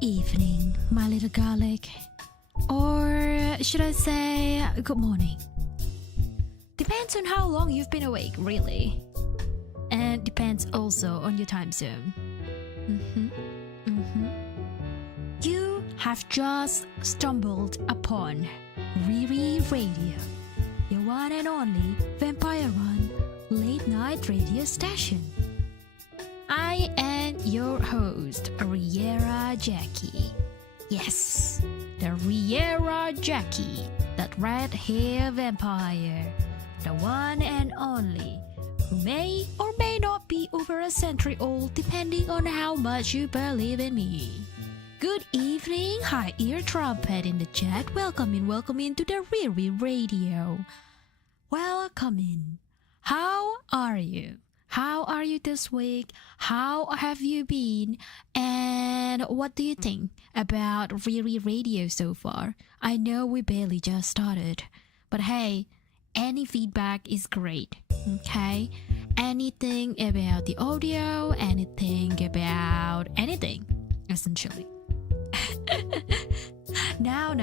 evening, my little garlic. Or should I say good morning? Depends on how long you've been awake, really. And depends also on your time zone. You have just stumbled upon Riera Radio, your one and only vampire-run late-night radio station. I am your host, Riera Jackie. Yes, the Riera Jackie, that red-hair vampire, the one and only, who may or may not be over a century old depending on how much you believe in me. Good evening, high ear trumpet in the chat. Welcome in to the Riera Radio. Welcome in. How are you? How are you this week? How have you been? And what do you think about Riera Radio so far? I know we barely just started, but hey, any feedback is great, okay? Anything about the audio, anything about anything, essentially. Now,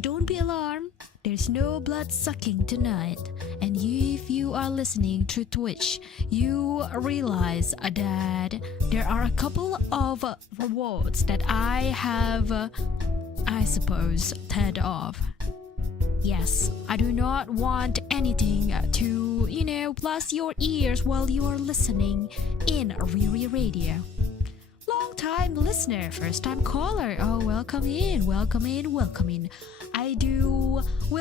don't be alarmed. There's no blood sucking tonight. And if you are listening through Twitch, you realize that there are a couple of rewards that I have, I suppose, turned off. Yes, I do not want anything to, blast your ears while you are listening in Riera Radio. Long-time listener, first-time caller. Oh, welcome in. Will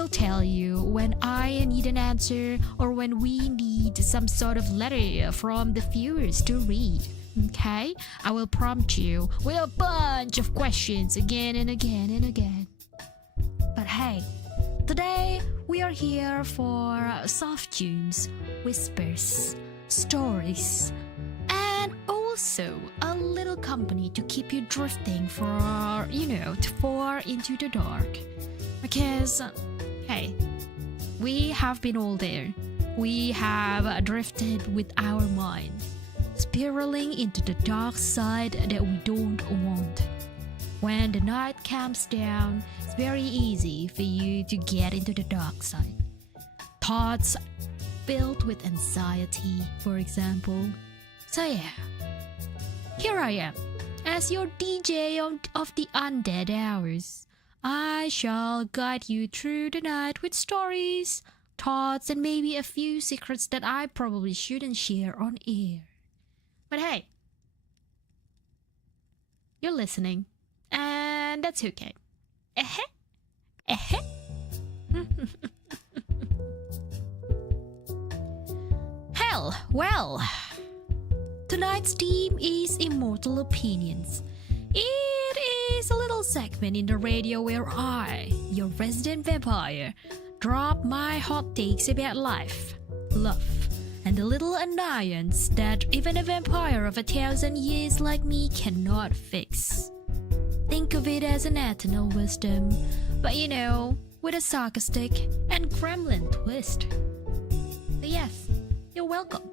tell you when I need an answer or when we need some sort of letter from the viewers to read. Okay? I will prompt you with a bunch of questions again and again and again. But hey, today we are here for soft tunes, whispers, stories, and also a little company to keep you drifting far into the dark. Because, hey, we have been all there. We have drifted with our minds, spiraling into the dark side that we don't want. When the night comes down, it's very easy for you to get into the dark side. Thoughts filled with anxiety, for example. So yeah, here I am, as your DJ of the undead hours. I shall guide you through the night with stories, thoughts, and maybe a few secrets that I probably shouldn't share on air. But hey, you're listening, and that's okay. Hell, well, tonight's theme is Immortal Opinions. It is a little segment in the radio where I, your resident vampire, drop my hot takes about life, love, and the little annoyance that even a vampire of 1,000 years like me cannot fix. Think of it as an eternal wisdom, but with a sarcastic and gremlin twist. So yes, you're welcome.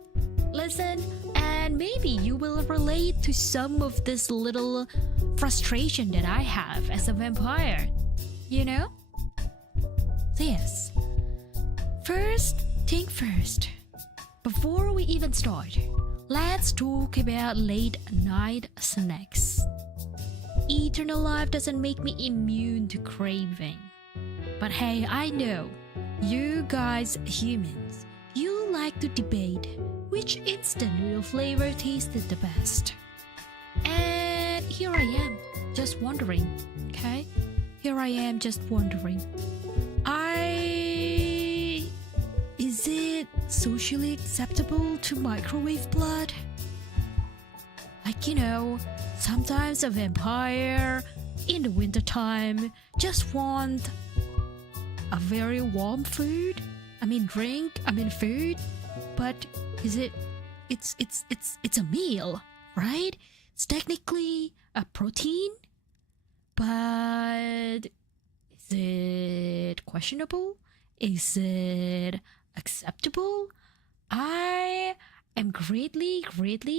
Listen, and maybe you will relate to some of this little frustration that I have as a vampire, So yes, first thing first, before we even start, let's talk about late night snacks. Eternal life doesn't make me immune to craving. But hey, I know, you guys humans, you like to debate which instant noodle flavor tasted the best. And here I am, just wondering, okay? Is it socially acceptable to microwave blood? Sometimes a vampire in the wintertime just want a very warm food. Food. But it's a meal, right? It's technically a protein, but is it questionable? Is it acceptable? I am greatly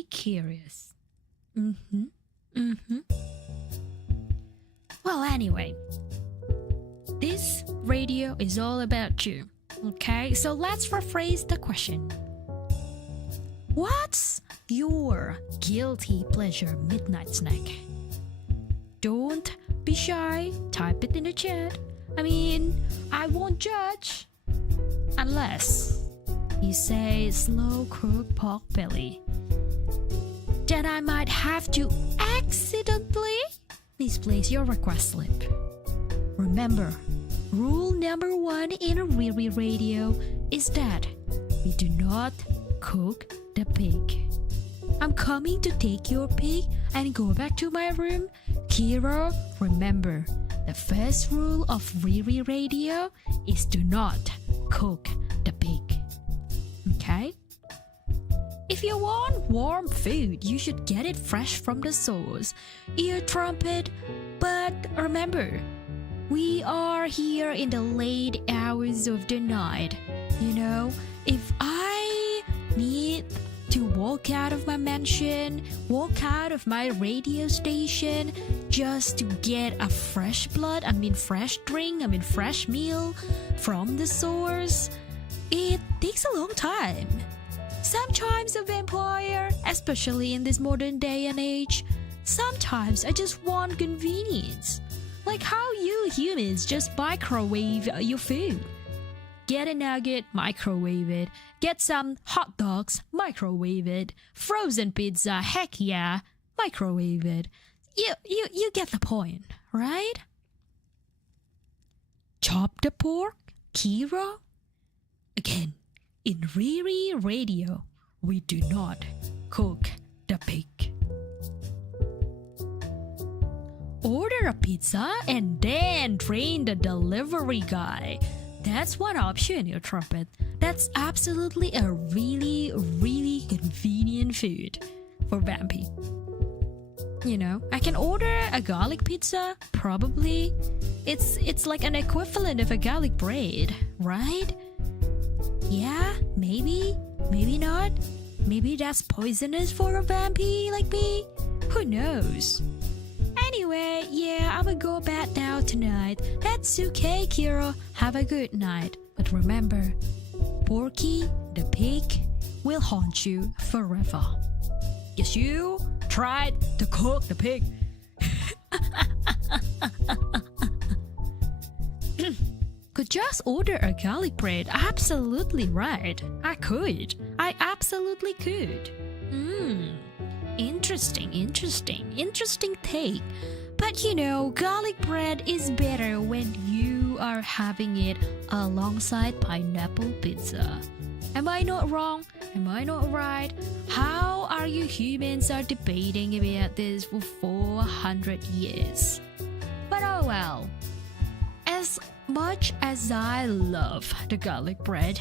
curious. Well, anyway, this radio is all about you. Okay, so let's rephrase the question. What's your guilty pleasure midnight snack? Don't be shy. Type it in the chat. I won't judge. Unless you say slow cooked pork belly. Then I might have to accidentally misplace your request slip. Remember, rule number 1 in a Riera radio is that we do not cook the pig. I'm coming to take your pig and go back to my room. Kira, remember, the first rule of Riera radio is do not cook the pig. Okay? If you want warm food, you should get it fresh from the source. Ear trumpet. But remember, we are here in the late hours of the night. If I need to walk out of my mansion, walk out of my radio station just to get a fresh fresh drink, fresh meal from the source, it takes a long time. Sometimes a vampire, especially in this modern day and age, sometimes I just want convenience. Like how you humans just microwave your food. Get a nugget, microwave it. Get some hot dogs, microwave it. Frozen pizza, heck yeah, microwave it. You get the point, right? Chop the pork, Kira? Again, in Riera radio, we do not cook the pig. Order a pizza and then train the delivery guy. That's one option, your trumpet. That's absolutely a really, really convenient food for Vampy. I can order a garlic pizza, probably. It's like an equivalent of a garlic bread, right? Yeah, maybe not. Maybe that's poisonous for a Vampy like me. Who knows? Anyway, yeah, I'ma go bed now tonight. That's okay, Kira. Have a good night. But remember, Porky the pig will haunt you forever. Yes, you tried to cook the pig. Could just order a garlic bread. Absolutely right. I could. I absolutely could. Interesting take. But garlic bread is better when you are having it alongside pineapple pizza. Am I not wrong? Am I not right? How are you humans are debating about this for 400 years? But oh well. As much as I love the garlic bread,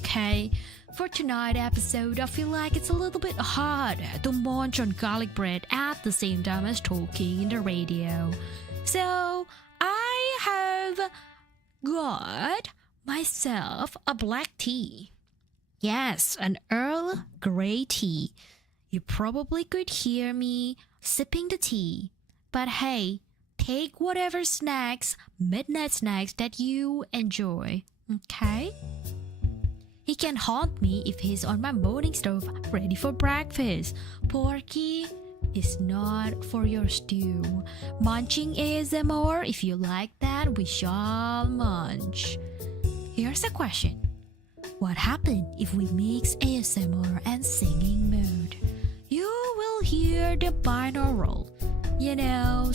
okay, for tonight's episode, I feel like it's a little bit hard to munch on garlic bread at the same time as talking in the radio. So I have got myself a black tea. Yes, an Earl Grey tea. You probably could hear me sipping the tea. But hey, take whatever midnight snacks that you enjoy, okay? He can haunt me if he's on my morning stove ready for breakfast. Porky is not for your stew. Munching ASMR, if you like that, we shall munch. Here's a question. What happens if we mix ASMR and singing mode? You will hear the binaural.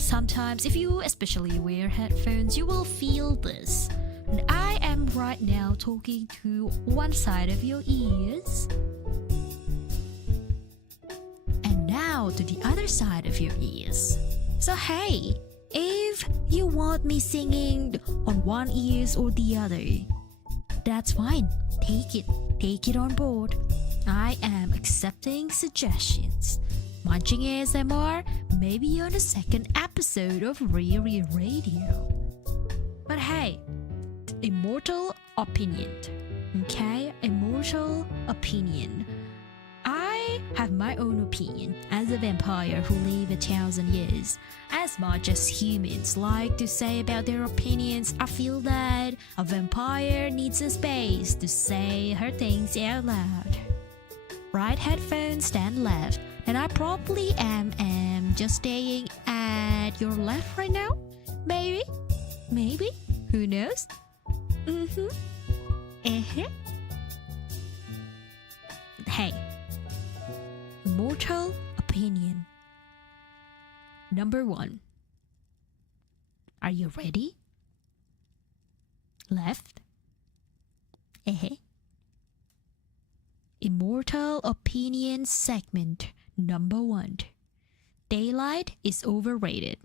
Sometimes if you especially wear headphones, you will feel this. And I am right now talking to one side of your ears. And now to the other side of your ears. So hey, if you want me singing on one ears or the other, that's fine. Take it on board. I am accepting suggestions. Munching ASMR, maybe on the second episode of Riera Radio. But hey, immortal opinion. Okay? Immortal opinion. I have my own opinion as a vampire who live 1,000 years. As much as humans like to say about their opinions, I feel that a vampire needs a space to say her things out loud. Right headphones, then left, and I probably am just staying at your left right now. Maybe, who knows? Hey, mortal opinion. Number 1. Are you ready? Left. Immortal opinion segment number 1. Daylight is overrated.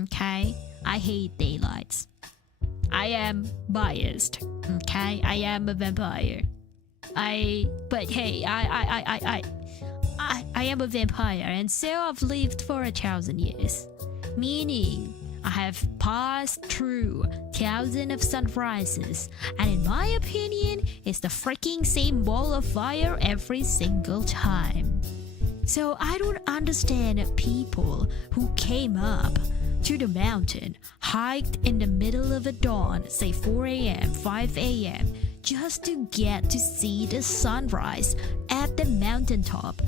Okay, I hate daylights. I am biased. Okay, I am a vampire. I am a vampire, and so I've lived for 1,000 years. Meaning, I have passed through thousands of sunrises, and in my opinion, it's the freaking same ball of fire every single time. So I don't understand people who came up to the mountain, hiked in the middle of a dawn, say 4 a.m., 5 a.m., just to get to see the sunrise at the mountaintop.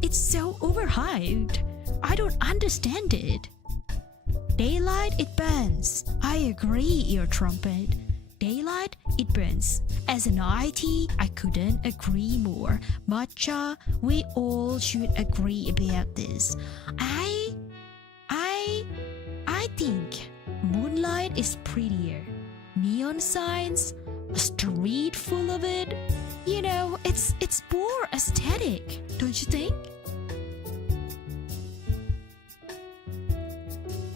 It's so overhyped. I don't understand it. Daylight, it burns. I agree, ear trumpet. Daylight, it burns. As an IT, I couldn't agree more. Matcha, we all should agree about this. I think moonlight is prettier. Neon signs, a street full of it. You know, it's more aesthetic, don't you think?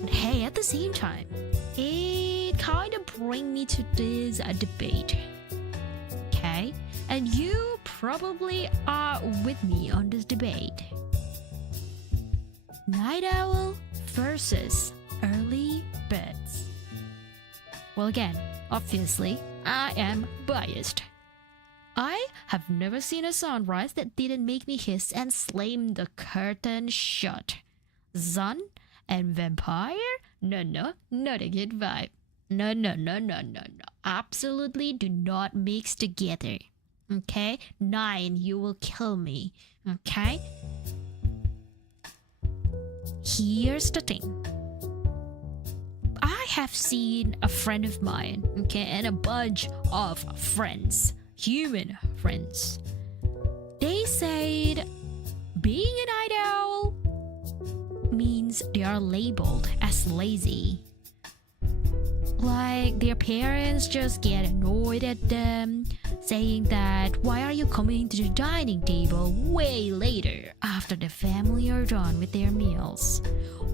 But hey, at the same time, it kind of brings me to this debate. Okay? And you probably are with me on this debate. Night owl versus early birds. Well, again, obviously, I am biased. I have never seen a sunrise that didn't make me hiss and slam the curtain shut. Sun and vampire? No, not a good vibe. No. Absolutely do not mix together. Okay? 9, you will kill me. Okay? Here's the thing. I have seen a friend of mine, okay, and a bunch of friends, human friends. They said being a night owl means they are labeled as lazy. Like their parents just get annoyed at them, saying that why are you coming to the dining table way later after the family are done with their meals?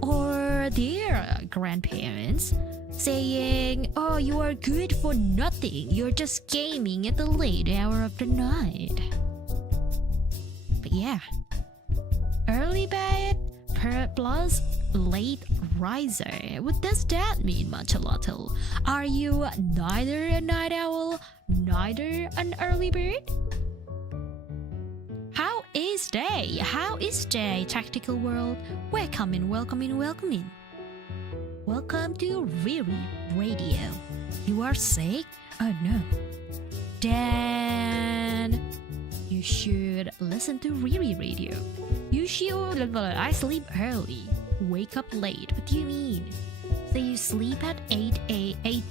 Or their grandparents saying, oh, you are good for nothing, you're just gaming at the late hour of the night. But yeah, early bed plus late riser. What does that mean, Machalotl? Are you neither a night owl, neither an early bird? How is day, tactical world? Welcome in. Welcome to Riera Radio. You are sick? Oh no. Then you should listen to Riera Radio. You should. I sleep early, wake up late. What do you mean? So you sleep at 8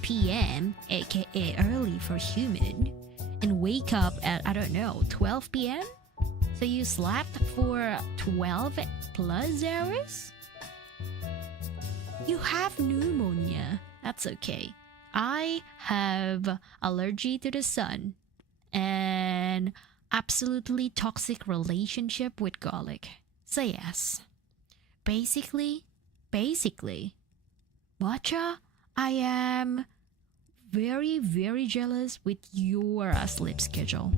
p.m., aka early for human, and wake up at, 12 p.m.? So you slept for 12 plus hours? You have pneumonia. That's okay. I have allergy to the sun and absolutely toxic relationship with garlic. So yes. Basically, Matcha, I am very, very jealous with your sleep schedule.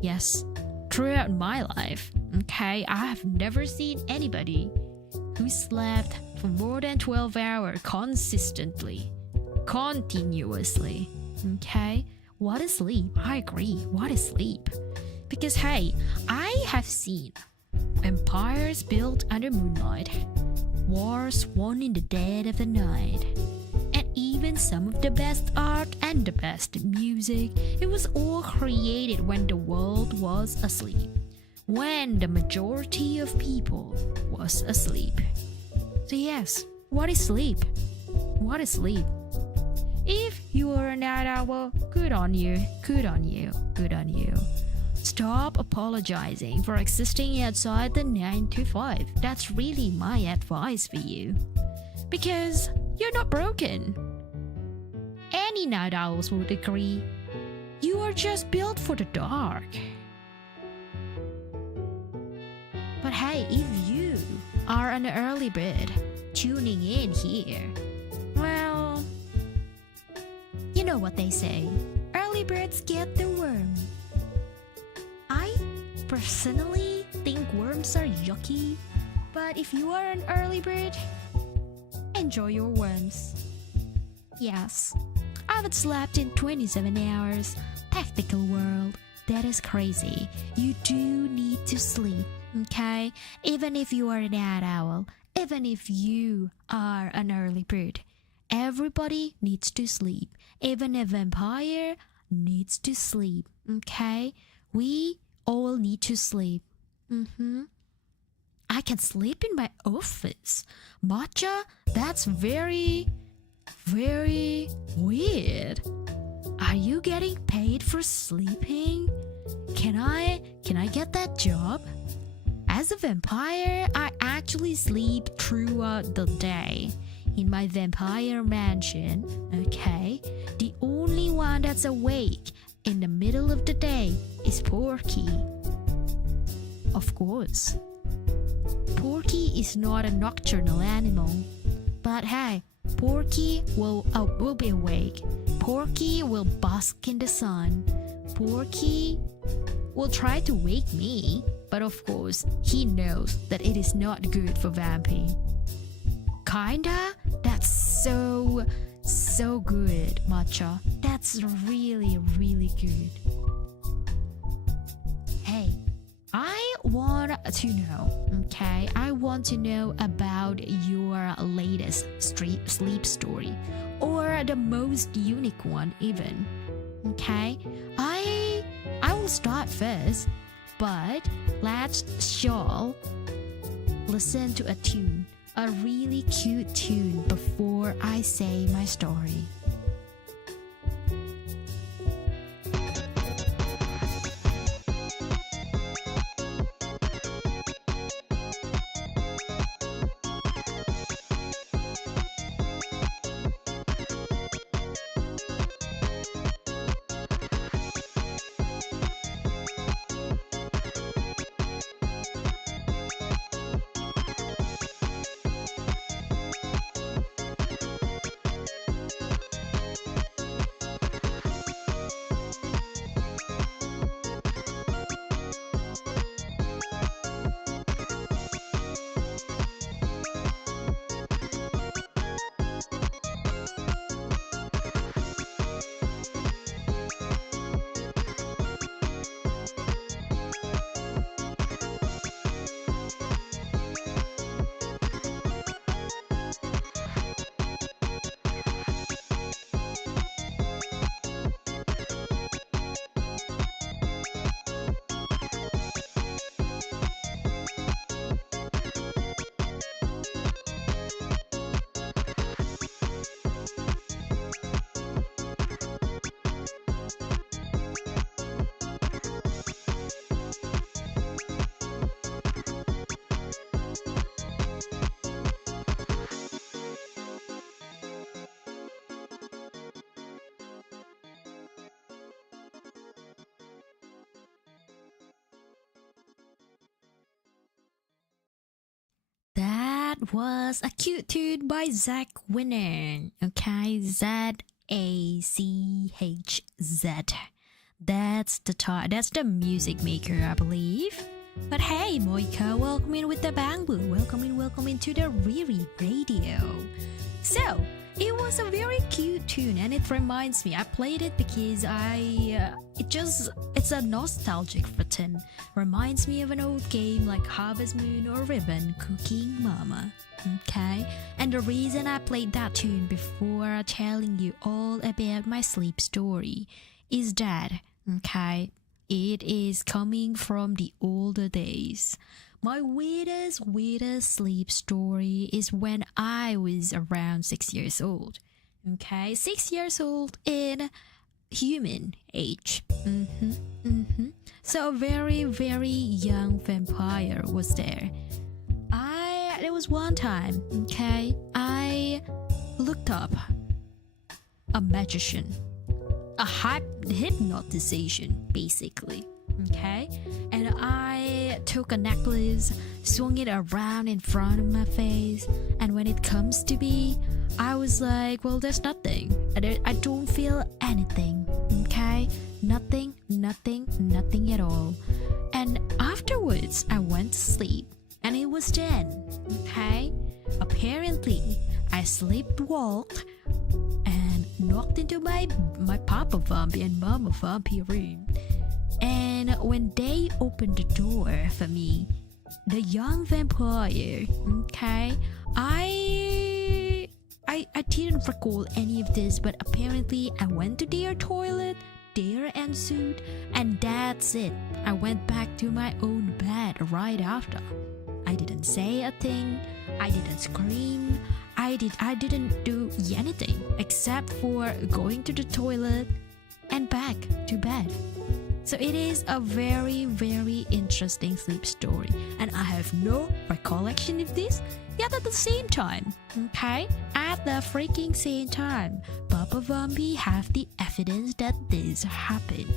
Yes, throughout my life, okay, I have never seen anybody who slept for more than 12 hours consistently, continuously, okay? what is sleep? I agree. What is sleep? Because hey, I have seen empires built under moonlight, wars won in the dead of the night, and even some of the best art and the best music, it was all created when the world was asleep, when the majority of people was asleep. So yes, what is sleep? What is sleep? If you are a night owl, good on you, good on you, good on you. Stop apologizing for existing outside the 9 to 5. That's really my advice for you. Because you're not broken. Any night owls would agree. You are just built for the dark. But hey, if you are an early bird tuning in here, well, you know what they say. Early birds get the worm. I personally think worms are yucky, but if you are an early bird, enjoy your worms. Yes, I haven't slept in 27 hours. Tactical world, that is crazy. You do need to sleep, okay? Even if you are a night owl, even if you are an early bird, everybody needs to sleep. Even a vampire needs to sleep, okay? We all need to sleep. I can sleep in my office. Matcha, that's very, very weird. Are you getting paid for sleeping? Can I get that job? As a vampire, I actually sleep throughout the day in my vampire mansion, okay? The only one that's awake in the middle of the day is Porky. Of course. Porky is not a nocturnal animal. But hey, Porky will be awake. Porky will bask in the sun. Porky will try to wake me. But of course, he knows that it is not good for vamping. Kinda? That's so good, Matcha. That's really, really good. Hey, I want to know, okay? I want to know about your latest sleep story, or the most unique one even, okay? I will start first, but let's shall listen to a tune. A really cute tune before I say my story. That was a cute tune by Zach Winner. Okay, Zachz. That's the music maker, I believe. But hey, Moika, welcome in with the bamboo. Welcome in to the Riri Radio. So, It was a very cute tune, and it reminds me. I played it because it's a nostalgic rhythm. Reminds me of an old game like Harvest Moon or Ribbon Cooking Mama. Okay, and the reason I played that tune before telling you all about my sleep story is that, okay, it is coming from the older days. My weirdest sleep story is when I was around 6 years old. Okay, 6 years old in human age. So a very, very young vampire was there. There was one time, okay, I looked up a magician, a hypnotization, basically. Okay, and I took a necklace, swung it around in front of my face, and when it comes to me, I was like, well, there's nothing. I don't feel anything. Okay, nothing at all. And afterwards, I went to sleep, and it was then. Okay, apparently I sleepwalked and knocked into my Papa Vampy and Mama Vampy room. And when they opened the door for me, the young vampire, okay, I didn't recall any of this, but apparently I went to their toilet, their ensued, and that's it. I went back to my own bed right after. I didn't say a thing, I didn't scream, I didn't do anything except for going to the toilet and back to bed. So it is a very, very interesting sleep story, and I have no recollection of this, yet at the same time, okay, at the freaking same time, Papa Vampy have the evidence that this happened.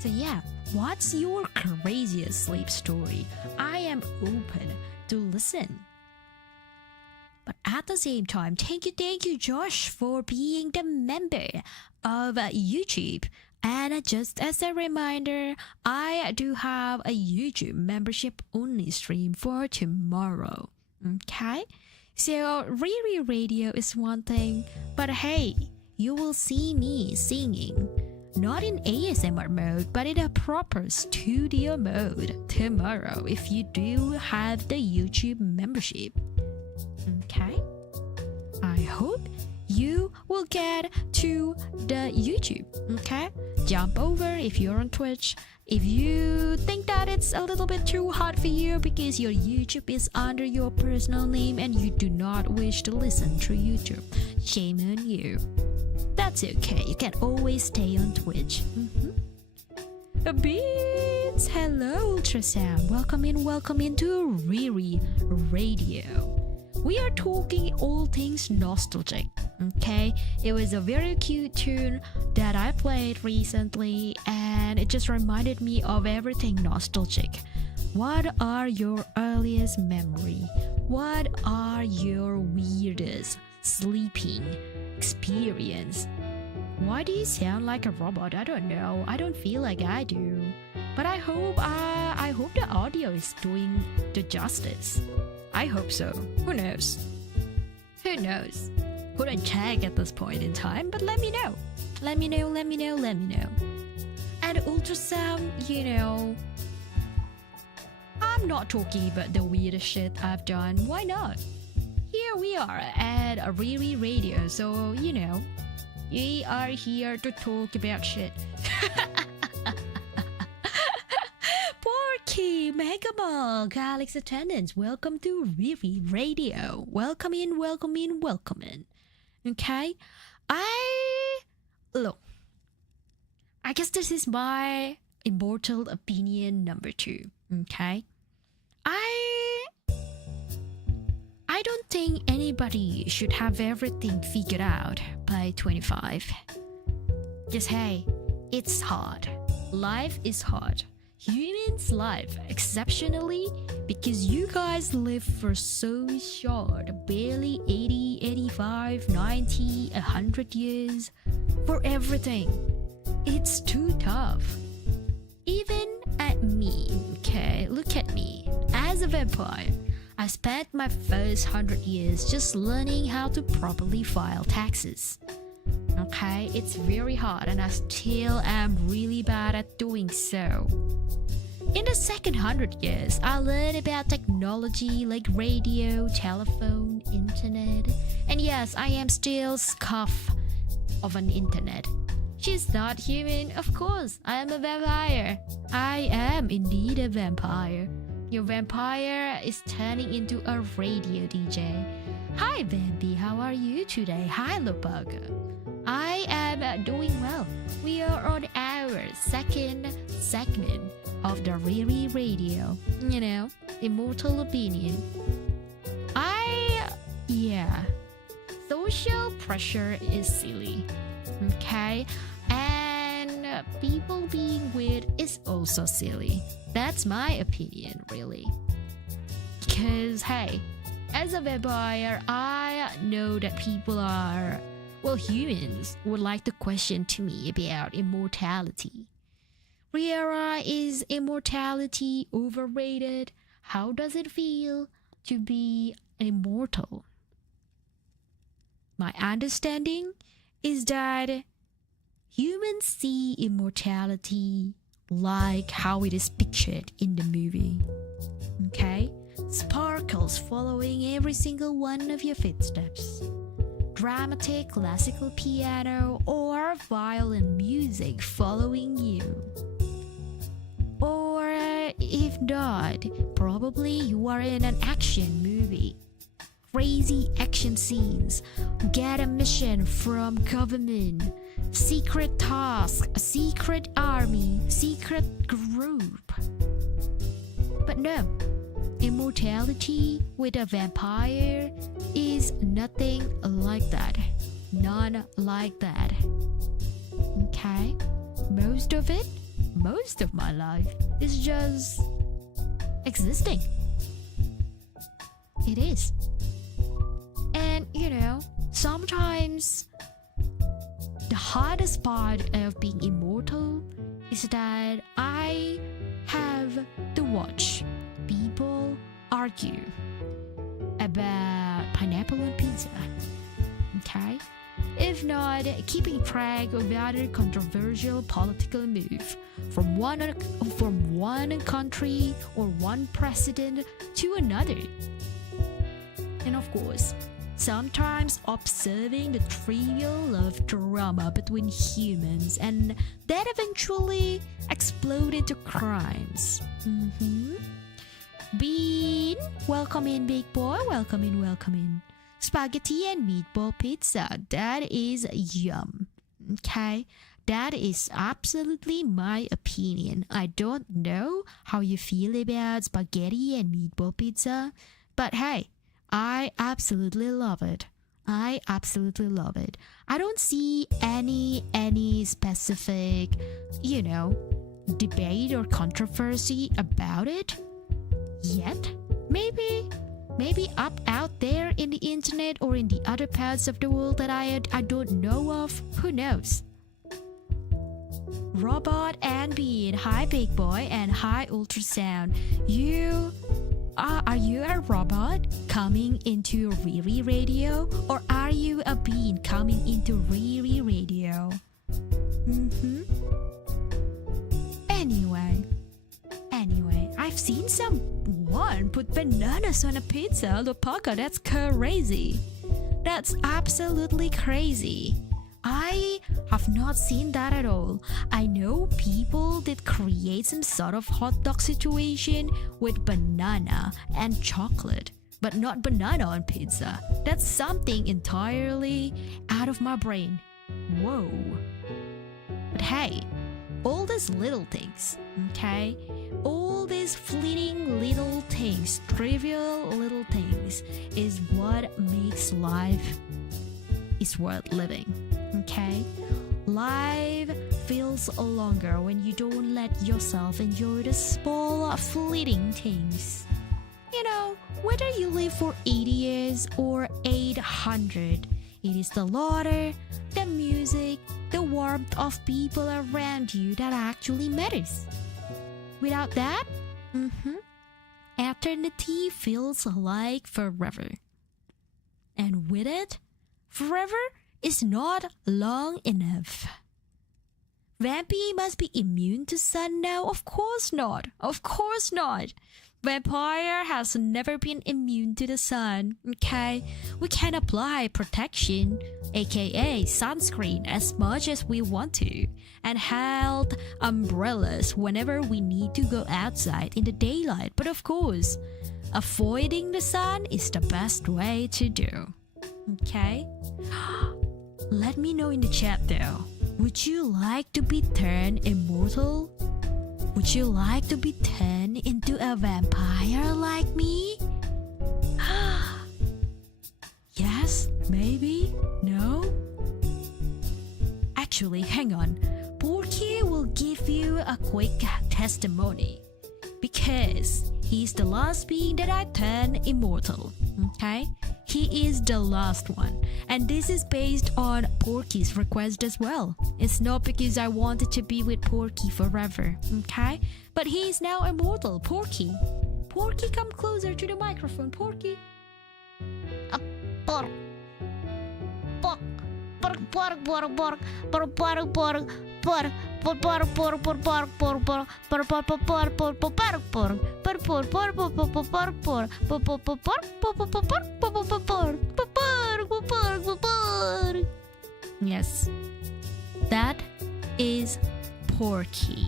So yeah, what's your craziest sleep story? I am open to listen. But at the same time, thank you, Josh, for being the member of YouTube. And just as a reminder, I do have a YouTube membership only stream for tomorrow. Okay? So, Riera Radio is one thing, but hey, you will see me singing. Not in ASMR mode, but in a proper studio mode tomorrow if you do have the YouTube membership. Okay? I hope you will get to the YouTube, okay? Jump over if you're on Twitch. If you think that it's a little bit too hard for you because your YouTube is under your personal name and you do not wish to listen through YouTube, shame on you. That's okay, you can always stay on Twitch. Beats! Hello, Ultrasound. Welcome into Riera Radio. We are talking all things nostalgic, okay? It was a very cute tune that I played recently, and it just reminded me of everything nostalgic. What are your earliest memory? What are your weirdest sleeping experience? Why do you sound like a robot? I don't know. I don't feel like I do. But I hope the audio is doing the justice. I hope so. Who knows? Couldn't check at this point in time, but let me know. Let me know. And ultrasound, I'm not talking about the weirdest shit I've done. Why not? Here we are at a Riera Radio, so we are here to talk about shit. Porky, Megamall, Alex Attendance, welcome to Riera Radio. Welcome in. Okay? Look, I guess this is my immortal opinion number 2. Okay? I don't think anybody should have everything figured out by 25. Just hey, it's hard. Life is hard. Humans live exceptionally because you guys live for so short, barely 80, 85, 90, 100 years for everything. It's too tough. Even at me, okay, look at me. As a vampire, I spent my first 100 years just learning how to properly file taxes. Okay, it's very hard and I still am really bad at doing so. In the second 100 years, I learned about technology like radio, telephone, internet, and yes, I am still scuff of an internet. She's not human, of course. I am a vampire. I am indeed a vampire. Your vampire is turning into a radio DJ. Hi, Vampy, how are you today? Hi, Lopaga. I am doing well. We are on our second segment of the Riera Radio. You know, immortal opinion. Social pressure is silly. Okay? And people being weird is also silly. That's my opinion, really. Because, hey, as a vampire, I know that people are, well, humans would like to question to me about immortality. Riera, is immortality overrated? How does it feel to be immortal? My understanding is that humans see immortality like how it is pictured in the movie. Okay? Sparkles following every single one of your footsteps. Dramatic classical piano or violin music following you. Or if not, probably you are in an action movie. Crazy action scenes, get a mission from government, secret task, a secret army, secret group. But no, immortality with a vampire is nothing like that. None like that. Okay? Most of my life is just existing. It is. And you know, sometimes the hardest part of being immortal is that I have to watch people argue about pineapple on pizza. Okay? If not, keeping track of other controversial political move from one country or one president to another. And of course, sometimes observing the trivial love drama between humans and that eventually exploded to crimes. Bean, welcome in, big boy, welcome in. Spaghetti and meatball pizza, that is yum. Okay, that is absolutely my opinion. I don't know how you feel about spaghetti and meatball pizza, but hey, I absolutely love it. I don't see any specific, debate or controversy about it yet. Maybe up out there in the internet or in the other parts of the world that I don't know of. Who knows? Robot and Bean, hi big boy and hi ultrasound. Are you a robot coming into Riera Radio, or are you a bean coming into Riera Radio? Anyway, I've seen someone put bananas on a pizza. Lopaka, that's crazy. That's absolutely crazy. I have not seen that at all. I know people did create some sort of hot dog situation with banana and chocolate, but not banana on pizza. That's something entirely out of my brain. Whoa. But hey, all these little things, okay? All these fleeting little things, trivial little things, is what makes life is worth living. Okay? Life feels longer when you don't let yourself enjoy the small, fleeting things. Whether you live for 80 years or 800, it is the laughter, the music, the warmth of people around you that actually matters. Without that, eternity feels like forever. And with it, forever is not long enough. Vampire must be immune to sun now? Of course not. Of course not. Vampire has never been immune to the sun, okay? We can apply protection, aka sunscreen, as much as we want to, and hold umbrellas whenever we need to go outside in the daylight. But of course, avoiding the sun is the best way to do, okay? Let me know in the chat though. Would you like to be turned immortal? Would you like to be turned into a vampire like me? Yes, maybe, no? Actually, hang on. Porky will give you a quick testimony because he's the last being that I turned immortal, okay? He is the last one, and this is based on Porky's request as well. It's not because I wanted to be with Porky forever, okay? But he is now immortal, Porky. Porky, come closer to the microphone, Porky. Pork. Pork. Pork. Pork. Pork. Pork. Pork. Pork. Pork. Pork. Yes, that is Porky.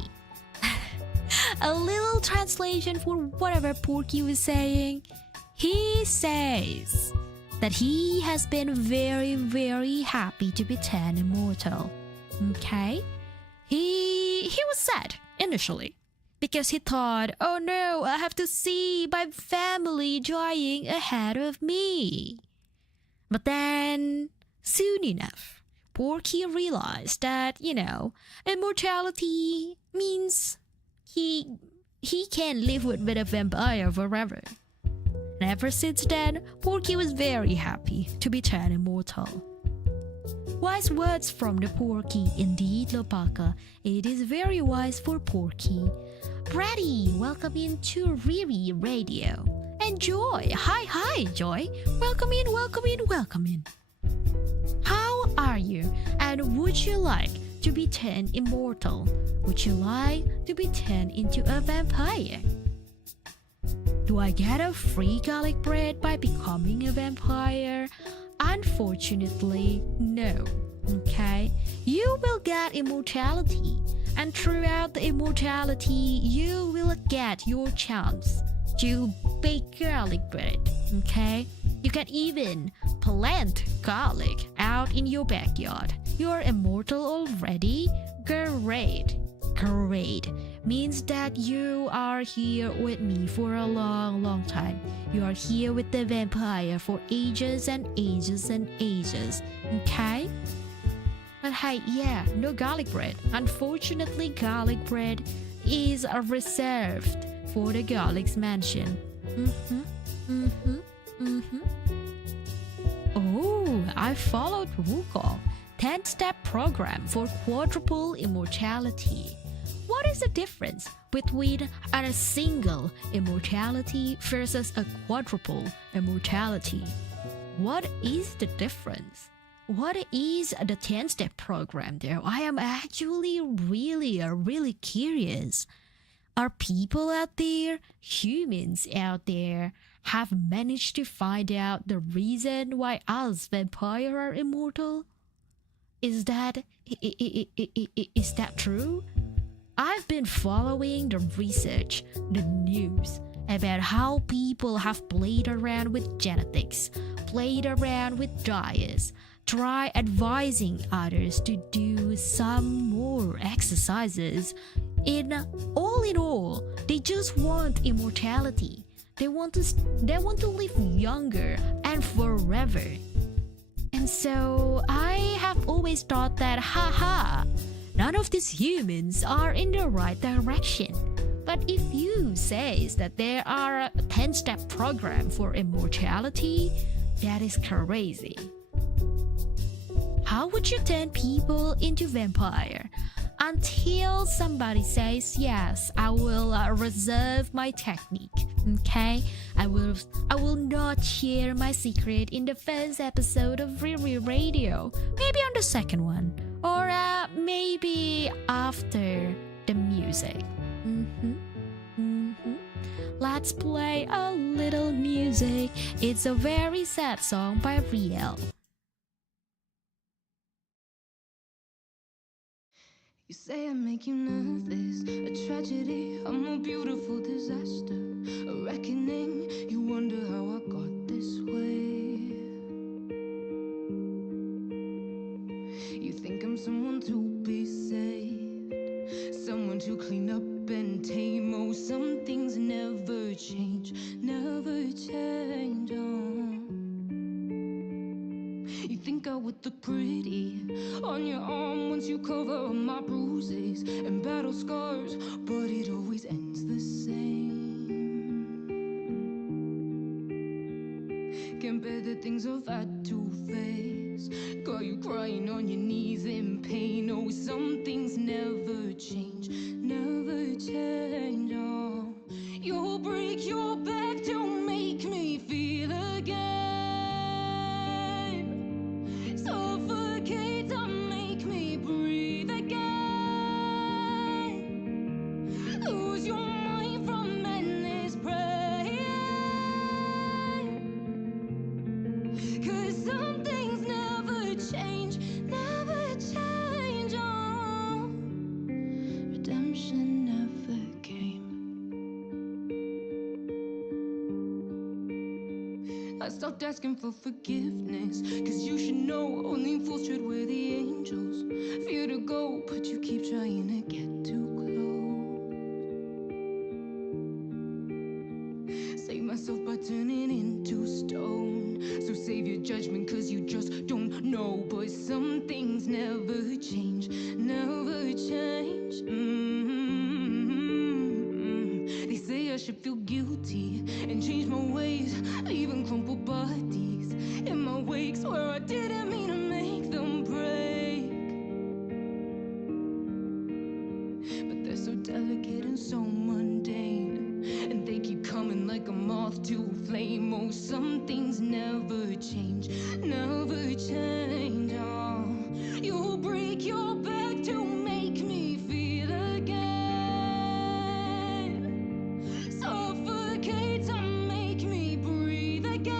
A little translation for whatever Porky was saying. He says that he has been very, very happy to be turned immortal. Okay? He was sad initially because he thought, oh no, I have to see my family dying ahead of me. But then, soon enough, Porky realized that, immortality means he can live with a vampire forever. And ever since then, Porky was very happy to be turned immortal. Wise words from the Porky, indeed, Lopaka. It is very wise for Porky. Brady, welcome into Riera Radio. And Joy, hi Joy. Welcome in. How are you? And would you like to be turned immortal? Would you like to be turned into a vampire? Do I get a free garlic bread by becoming a vampire? Unfortunately, no. Okay? You will get immortality, and throughout the immortality, you will get your chance to bake garlic bread. Okay? You can even plant garlic out in your backyard. You're immortal already? Great. Means that you are here with me for a long time. You are here with the vampire for ages and ages and ages. Okay? But hey, yeah, no garlic bread. Unfortunately, garlic bread is reserved for the Garlic's mansion. Oh, I followed Wukong. 10-step program for quadruple immortality. What is the difference between a single immortality versus a quadruple immortality? What is the difference? What is the 10-step program there? I am actually really curious. Are people out there, humans out there, have managed to find out the reason why us vampires are immortal? Is that true? I've been following the research, the news, about how people have played around with genetics, played around with diets, try advising others to do some more exercises. In all, they just want immortality. They want to live younger and forever. And so I have always thought that, none of these humans are in the right direction. But if you say that there are a 10-step program for immortality, that is crazy. How would you turn people into vampire? until somebody says yes. I will reserve my technique. Okay, I will not share my secret in the first episode of Riera Radio. Maybe on the second one, or maybe after the music. Let's play a little music. It's a very sad song by Riera. You say I make you nervous, a tragedy, I'm a beautiful disaster, a reckoning, you wonder how I got this way. You think I'm someone to be saved, someone to clean up and tame. Oh, some things never change, never change. You think I would look pretty on your arm once you cover up my bruises and battle scars, but it always ends the same. Can't bear the things I've had to face, got you crying on your knees in pain. Oh, some things never change, never change. Oh, you'll break your back to make me feel again. Suffocate to make me breathe again. Lose your mind from endless praying. 'Cause some things never change, never change. Oh, redemption never came. I stopped asking for forgiveness, 'cause you should know only fools should wear the angels. Fear to go, but you keep trying to get too close. Save myself by turning into stone, so save your judgment, 'cause you just don't know. But some things never change, never change. They say I should feel guilty and change my ways, leaving crumpled bodies in my wake. Swear I didn't mean to make them break, but they're so delicate and so mundane, and they keep coming like a moth to a flame. Oh, some things never change, never change. Oh, you'll break your back to make me feel again. Suffocate to make me breathe again.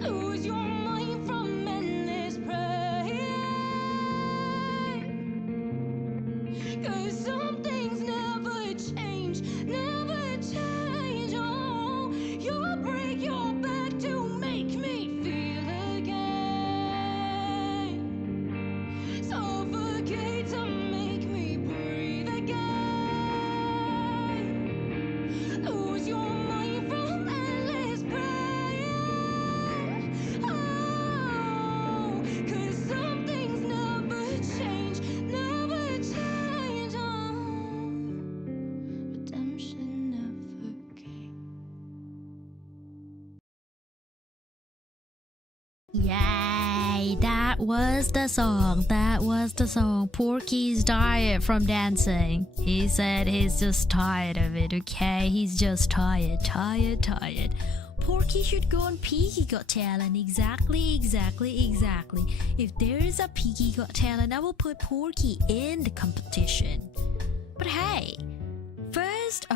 Lose your mind from endless praying. 'Cause some things never change, never change. Oh, you'll break your back to make me feel again. Suffocate to make me breathe again. Lose your mind from endless praying. Oh, 'cause some things never change, never change. Oh, redemption never came. Yay! That was the song. That was the song. Porky's tired from dancing. He said he's just tired of it, okay? He's just tired. Porky should go on Piggy Got Talent. Exactly. If there is a Piggy Got Talent, I will put Porky in the competition. But hey, first,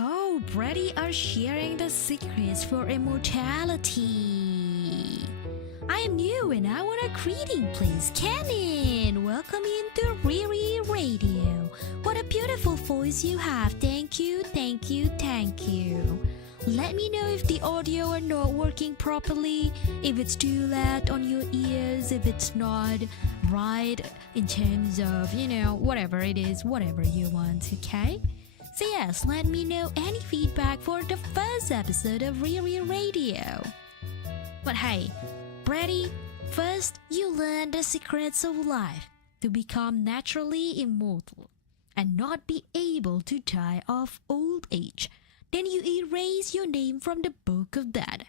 Brady are sharing the secrets for immortality. I am new and I want a greeting, please. Cannon, welcome into Riera Radio. What a beautiful voice you have. Thank you. Let me know if the audio are not working properly, if it's too loud on your ears, if it's not right in terms of, whatever it is, whatever you want, okay? So yes, let me know any feedback for the first episode of Riera Radio. But hey, Brady, first you learn the secrets of life to become naturally immortal and not be able to die of old age. Then you erase your name from the book of death,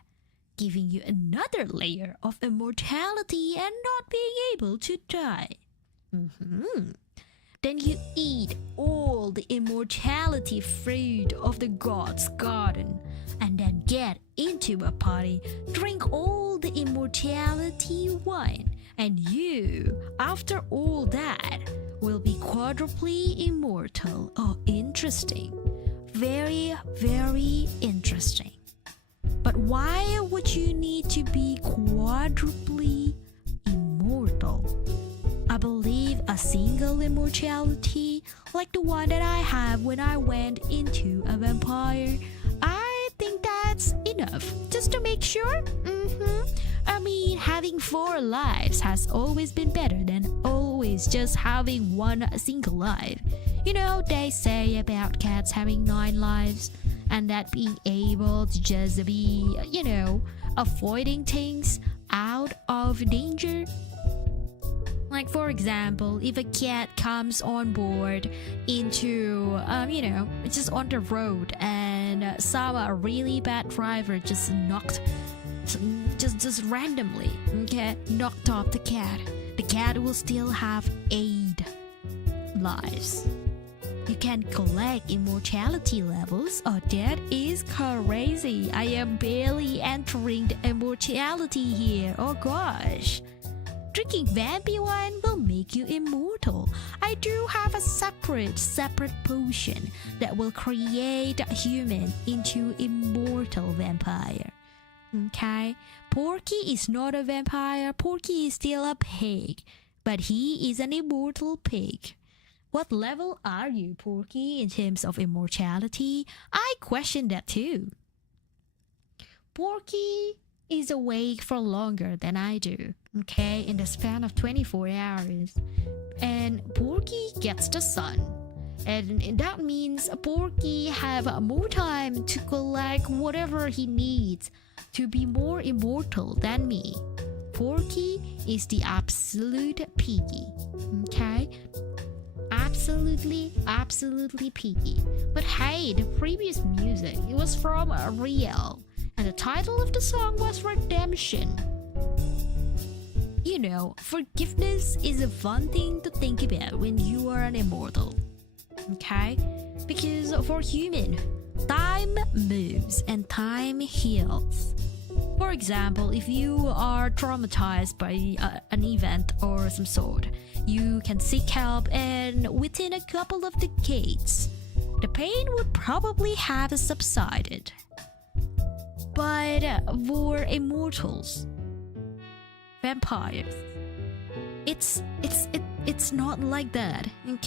giving you another layer of immortality and not being able to die. Then you eat all the immortality fruit of the god's garden, and then get into a party, drink all the immortality wine, and you, after all that, will be quadruply immortal. Oh, interesting. Very, very interesting. But why would you need to be quadruply immortal? I believe a single immortality, like the one that I have when I went into a vampire, I think that's enough. Just to make sure. I mean, having 4 lives has always been better than always just having one single life. You know, they say about cats having 9 lives, and that being able to just be, avoiding things out of danger. Like, for example, if a cat comes on board into, just on the road, and some really bad driver just randomly, knocked off the cat will still have 8 lives. You can collect immortality levels. Oh, that is crazy. I am barely entering the immortality here. Oh gosh. Drinking vampire wine will make you immortal. I do have a separate potion that will create a human into immortal vampire. Okay? Porky is not a vampire. Porky is still a pig. But he is an immortal pig. What level are you, Porky, in terms of immortality? I question that too. Porky is awake for longer than I do, in the span of 24 hours. And Porky gets the sun. And that means Porky have more time to collect whatever he needs to be more immortal than me. Porky is the absolute piggy, Absolutely piggy. But hey, the previous music, it was from Riera, and the title of the song was Redemption. Forgiveness is a fun thing to think about when you are an immortal. Because for human, time moves and time heals. For example, if you are traumatized by an event or some sort, you can seek help, and within a couple of decades, the pain would probably have subsided. But for immortals, vampires, it's not like that, You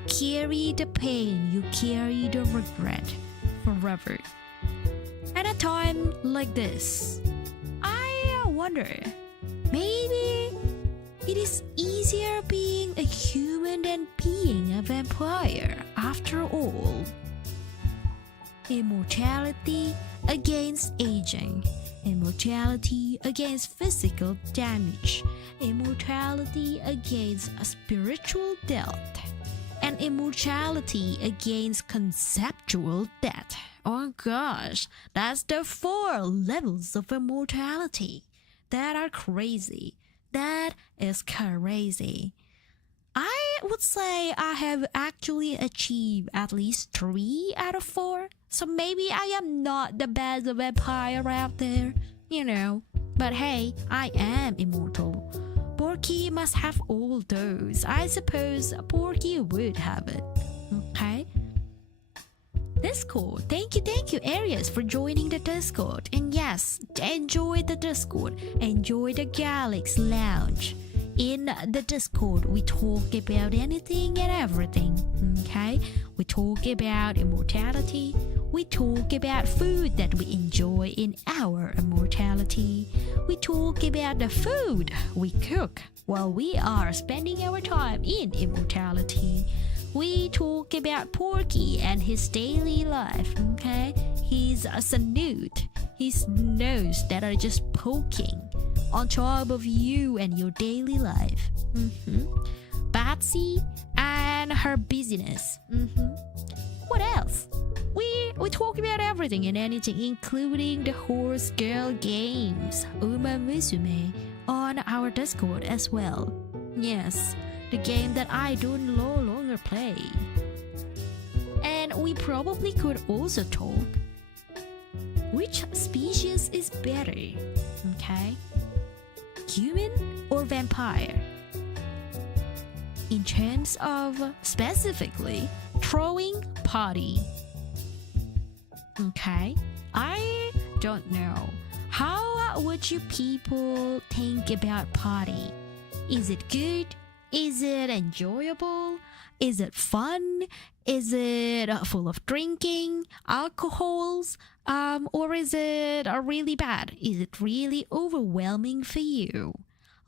carry the pain, you carry the regret forever. At a time like this, I wonder, maybe it is easier being a human than being a vampire after all. Immortality against aging, immortality against physical damage, immortality against a spiritual death, and immortality against conceptual death. Oh gosh, that's the 4 levels of immortality. That are crazy. That is crazy. I would say I have actually achieved at least 3 out of 4. So maybe I am not the best vampire out there, But hey, I am immortal. Porky must have all those. I suppose Porky would have it. Discord. Thank you, Arias, for joining the Discord. And yes, enjoy the Discord. Enjoy the Galax Lounge. In the Discord, we talk about anything and everything. We talk about immortality. We talk about food that we enjoy in our immortality. We talk about the food we cook while we are spending our time in immortality. We talk about Porky and his daily life, His snoot, his nose that are just poking on top of you and your daily life. Batsy and her busyness. What else? We talk about everything and anything, including the horse girl games, Uma Musume, on our Discord as well. Yes, the game that I don't no longer play. And we probably could also talk which species is better, okay? Human or vampire? In terms of specifically throwing party. Okay, I don't know. How would you people think about party? Is it good? Is it enjoyable? Is it fun? Is it full of drinking, alcohols? Or is it really bad? Is it really overwhelming for you?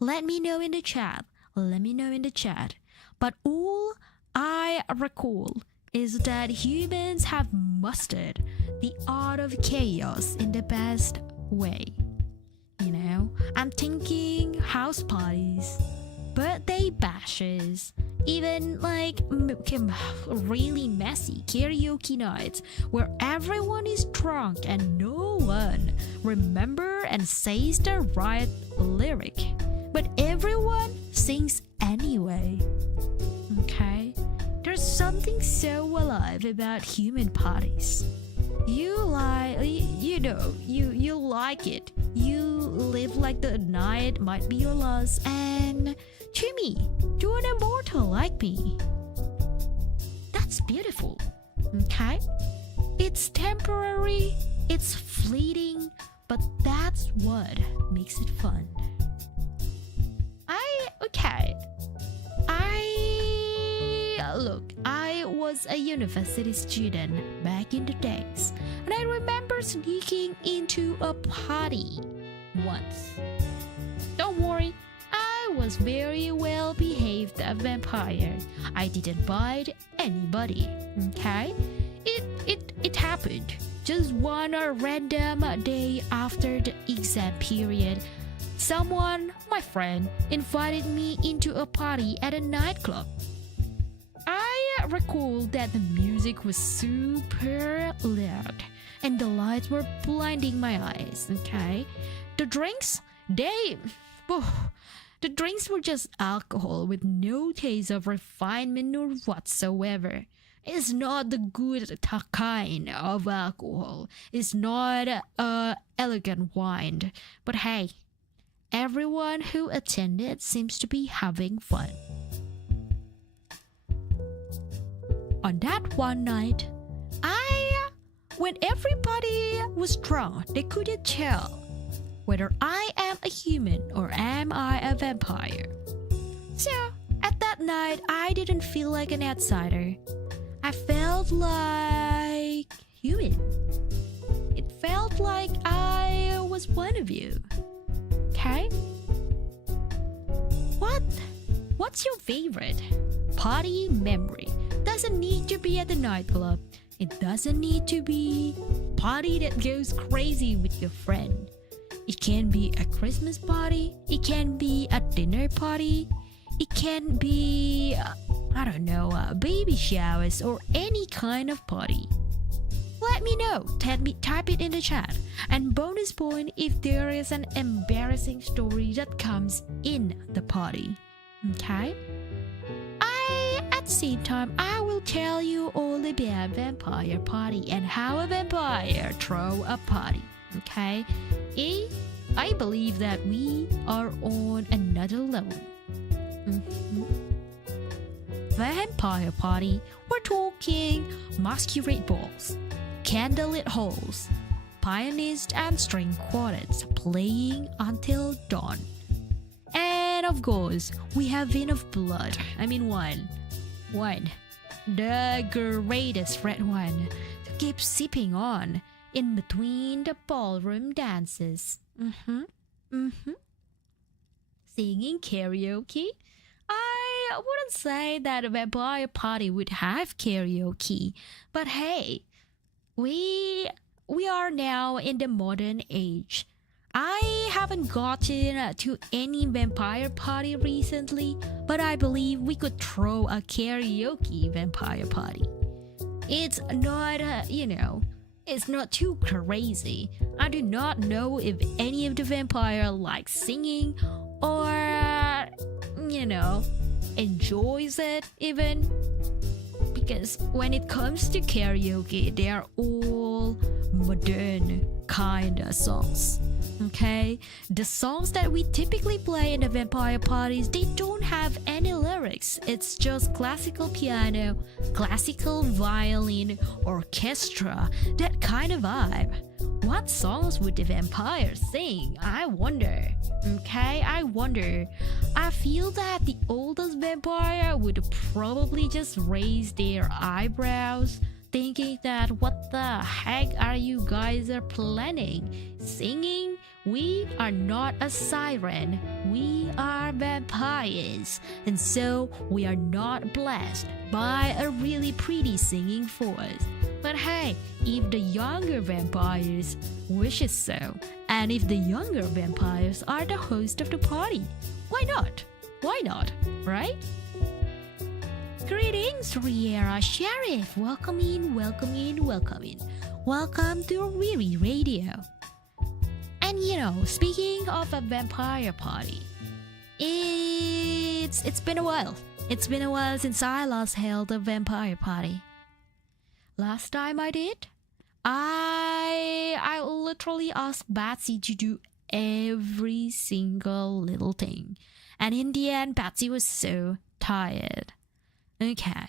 Let me know in the chat. Let me know in the chat. But all I recall is that humans have mastered the art of chaos in the best way. You know, I'm thinking house parties, birthday bashes, even like really messy karaoke nights where everyone is drunk and no one remember and says the right lyric, but everyone sings anyway. Okay, there's something so alive about human parties. You like, you know, you like it. You live like the night might be your last, and to me, to an immortal like me, that's beautiful. Okay, it's temporary, it's fleeting, but that's what makes it fun. I was a university student back in the days, and I remember sneaking into a party once. Don't worry, I was very well behaved vampire. I didn't bite anybody, okay? It happened just one random day after the exam period. Someone, my friend, invited me into a party at a nightclub. I recall that the music was super loud and the lights were blinding my eyes, okay? The drinks were just alcohol with no taste of refinement or whatsoever. It's not the good kind of alcohol. It's not elegant wine. But hey, everyone who attended seems to be having fun. On that one night, when everybody was drunk, they couldn't tell whether I am a human or am I a vampire. So, at that night, I didn't feel like an outsider. I felt like human. It felt like I was one of you. Okay? What's your favorite party memory? Doesn't need to be at the nightclub. It doesn't need to be party that goes crazy with your friend. It can be a Christmas party. It can be a dinner party. It can be, baby showers or any kind of party. Let me know. Type it in the chat. And bonus point if there is an embarrassing story that comes in the party. Okay? At the same time, I will tell you all about vampire party and how a vampire throw a party. Okay? I believe that we are on another level. Vampire party, we're talking masquerade balls, candlelit halls, pianist and string quartets playing until dawn. And of course, we have Vin of Blood. I mean wine. The greatest red wine to keep sipping on in between the ballroom dances. Singing karaoke? I wouldn't say that a vampire party would have karaoke, but hey, we are now in the modern age. I haven't gotten to any vampire party recently, but I believe we could throw a karaoke vampire party. It's not, it's not too crazy. I do not know if any of the vampire like singing or, enjoys it even. Because when it comes to karaoke, they are all modern kind of songs. Okay, the songs that we typically play in the vampire parties, they don't have any lyrics. It's just classical piano, classical violin, orchestra, that kind of vibe. What songs would the vampires sing? I wonder. Okay, I wonder. I feel that the oldest vampire would probably just raise their eyebrows, thinking that what the heck are you guys are planning? Singing? We are not a siren. We are vampires. And so we are not blessed by a really pretty singing voice. But hey, if the younger vampires wishes so, and if the younger vampires are the host of the party, why not? Why not, right? Greetings, Riera Sheriff. Welcome in, welcome in, welcome in. Welcome to Riri Radio. And you know, speaking of a vampire party, it's been a while. It's been a while since I last held a vampire party. Last time I did, I literally asked Batsy to do every single little thing. And in the end, Batsy was so tired. Okay.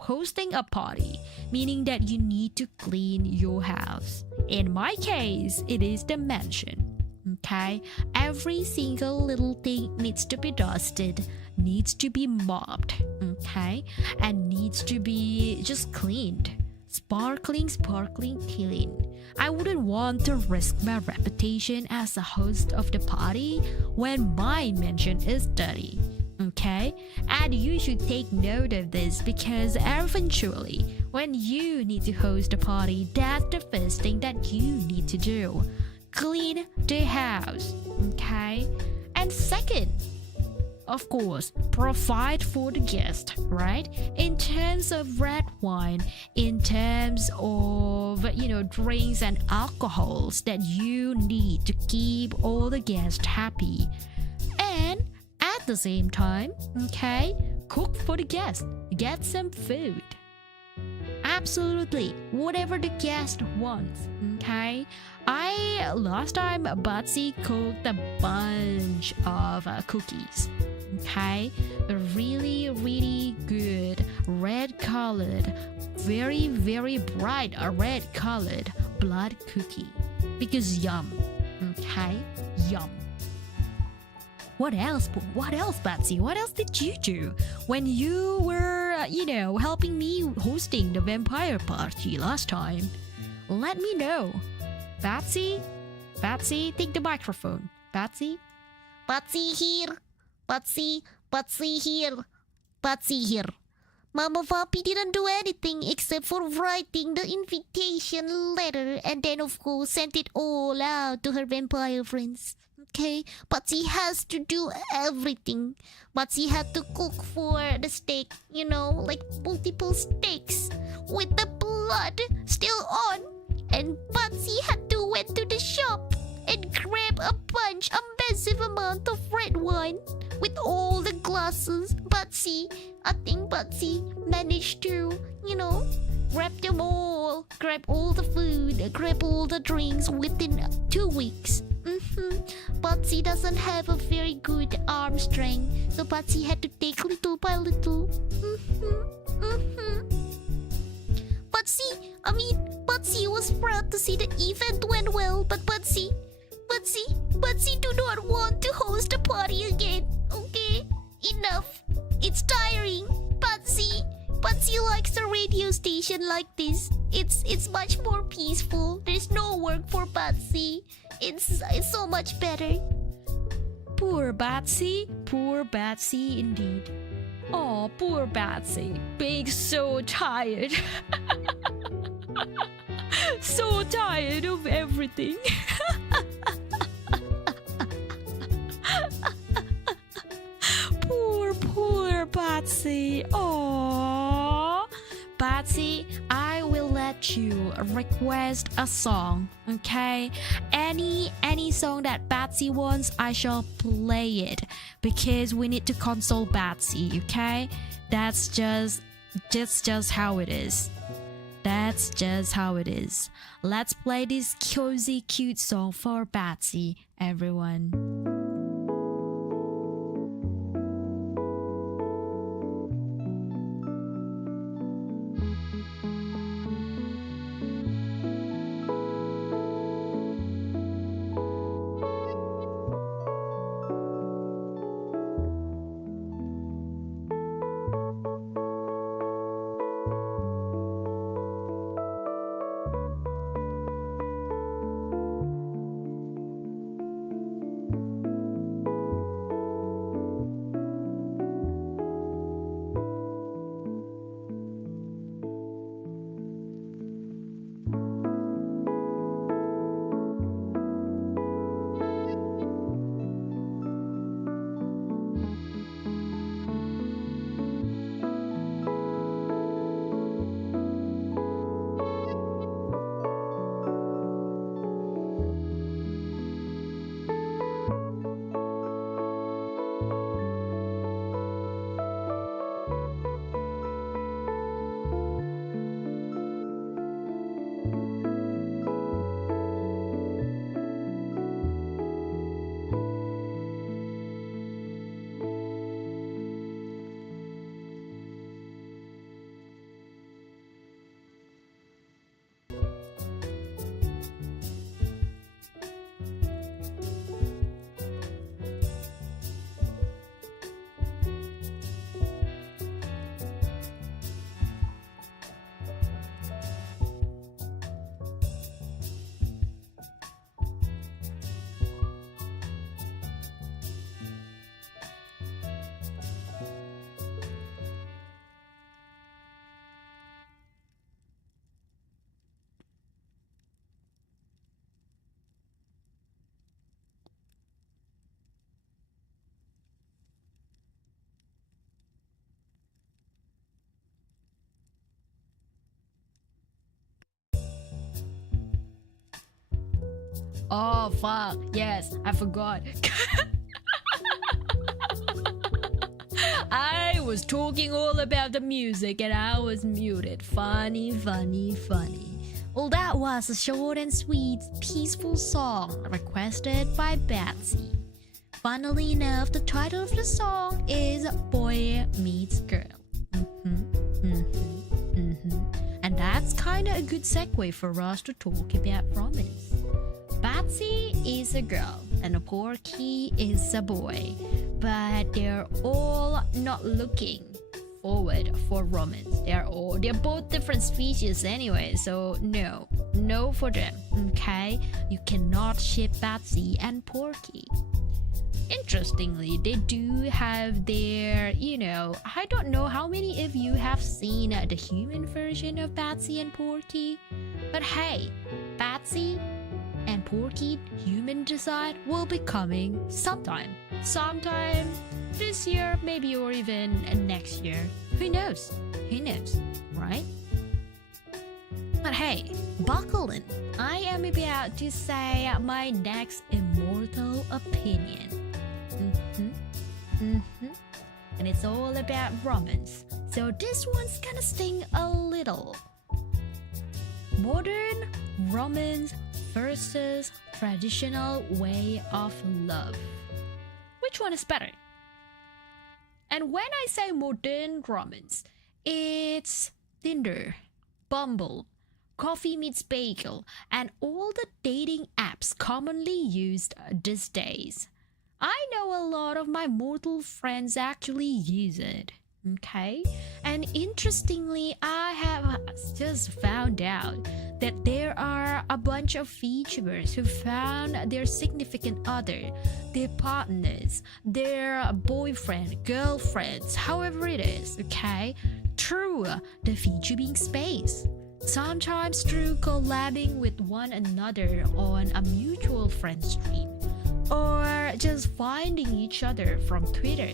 Hosting a party, meaning that you need to clean your house. In my case, it is the mansion. Okay? Every single little thing needs to be dusted, needs to be mopped, okay? And needs to be just cleaned. Sparkling clean. I wouldn't want to risk my reputation as a host of the party when my mansion is dirty. Okay? And you should take note of this because eventually, when you need to host a party, that's the first thing that you need to do. Clean the house. Okay? And second, of course, provide for the guest, right? In terms of red wine, in terms of, drinks and alcohols that you need to keep all the guests happy. And at the same time, okay, cook for the guest. Get some food. Absolutely, whatever the guest wants, okay? Last time, Batsy cooked a bunch of cookies, okay? A really, really good red-colored, very, very bright red-colored blood cookie. Because yum, okay? Yum. What else, Batsy? What else did you do when you were, helping me hosting the vampire party last time? Let me know. Batsy, take the microphone. Batsy? Patsy here. Patsy here. Mama Vampy didn't do anything except for writing the invitation letter and then of course sent it all out to her vampire friends. Okay, Patsy has to do everything. Patsy had to cook for the steak, like multiple steaks with the blood still on. And Patsy had to went to the shop and grab a massive amount of red wine with all the glasses. I think Patsy managed to, grab them all, grab all the food, grab all the drinks within 2 weeks. Patsy doesn't have a very good arm strength, so Patsy had to take little by little. Patsy was proud to see the event went well, but Patsy do not want to host a party again. Okay, enough. It's tiring. Patsy likes a radio station like this. It's much more peaceful. There's no work for Patsy. It's so much better. Poor Batsy indeed. Oh, poor Batsy, being so tired. So tired of everything. Poor Batsy. Oh, Batsy, I will let to request a song, okay? Any song that Batsy wants, I shall play it because we need to console Batsy, okay? That's just how it is. That's just how it is. Let's play this cozy, cute song for Batsy, everyone. Oh fuck, yes, I forgot. I was talking all about the music and I was muted. Funny. Well, that was a short and sweet, peaceful song requested by Batsy. Funnily enough, the title of the song is Boy Meets Girl. And that's kinda a good segue for us to talk about romance. Batsy is a girl and Porky is a boy, but they're all not looking forward for romance. They're both different species anyway, so no for them, okay? You cannot ship Batsy and Porky. Interestingly, they do have their, I don't know how many of you have seen the human version of Batsy and Porky, but hey, Batsy and Porky human design will be coming sometime this year, maybe, or even next year. Who knows, right? But hey, buckle in. I am about to say my next immortal opinion. And it's all about romance, so this one's gonna sting a little. Modern romance versus traditional way of love. Which one is better? And when I say modern romance, it's Tinder, Bumble, Coffee Meets Bagel, and all the dating apps commonly used these days. I know a lot of my mortal friends actually use it, okay? And interestingly, I have just found out that there are a bunch of VTubers who found their significant other, their partners, their boyfriend, girlfriends, however it is, okay? Through the VTubing space. Sometimes through collabing with one another on a mutual friend stream, or just finding each other from Twitter,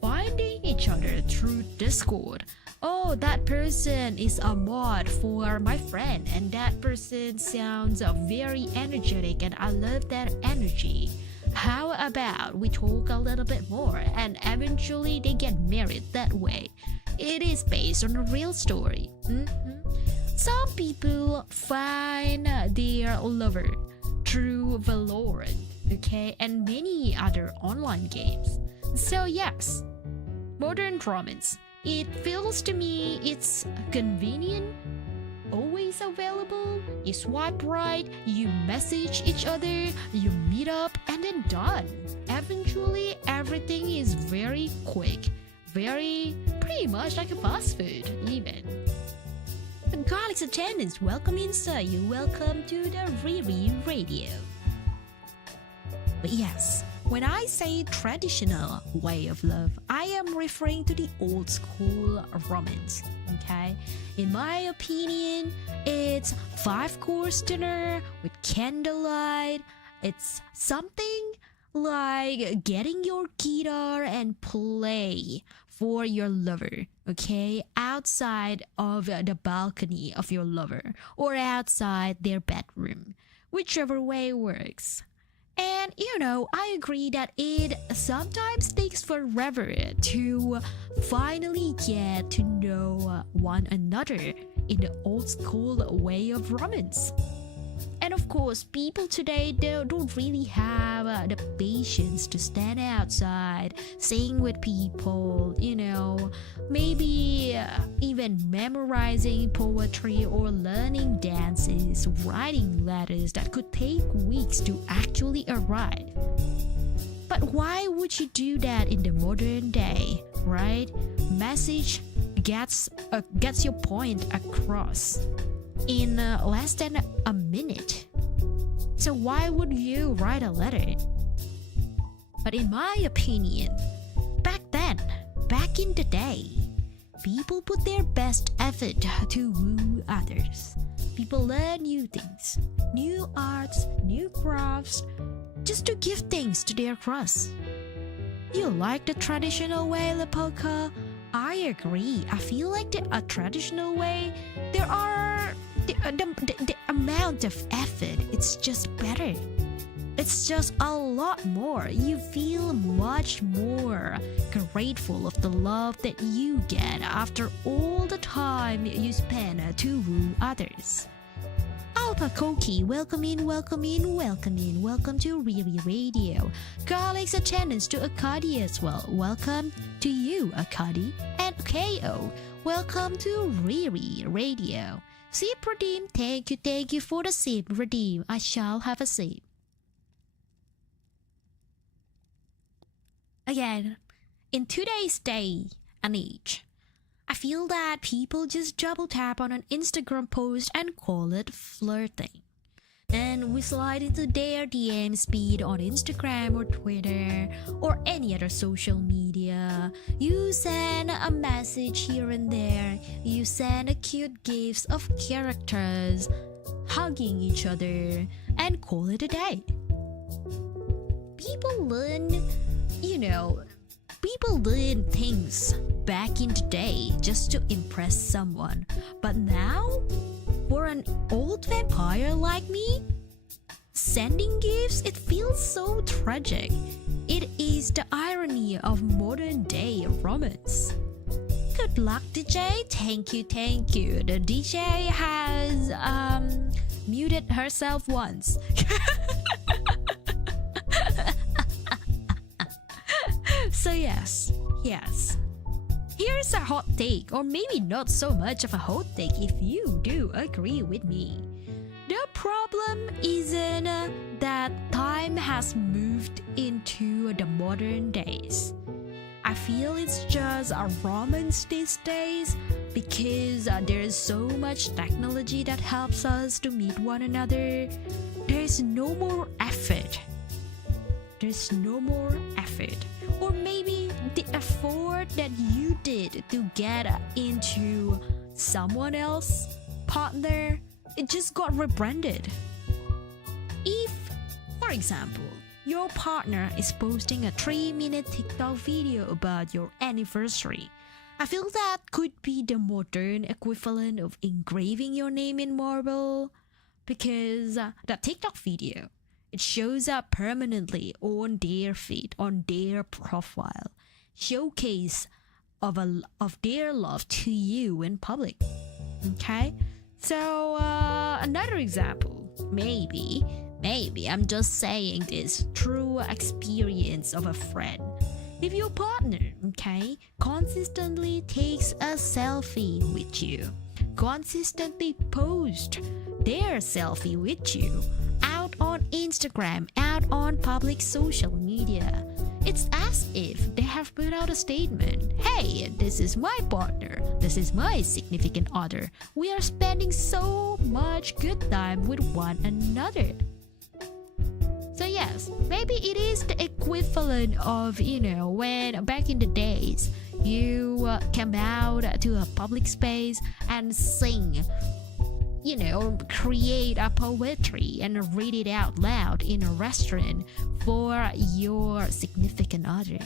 finding each other through Discord, oh, that person is a mod for my friend, and that person sounds very energetic, and I love that energy. How about we talk a little bit more, and eventually they get married that way? It is based on a real story. Some people find their lover through Valorant, okay, and many other online games. So yes, modern romance. It feels to me it's convenient, always available. You swipe right, you message each other, you meet up, and then done. Eventually, everything is very quick, pretty much like a fast food, even. Garlic's attendants, welcome inside you. Welcome to the Riera Radio. But yes, when I say traditional way of love, I am referring to the old school romance, okay? In my opinion, it's 5-course dinner with candlelight. It's something like getting your guitar and play for your lover, okay? Outside of the balcony of your lover or outside their bedroom, whichever way works. And I agree that it sometimes takes forever to finally get to know one another in the old school way of romance. And of course, people today don't really have the patience to stand outside, sing with people, maybe even memorizing poetry or learning dances, writing letters that could take weeks to actually arrive. But why would you do that in the modern day, right? Message gets your point across in less than a minute. So why would you write a letter? But in my opinion, back in the day, people put their best effort to woo others. People learn new things, new arts, new crafts, just to give things to their crush. You like the traditional way, Lepoka? I agree. I feel like a traditional way, there are the amount of effort, it's just better. It's just a lot more. You feel much more grateful of the love that you get after all the time you spend to woo others. Alpha Koki, welcome in. Welcome to Riera Radio. Garlic's attendance to Akadi as well. Welcome to you, Akadi. And KO, welcome to Riera Radio. Sip redeem, thank you for the sip redeem. I shall have a sip. Again, in today's day and age, I feel that people just double tap on an Instagram post and call it flirting. And we slide into their DM speed on Instagram or Twitter or any other social media. You send a message here and there. You send a cute gifs of characters hugging each other and call it a day. People learn things back in the day just to impress someone. But now, for an old vampire like me, sending gifts, it feels so tragic. It is the irony of modern day romance. Good luck, DJ. Thank you. The DJ has muted herself once. So yes. Here's a hot take, or maybe not so much of a hot take if you do agree with me. The problem isn't that time has moved into the modern days. I feel it's just a romance these days because there's so much technology that helps us to meet one another. There's no more effort. Or maybe the effort that you did to get into someone else's partner, it just got rebranded. If, for example, your partner is posting a 3-minute TikTok video about your anniversary, I feel that could be the modern equivalent of engraving your name in marble, because that TikTok video, it shows up permanently on their feed, on their profile, showcase of their love to you in public. Okay, so another example, maybe I'm just saying this through experience of a friend. If your partner, okay, consistently takes a selfie with you, consistently post their selfie with you out on Instagram, out on public social media, it's as if they have put out a statement. Hey, this is my partner. This is my significant other. We are spending so much good time with one another. So yes, maybe it is the equivalent of, when back in the days, you came out to a public space and sing, create a poetry and read it out loud in a restaurant for your significant other.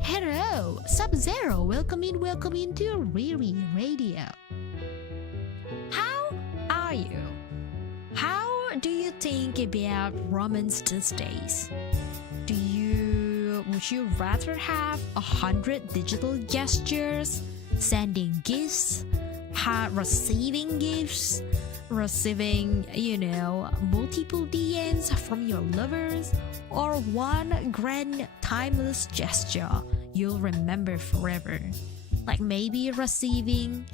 Hello, Sub-Zero, welcome in to Riera Radio. How are you? How do you think about romance these days? Would you rather have 100 digital gestures, sending gifts, receiving gifts, receiving, multiple DMs from your lovers, or one grand timeless gesture you'll remember forever? Like maybe receiving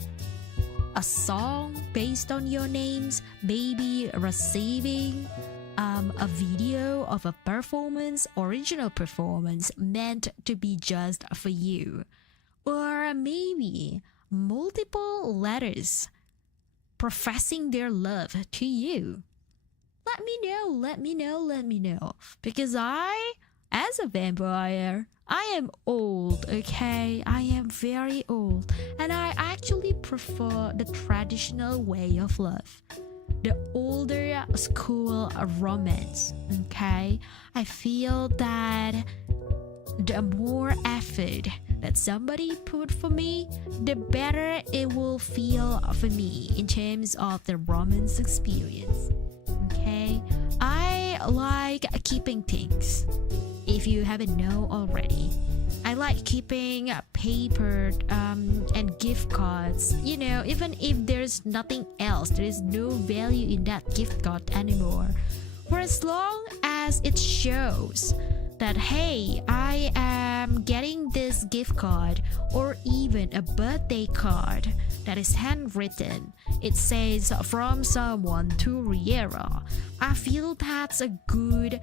a song based on your names, maybe receiving a video of a original performance meant to be just for you, or maybe multiple letters professing their love to you. Let me know, because as a vampire, I am old, okay? I am very old, and I actually prefer the traditional way of love, the older school romance, okay? I feel that the more effort that somebody put for me, the better it will feel for me in terms of the romance experience, okay? I like keeping things. If you haven't known already, I like keeping paper and gift cards. Even if there's nothing else, there is no value in that gift card anymore. For as long as it shows that, hey, I am getting this gift card, or even a birthday card that is handwritten, it says from someone to Riera, I feel that's a good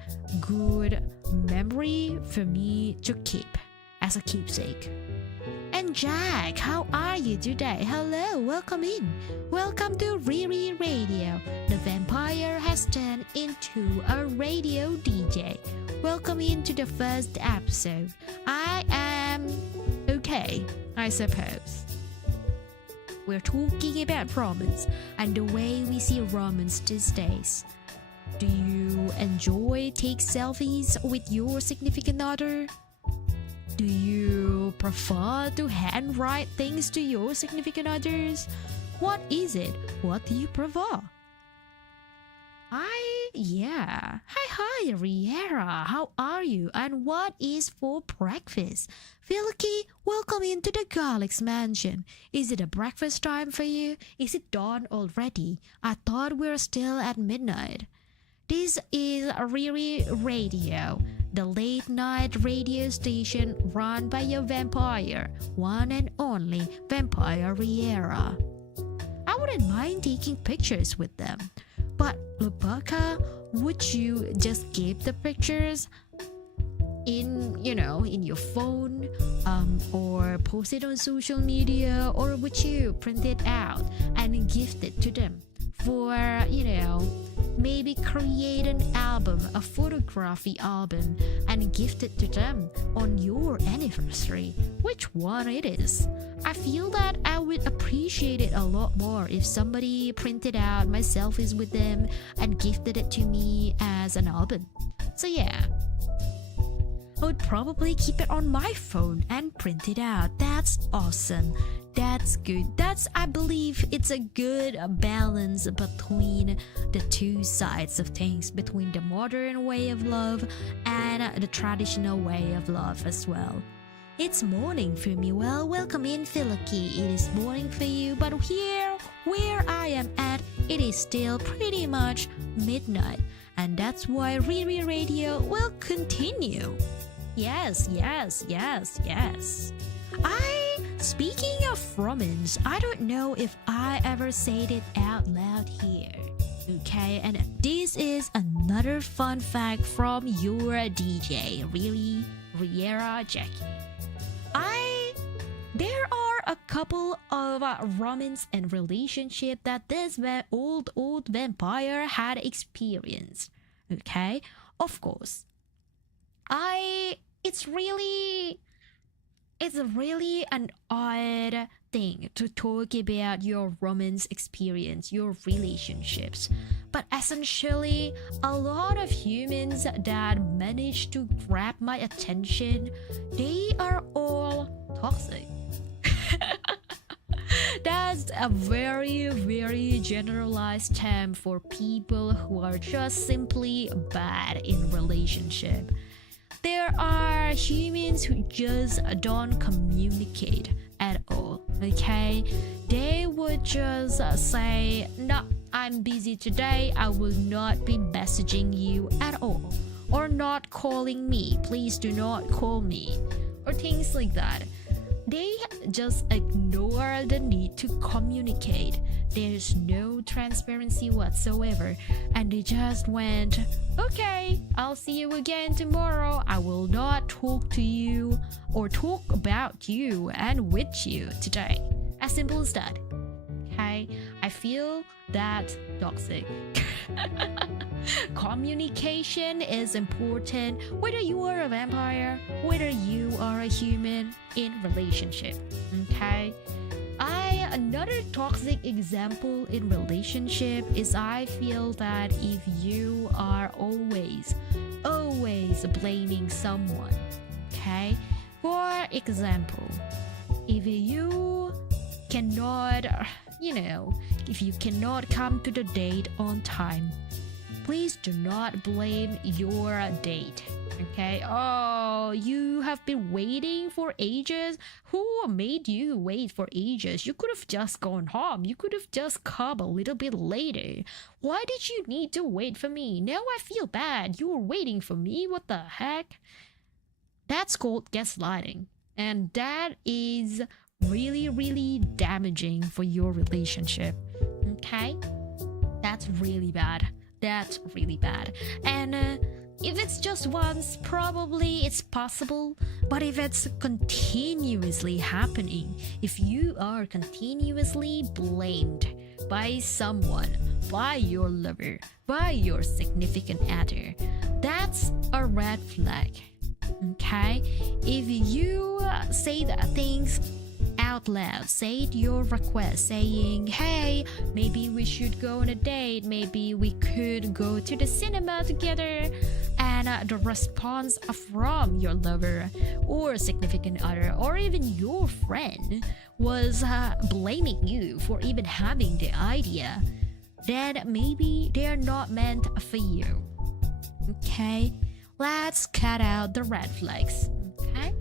memory for me to keep as a keepsake. And Jack, how are you today? Hello, welcome in. Welcome to Riera Radio. The vampire has turned into a radio DJ. Welcome into the first episode. I am okay, I suppose. We're talking about romance and the way we see romance these days. Do you enjoy take selfies with your significant other? Do you prefer to handwrite things to your significant others? What is it? What do you prefer? Hi, Riera. How are you? And what is for breakfast? Philky, welcome into the Garlic's mansion. Is it a breakfast time for you? Is it dawn already? I thought we were still at midnight. This is Riera Radio, the late night radio station run by your vampire, one and only Vampire Riera. I wouldn't mind taking pictures with them. But Lubaca, would you just keep the pictures in your phone, or post it on social media, or would you print it out and gift it to them for, maybe create an album, a photography album, and gift it to them on your anniversary? Which one it is? I feel that I would appreciate it a lot more if somebody printed out my selfies with them and gifted it to me as an album. So yeah, I would probably keep it on my phone and print it out. That's awesome. That's good. I believe it's a good balance between the two sides of things, between the modern way of love and the traditional way of love as well. It's morning for me. Well, welcome in, Philiki. It is morning for you, but here where I am at, it is still pretty much midnight, and that's why Riera Radio will continue. Yes. Speaking of Romans, I don't know if I ever said it out loud here. Okay, and this is another fun fact from your DJ, really, Riera Jackie. There are a couple of romance and relationship that this old vampire had experienced. Okay, of course. It's really an odd thing to talk about your romance experience, your relationships. But essentially, a lot of humans that manage to grab my attention, they are all toxic. That's a very, very generalized term for people who are just simply bad in relationship. There are humans who just don't communicate at all, okay? They would just say, no, I'm busy today, I will not be messaging you at all. Or not calling me, please do not call me. Or things like that. They just ignore the need to communicate. There's no transparency whatsoever. And they just went, okay, I'll see you again tomorrow. I will not talk to you or talk about you and with you today. As simple as that. Okay? I feel that toxic. Communication is important, whether you are a vampire, whether you are a human in relationship. Okay? Another toxic example in relationship is I feel that if you are always blaming someone. Okay? For example, if you cannot, if you cannot come to the date on time, please do not blame your date. Okay? Oh, you have been waiting for ages? Who made you wait for ages? You could have just gone home. You could have just come a little bit later. Why did you need to wait for me? Now I feel bad. You were waiting for me? What the heck? That's called gaslighting. And that is really, really damaging for your relationship. Okay? That's really bad. That's really bad. And if it's just once, probably it's possible. But if it's continuously happening, if you are continuously blamed by someone, by your lover, by your significant other, that's a red flag. Okay? If you say that things out loud, say your request, saying, hey, maybe we should go on a date, maybe we could go to the cinema together, and the response from your lover or significant other or even your friend was blaming you for even having the idea, then maybe they're not meant for you. Okay? Let's cut out the red flags. Okay?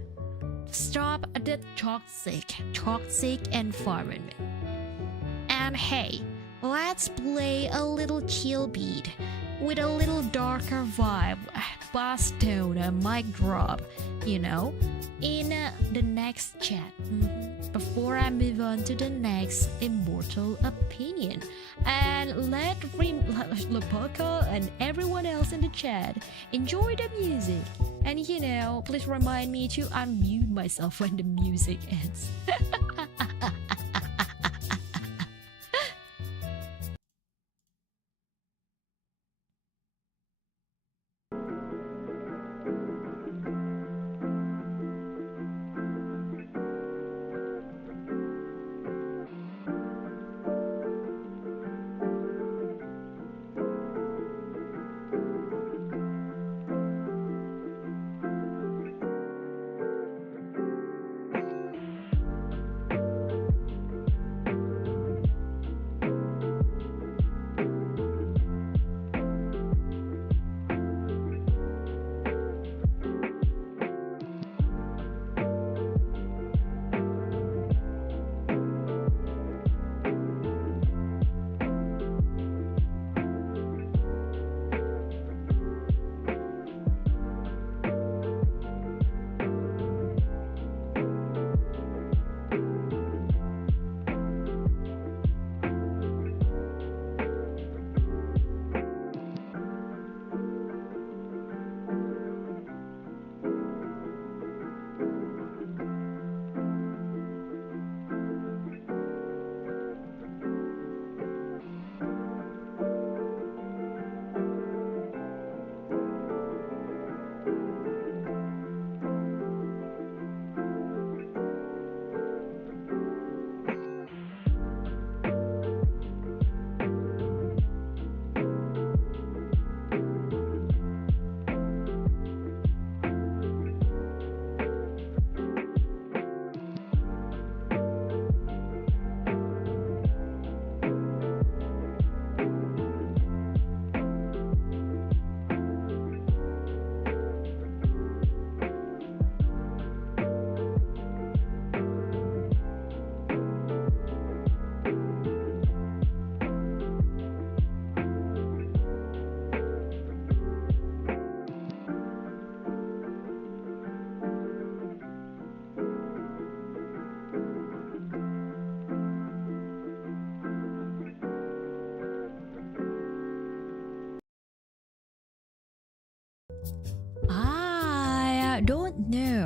Stop the toxic environment. And hey, let's play a little chill beat with a little darker vibe, bass tone, a mic drop, in the next chat. Before I move on to the next immortal opinion. And let Lepaka and everyone else in the chat enjoy the music. And please remind me to unmute myself when the music ends.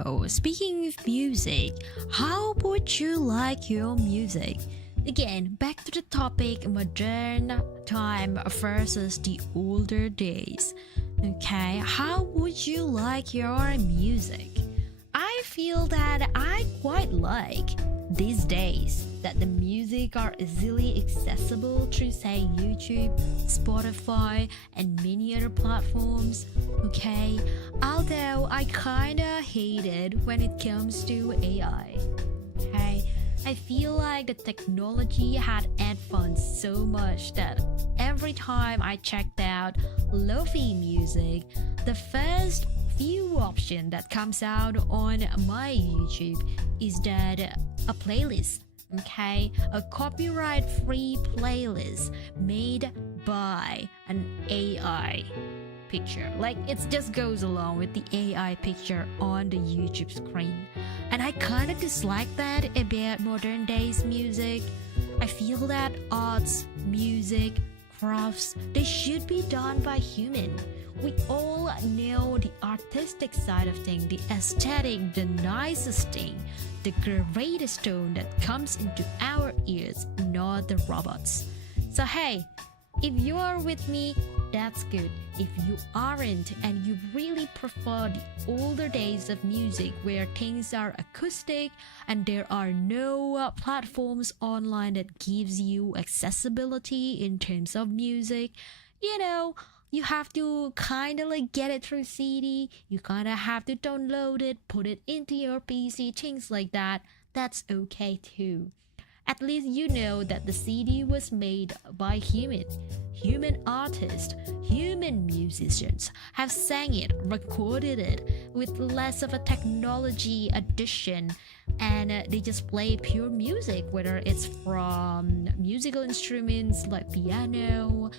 So, speaking of music, how would you like your music? Again, back to the topic modern time versus the older days. Okay, how would you like your music? I feel that I quite like these days that the music are easily accessible through say YouTube, Spotify, and many other platforms. Okay, although I kinda hate it when it comes to AI. Okay, I feel like the technology had advanced so much that every time I checked out lofi music, the first few option that comes out on my YouTube is that a playlist, okay, a copyright free playlist made by an AI picture. Like it just goes along with the AI picture on the YouTube screen. And I kind of dislike that about modern days music. I feel that arts, music, crafts, they should be done by human. We all know the artistic side of things, the aesthetic, the nicest thing, the greatest tone that comes into our ears, not the robots. So hey, if you are with me, that's good. If you aren't and you really prefer the older days of music where things are acoustic and there are no platforms online that gives you accessibility in terms of music, you know, you have to kind of like get it through CD, you kind of have to download it, put it into your PC, things like that. That's okay too. At least you know that the CD was made by human artists, human musicians have sang it, recorded it with less of a technology addition, and they just play pure music, whether it's from musical instruments like piano,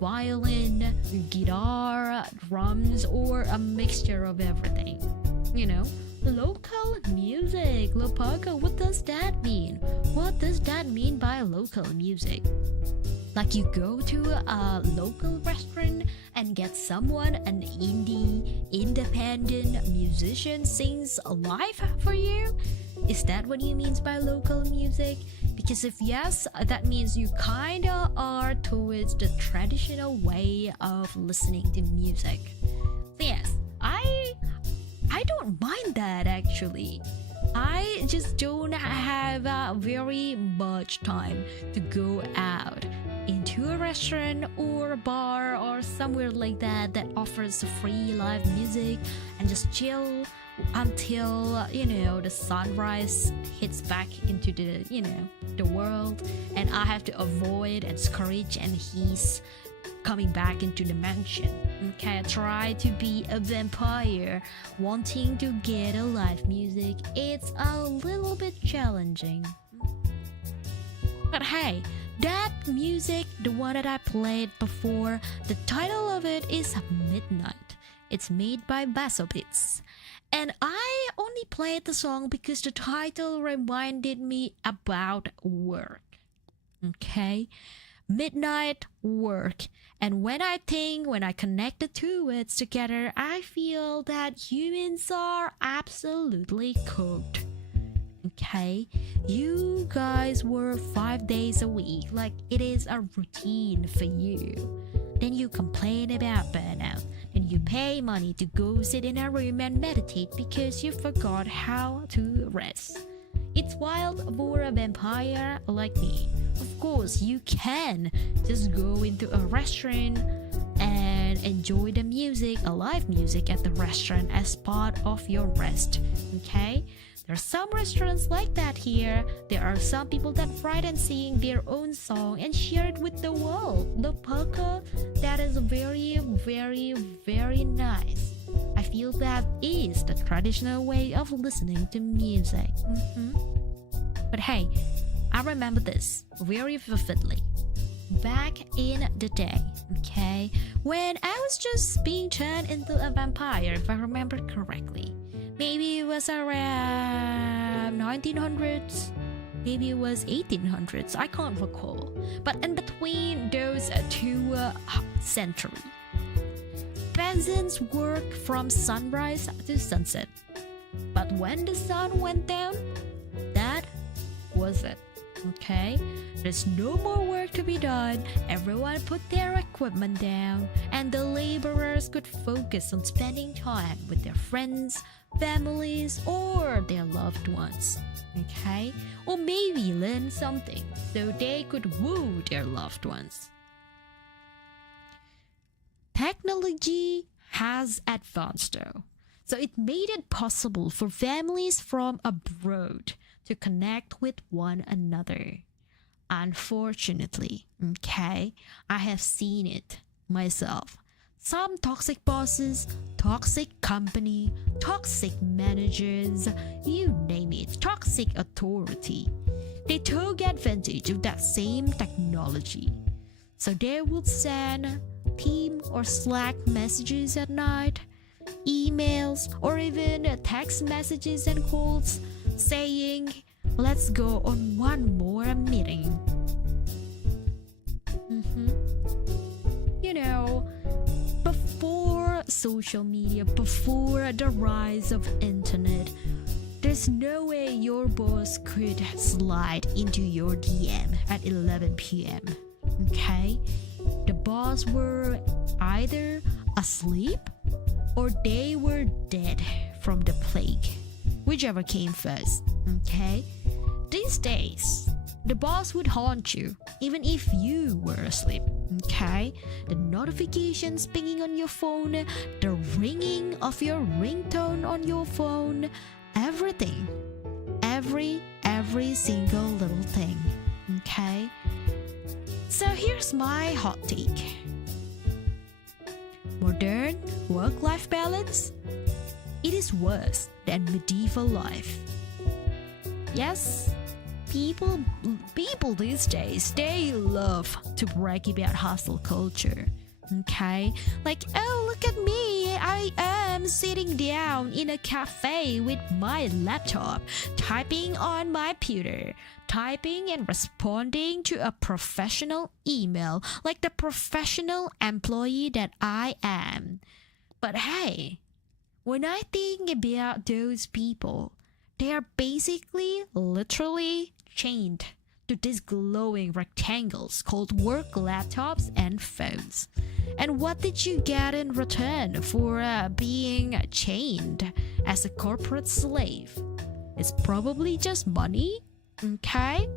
violin, guitar, drums, or a mixture of everything. You know, local music. Lopago, what does that mean? What does that mean by local music? Like you go to a local restaurant and get someone, an independent musician sings live for you? Is that what you mean by local music? Because if yes, that means you kinda are towards the traditional way of listening to music. So yes, I don't mind that actually. I just don't have very much time to go out into a restaurant or a bar or somewhere like that that offers free live music and just chill until, you know, the sunrise hits back into the, you know, the world, and I have to avoid and screech and hiss coming back into the mansion. Okay, try to be a vampire wanting to get a live music. It's a little bit challenging. But hey, that music, the one that I played before, the title of it is Midnight. It's made by Bassobits. And I only played the song because the title reminded me about work. Okay? Midnight work. And when I connect the two words together, I feel that humans are absolutely cooked. Okay? You guys work 5 days a week like it is a routine for you. Then you complain about burnout. Then you pay money to go sit in a room and meditate because you forgot how to rest. It's wild for a vampire like me. Of course, you can just go into a restaurant and enjoy the music, a live music at the restaurant as part of your rest. Okay? There are some restaurants like that here. There are some people that write and sing their own song and share it with the world. The polka, that is very, very, very nice. I feel that is the traditional way of listening to music. But hey, I remember this very vividly. Back in the day, okay, when I was just being turned into a vampire, if I remember correctly. Maybe it was around 1900s, maybe it was 1800s, I can't recall. But in between those two centuries, peasants work from sunrise to sunset. But when the sun went down, that was it. Okay? There's no more work to be done. Everyone put their equipment down, and the laborers could focus on spending time with their friends, families, or their loved ones. Okay? Or maybe learn something so they could woo their loved ones. Technology has advanced though. So it made it possible for families from abroad to connect with one another. Unfortunately, okay, I have seen it myself. Some toxic bosses, toxic company, toxic managers, you name it, toxic authority. They took advantage of that same technology. So they would send Team or Slack messages at night, emails, or even text messages and calls saying, let's go on one more meeting. You know, before social media, before the rise of internet, there's no way your boss could slide into your DM at 11 p.m. Okay? The boss were either asleep or they were dead from the plague, whichever came first. Okay? These days, the boss would haunt you even if you were asleep. Okay? The notifications pinging on your phone, the ringing of your ringtone on your phone, everything. Every single little thing. Okay? So here's my hot take. Modern work-life balance? It is worse than medieval life. Yes, people these days, they love to brag about hustle culture. Okay? Like, oh, look at me. I am sitting down in a cafe with my laptop, typing on my computer, typing and responding to a professional email like the professional employee that I am. But hey, when I think about those people, they are basically literally chained to these glowing rectangles called work laptops and phones. And what did you get in return for being chained as a corporate slave? It's probably just money, okay?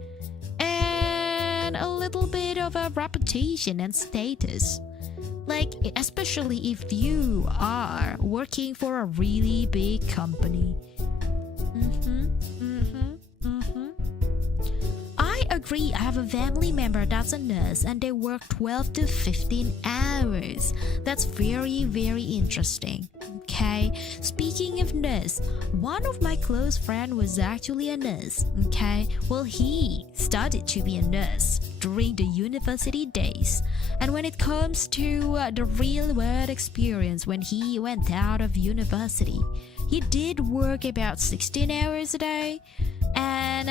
And a little bit of a reputation and status. Like, especially if you are working for a really big company. I agree. I have a family member that's a nurse and they work 12 to 15 hours. That's very, very interesting. Okay, speaking of nurse, one of my close friends was actually a nurse. Okay, well, he studied to be a nurse during the university days. And when it comes to the real world experience, when he went out of university, he did work about 16 hours a day. And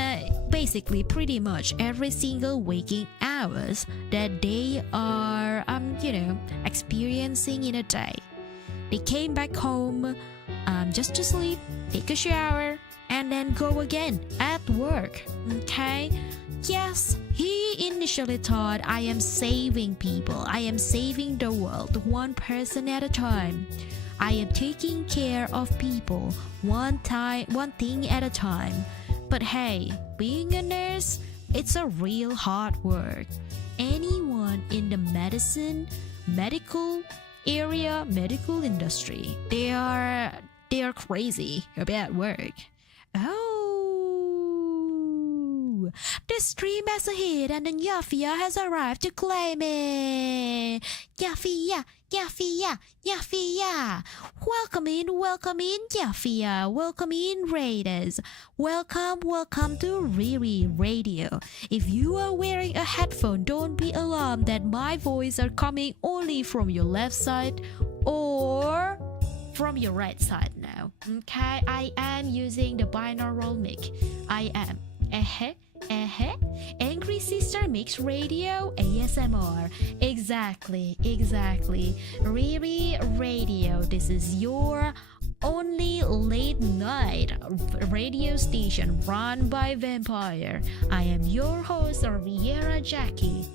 basically pretty much every single waking hours that they are experiencing in a day. They came back home just to sleep, take a shower, and then go again at work. Okay? Yes, he initially thought, I am saving people, I am saving the world one person at a time. I am taking care of people one thing at a time. But hey, being a nurse, it's a real hard work. Anyone in the medical area, medical industry, they are crazy about work. Oh, the stream has a hit and the Yafia has arrived to claim it. Yafia. Welcome in, Yafia. Welcome in, Raiders. Welcome to Riera Radio. If you are wearing a headphone, don't be alarmed that my voice are coming only from your left side or from your right side now. Okay, I am using the binaural mic. I am. Angry Sister Mix Radio ASMR. Exactly. Riera Radio. This is your only late night radio station run by vampire. I am your host, Riera Jackie.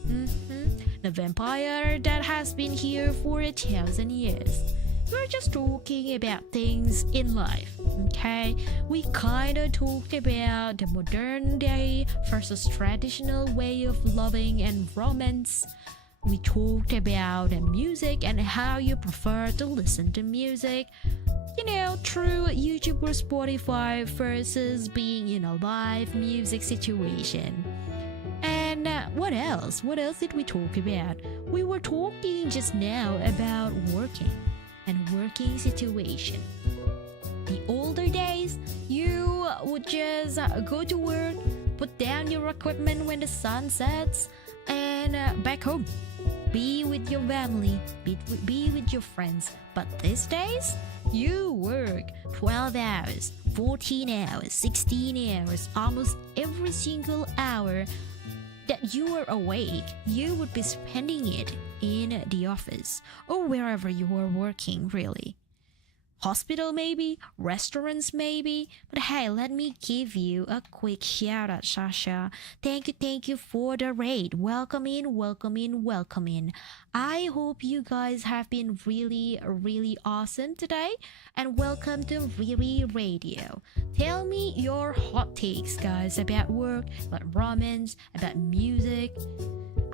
The vampire that has been here for 1,000 years. We're just talking about things in life, okay? We kinda talked about the modern day versus traditional way of loving and romance. We talked about the music and how you prefer to listen to music. You know, through YouTube or Spotify versus being in a live music situation. And what else? What else did we talk about? We were talking just now about working and working situation. The older days, you would just go to work, put down your equipment when the sun sets, and back home. Be with your family, be with your friends. But these days, you work 12 hours, 14 hours, 16 hours, almost every single hour that you are awake, you would be spending it in the office or wherever you are working, really. Hospital maybe, restaurants maybe, but hey, let me give you a quick shout out, Sasha. Thank you for the raid. Welcome in, welcome in, welcome in. I hope you guys have been really awesome today, and welcome to Riri Radio. Tell me your hot takes, guys, about work, about romance, about music.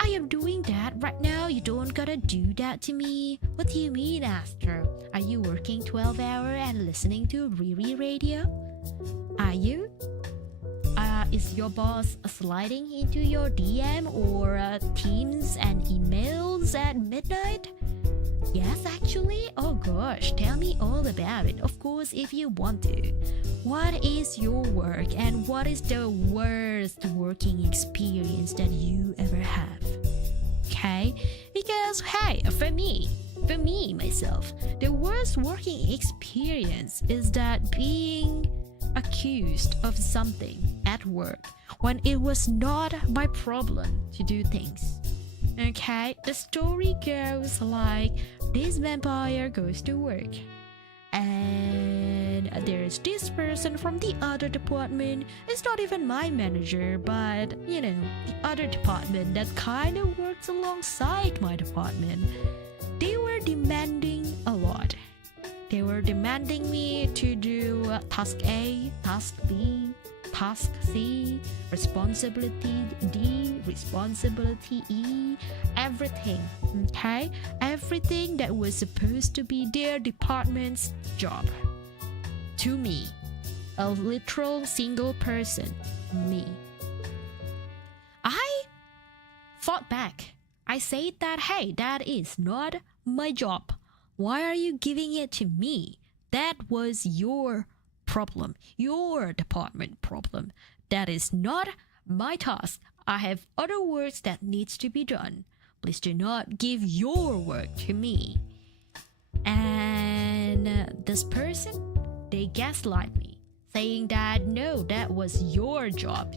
I am doing that right now. You don't gotta do that to me. What do you mean, Astro? Are you working 12 hours and listening to Riri Radio? Are you? Is your boss sliding into your DM or Teams and emails at midnight? Yes, actually? Oh gosh, tell me all about it. Of course, if you want to. What is your work and what is the worst working experience that you ever have? Okay? Because, hey, for me, myself, the worst working experience is that being accused of something at work when it was not my problem to do things. Okay, the story goes like this vampire goes to work and there's this person from the other department. It's not even my manager, but you know, the other department that kind of works alongside my department. They were demanding a lot. They were demanding me to do task A, task B, task C, responsibility D, responsibility E, everything, okay? Everything that was supposed to be their department's job. To me, a literal single person, me. I fought back. I said that, hey, that is not my job. Why are you giving it to me? That was your problem, your department problem. That is not my task. I have other works that needs to be done. Please do not give your work to me. And this person, they gaslight me, saying that no, that was your job.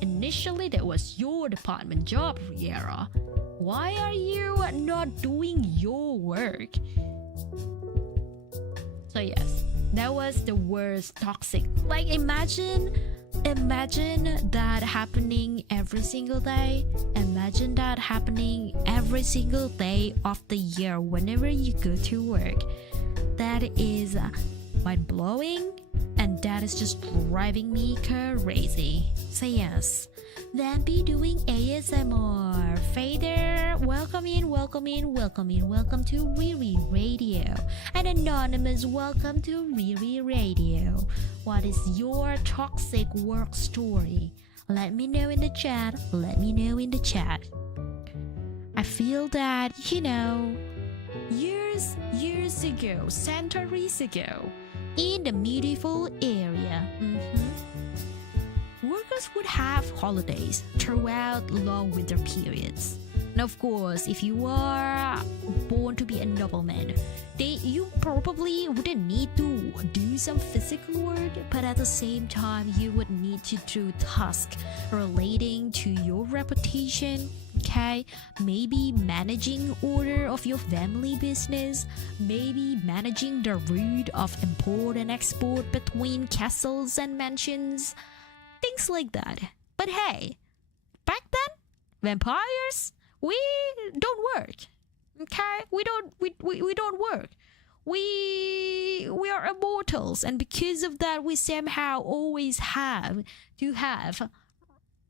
Initially, that was your department job, Riera. Why are you not doing your work? So yes, that was the worst toxic. Like imagine that happening every single day. Imagine that happening every single day of the year whenever you go to work. That is mind-blowing, and that is just driving me crazy. So yes, then be doing ASMR. Fader, welcome in, welcome in, welcome in, welcome to Riri Radio. And Anonymous, welcome to Riri Radio. What is your toxic work story? Let me know in the chat, let me know in the chat. I feel that, you know, years ago, centuries ago, in the medieval area, workers would have holidays throughout long winter periods. And of course, if you are born to be a nobleman, you probably wouldn't need to do some physical work, but at the same time, you would need to do tasks relating to your reputation. Okay, maybe managing order of your family business, maybe managing the route of import and export between castles and mansions, things like that. But hey, back then, vampires, we don't work. Okay, we don't work. We are immortals, and because of that, we somehow always have to have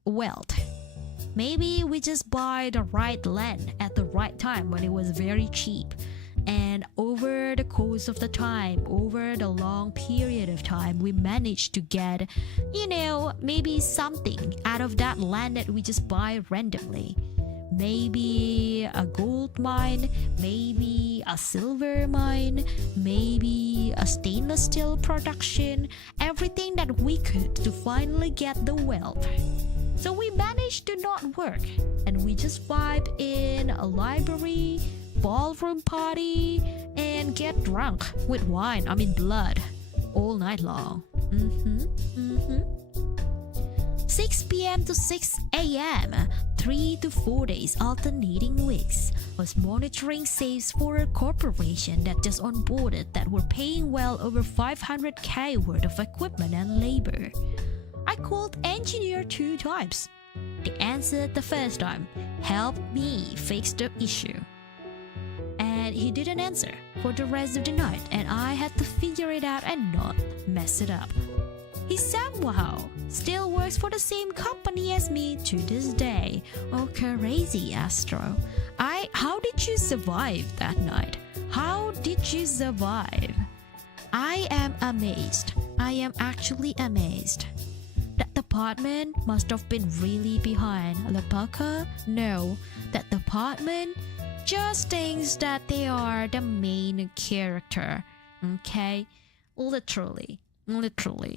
wealth. Maybe we just buy the right land at the right time when it was very cheap. And over the course of the time, over the long period of time, we managed to get, maybe something out of that land that we just buy randomly. Maybe a gold mine, maybe a silver mine, maybe a stainless steel production, everything that we could to finally get the wealth. So we managed to not work, and we just vibe in a library, ballroom party, and get drunk with wine, blood, all night long. 6 p.m. to 6 a.m., 3 to 4 days alternating weeks, was monitoring safes for a corporation that just onboarded that were paying well over 500k worth of equipment and labor. I called engineer 2 times. They answered the first time, help me fix the issue. And he didn't answer for the rest of the night, and I had to figure it out and not mess it up. He somehow still works for the same company as me to this day. Oh, crazy, Astro. How did you survive that night? How did you survive? I am amazed. I am actually amazed. That department must have been really behind the pucker? No, that department just thinks that they are the main character. Okay? Literally.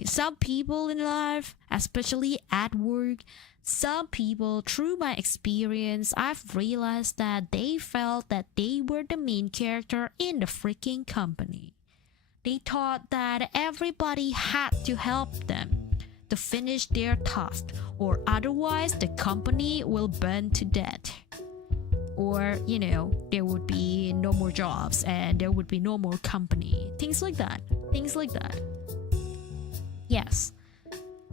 Some people in life, especially at work, some people, through my experience, I've realized that they felt that they were the main character in the freaking company. They thought that everybody had to help them to finish their task, or otherwise the company will burn to death. Or, there would be no more jobs and there would be no more company. Things like that. Yes.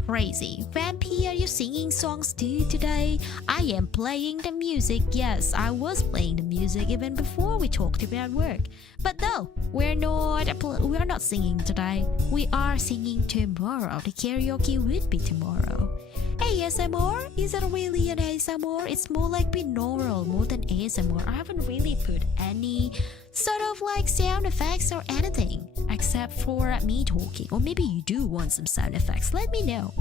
Crazy. Vampy, are you singing songs too today? I am playing the music. Yes, I was playing the music even before we talked about work. But no, we're not singing today. We are singing tomorrow. The karaoke would be tomorrow. ASMR? Is it really an ASMR? It's more like binaural more than ASMR. I haven't really put any sort of like sound effects or anything except for me talking. Or maybe you do want some sound effects. Let me know.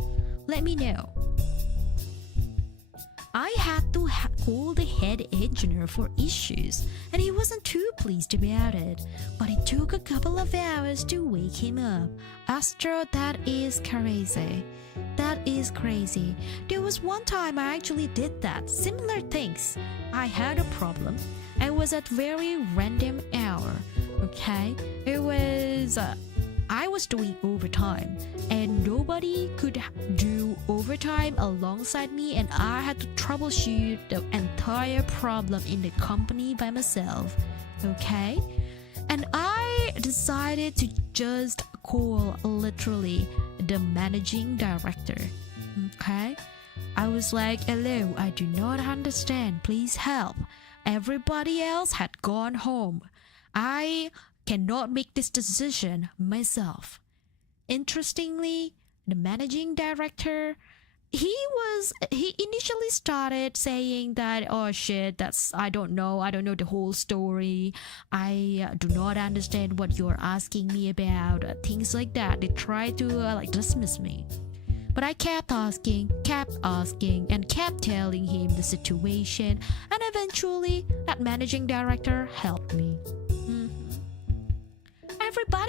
I had to call the head engineer for issues, and he wasn't too pleased about it. But it took a couple of hours to wake him up. Astro, that is crazy. There was one time I actually did that. Similar things. I had a problem. It was at very random hour. Okay? It was... I was doing overtime, and nobody could do overtime alongside me, and I had to troubleshoot the entire problem in the company by myself. Okay? And I decided to just call literally the managing director. Okay? I was like, hello, I do not understand. Please help. Everybody else had gone home. I cannot make this decision myself. Interestingly, the managing director, he initially started saying that, oh shit, I don't know the whole story. I do not understand what you're asking me about. Things like that. They tried to dismiss me. But I kept asking, and kept telling him the situation, and eventually that managing director helped me. Everybody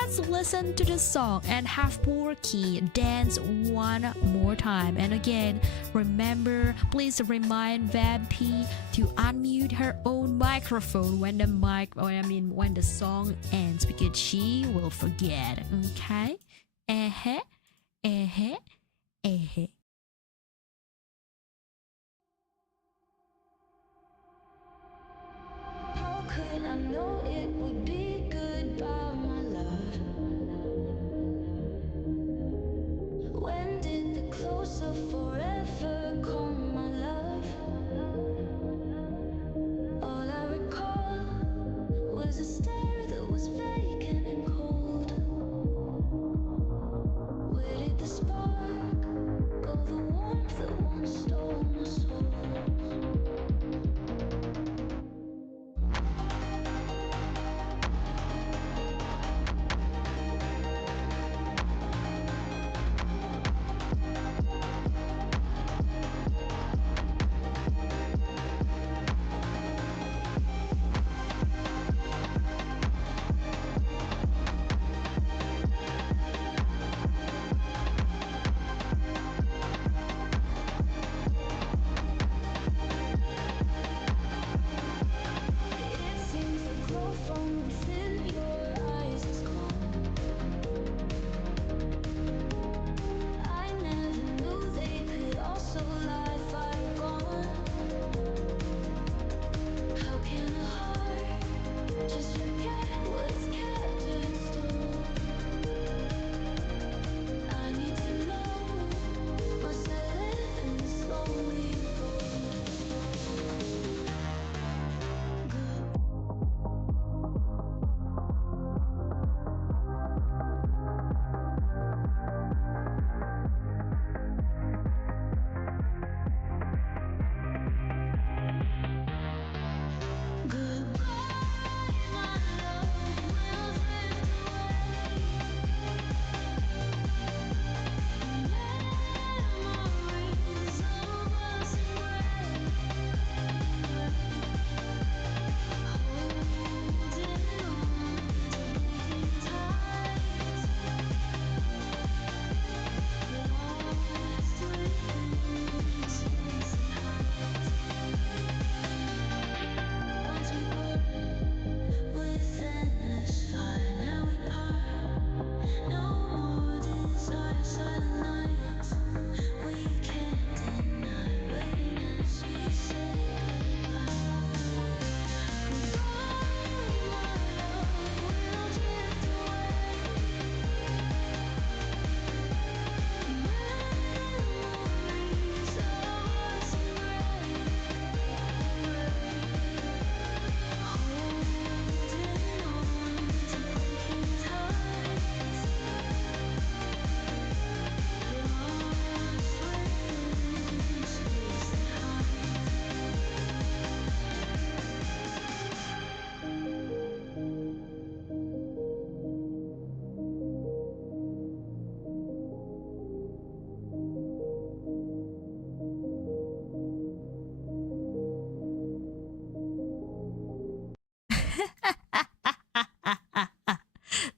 let's listen to the song and have Porky dance one more time. And again, remember, please remind Vampy to unmute her own microphone when when the song ends, because she will forget. Okay? How could I know it would be goodbye, my love? When did the close of forever come, my love? All I recall was a stare that was vacant and cold. Where did the spark go, the warmth that once stole my soul? It seems the glow from within your eyes is gone. I never knew they could also lie far gone. How can a heart just forget what's kept in stone? I need to know, must I live and slowly go? Goodbye, my love, we'll drift away. Memories of us in gray, holding on to bleeding tides, lost within space and height. Once we were with endless fire, now we part. No more desire, silent nights. We can't deny rain as we say goodbye. Goodbye, my love, we'll drift away. Memories of us in gray, holding on to breaking tides, lost within space and height.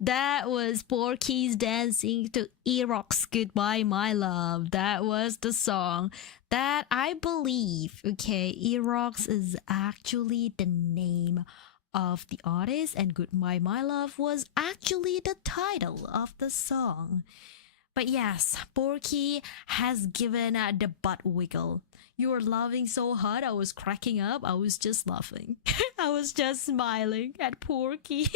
That was Porky's dancing to Erock's Goodbye My Love. That was the song that I believe, okay, Erock's is actually the name of the artist, and Goodbye My Love was actually the title of the song. But yes, Porky has given the butt wiggle. You were laughing so hard, I was cracking up. I was just laughing. I was just smiling at Porky.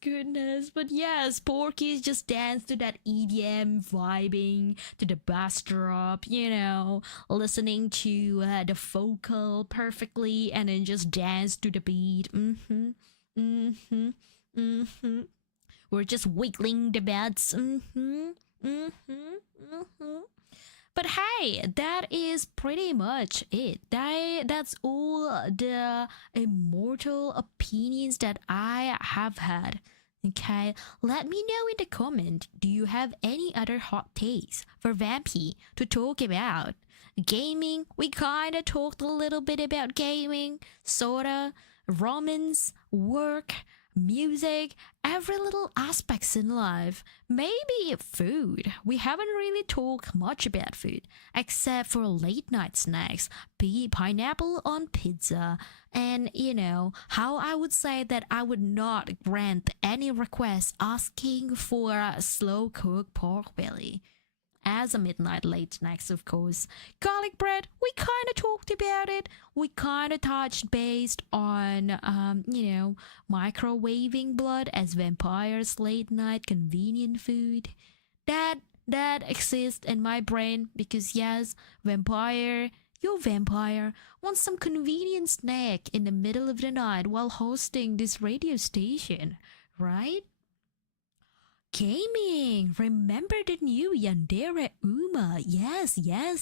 Goodness. But yes, Porky's just danced to that EDM vibing to the bass drop, listening to the vocal perfectly, and then just dance to the beat. We're just wiggling the beds. But hey, that is pretty much it. That's all the immortal opinions that I have had. Okay, let me know in the comment. Do you have any other hot takes for Vampy to talk about? Gaming, we kind of talked a little bit about gaming, sorta, romance, work, music, every little aspects in life. Maybe food. We haven't really talked much about food, except for late night snacks, pineapple on pizza, and how I would say that I would not grant any request asking for a slow cooked pork belly as a midnight late snacks, of course. Garlic bread, we kind of talked about it. We kind of touched based on, microwaving blood as vampires' late night convenient food. That exists in my brain because yes, your vampire wants some convenient snack in the middle of the night while hosting this radio station, right? Gaming! Remember the new Yandere Uma? Yes. Uma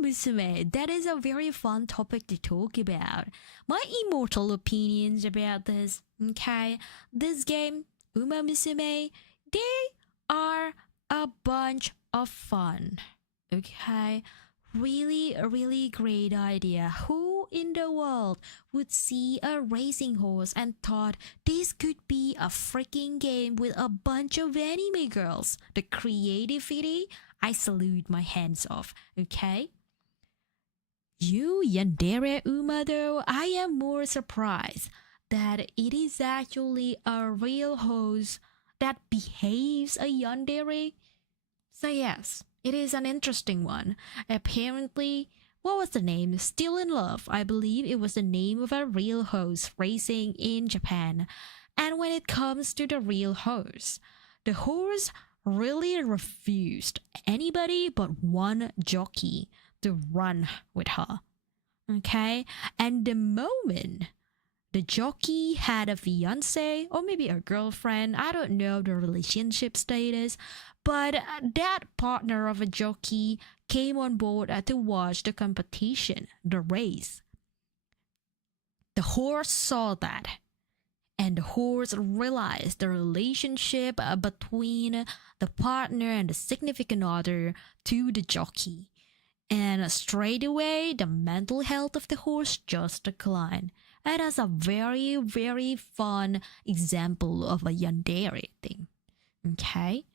Musume. That is a very fun topic to talk about. My immortal opinions about this. Okay, this game, Uma Musume, they are a bunch of fun. Okay, really great idea. Who in the world would see a racing horse and thought this could be a freaking game with a bunch of anime girls? The creativity, I salute my hands off. Okay, you Yandere Uma, though, I am more surprised that it is actually a real horse that behaves a yandere. So yes, it is an interesting one. Apparently, what was the name? Still in Love, I believe it was the name of a real horse racing in Japan. And when it comes to the real horse, the horse really refused anybody but one jockey to run with her. Okay? And the moment the jockey had a fiance or maybe a girlfriend, I don't know the relationship status, but that partner of a jockey came on board to watch the competition, the race. The horse saw that, and the horse realized the relationship between the partner and the significant other to the jockey. And straight away, the mental health of the horse just declined. And that's a very fun example of a yandere thing. Okay?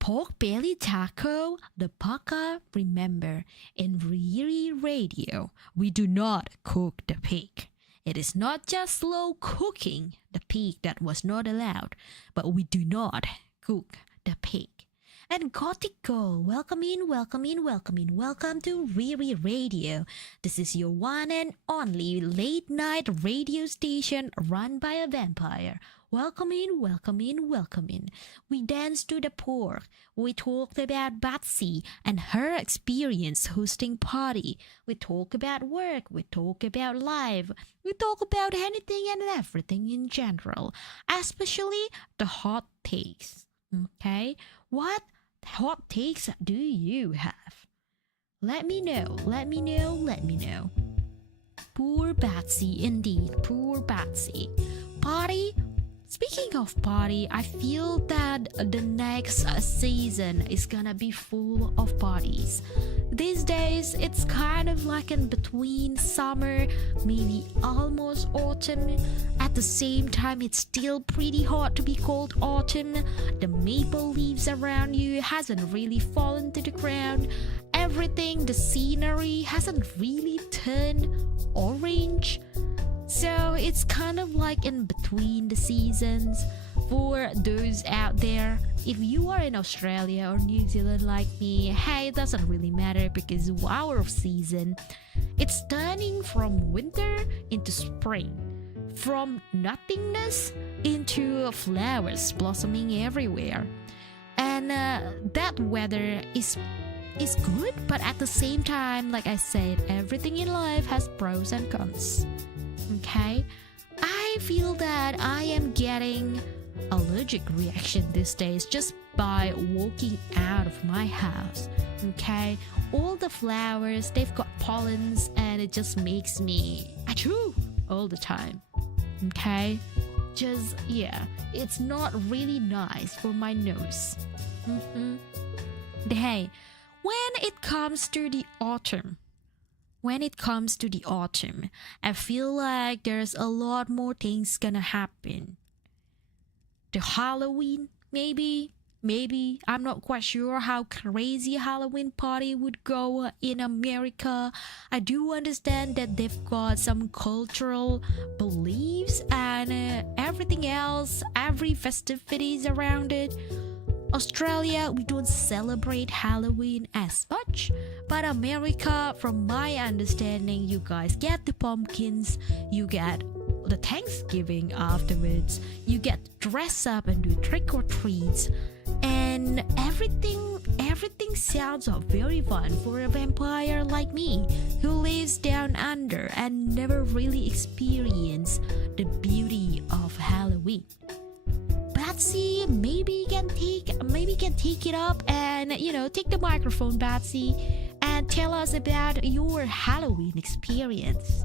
Pork belly taco, the paka, remember, in Riera Radio, we do not cook the pig. It is not just slow cooking the pig that was not allowed, but we do not cook the pig. And Gothic Girl, welcome to Riera Radio. This is your one and only late night radio station run by a vampire. Welcome in. We danced to the pork. We talked about Batsy and her experience hosting party. We talk about work. We talk about life. We talk about anything and everything in general, especially the hot takes. Okay? What hot takes do you have? Let me know. Poor Batsy, indeed, poor Batsy. Party? Speaking of party, I feel that the next season is gonna be full of parties. These days, it's kind of like in between summer, maybe almost autumn. At the same time, it's still pretty hot to be called autumn. The maple leaves around you hasn't really fallen to the ground. Everything, the scenery hasn't really turned orange. So it's kind of like in between the seasons. For those out there, if you are in Australia or New Zealand like me, hey, it doesn't really matter because our season, it's turning from winter into spring, from nothingness into flowers blossoming everywhere. And that weather is good, but at the same time, like I said, everything in life has pros and cons. Okay, I feel that I am getting allergic reaction these days just by walking out of my house. Okay, all the flowers, they've got pollens and it just makes me achoo all the time. Okay, just yeah, it's not really nice for my nose. Hey, when it comes to the autumn, I feel like there's a lot more things gonna happen. The Halloween, maybe, I'm not quite sure how crazy Halloween party would go in America. I do understand that they've got some cultural beliefs and everything else, every festivities around it. Australia, we don't celebrate Halloween as much, but America, from my understanding, you guys get the pumpkins, you get the Thanksgiving afterwards, you get to dress up and do trick or treats, and everything sounds very fun for a vampire like me who lives down under and never really experienced the beauty of Halloween. Batsy, maybe can take it up and take the microphone, Batsy, and tell us about your Halloween experience.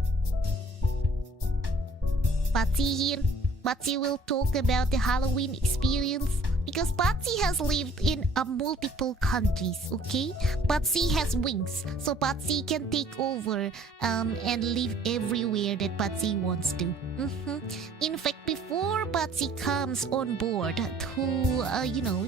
Patsy here. Patsy will talk about the Halloween experience because Patsy has lived in multiple countries, okay? Patsy has wings, so Patsy can take over and live everywhere that Patsy wants to. In fact, before Patsy comes on board to,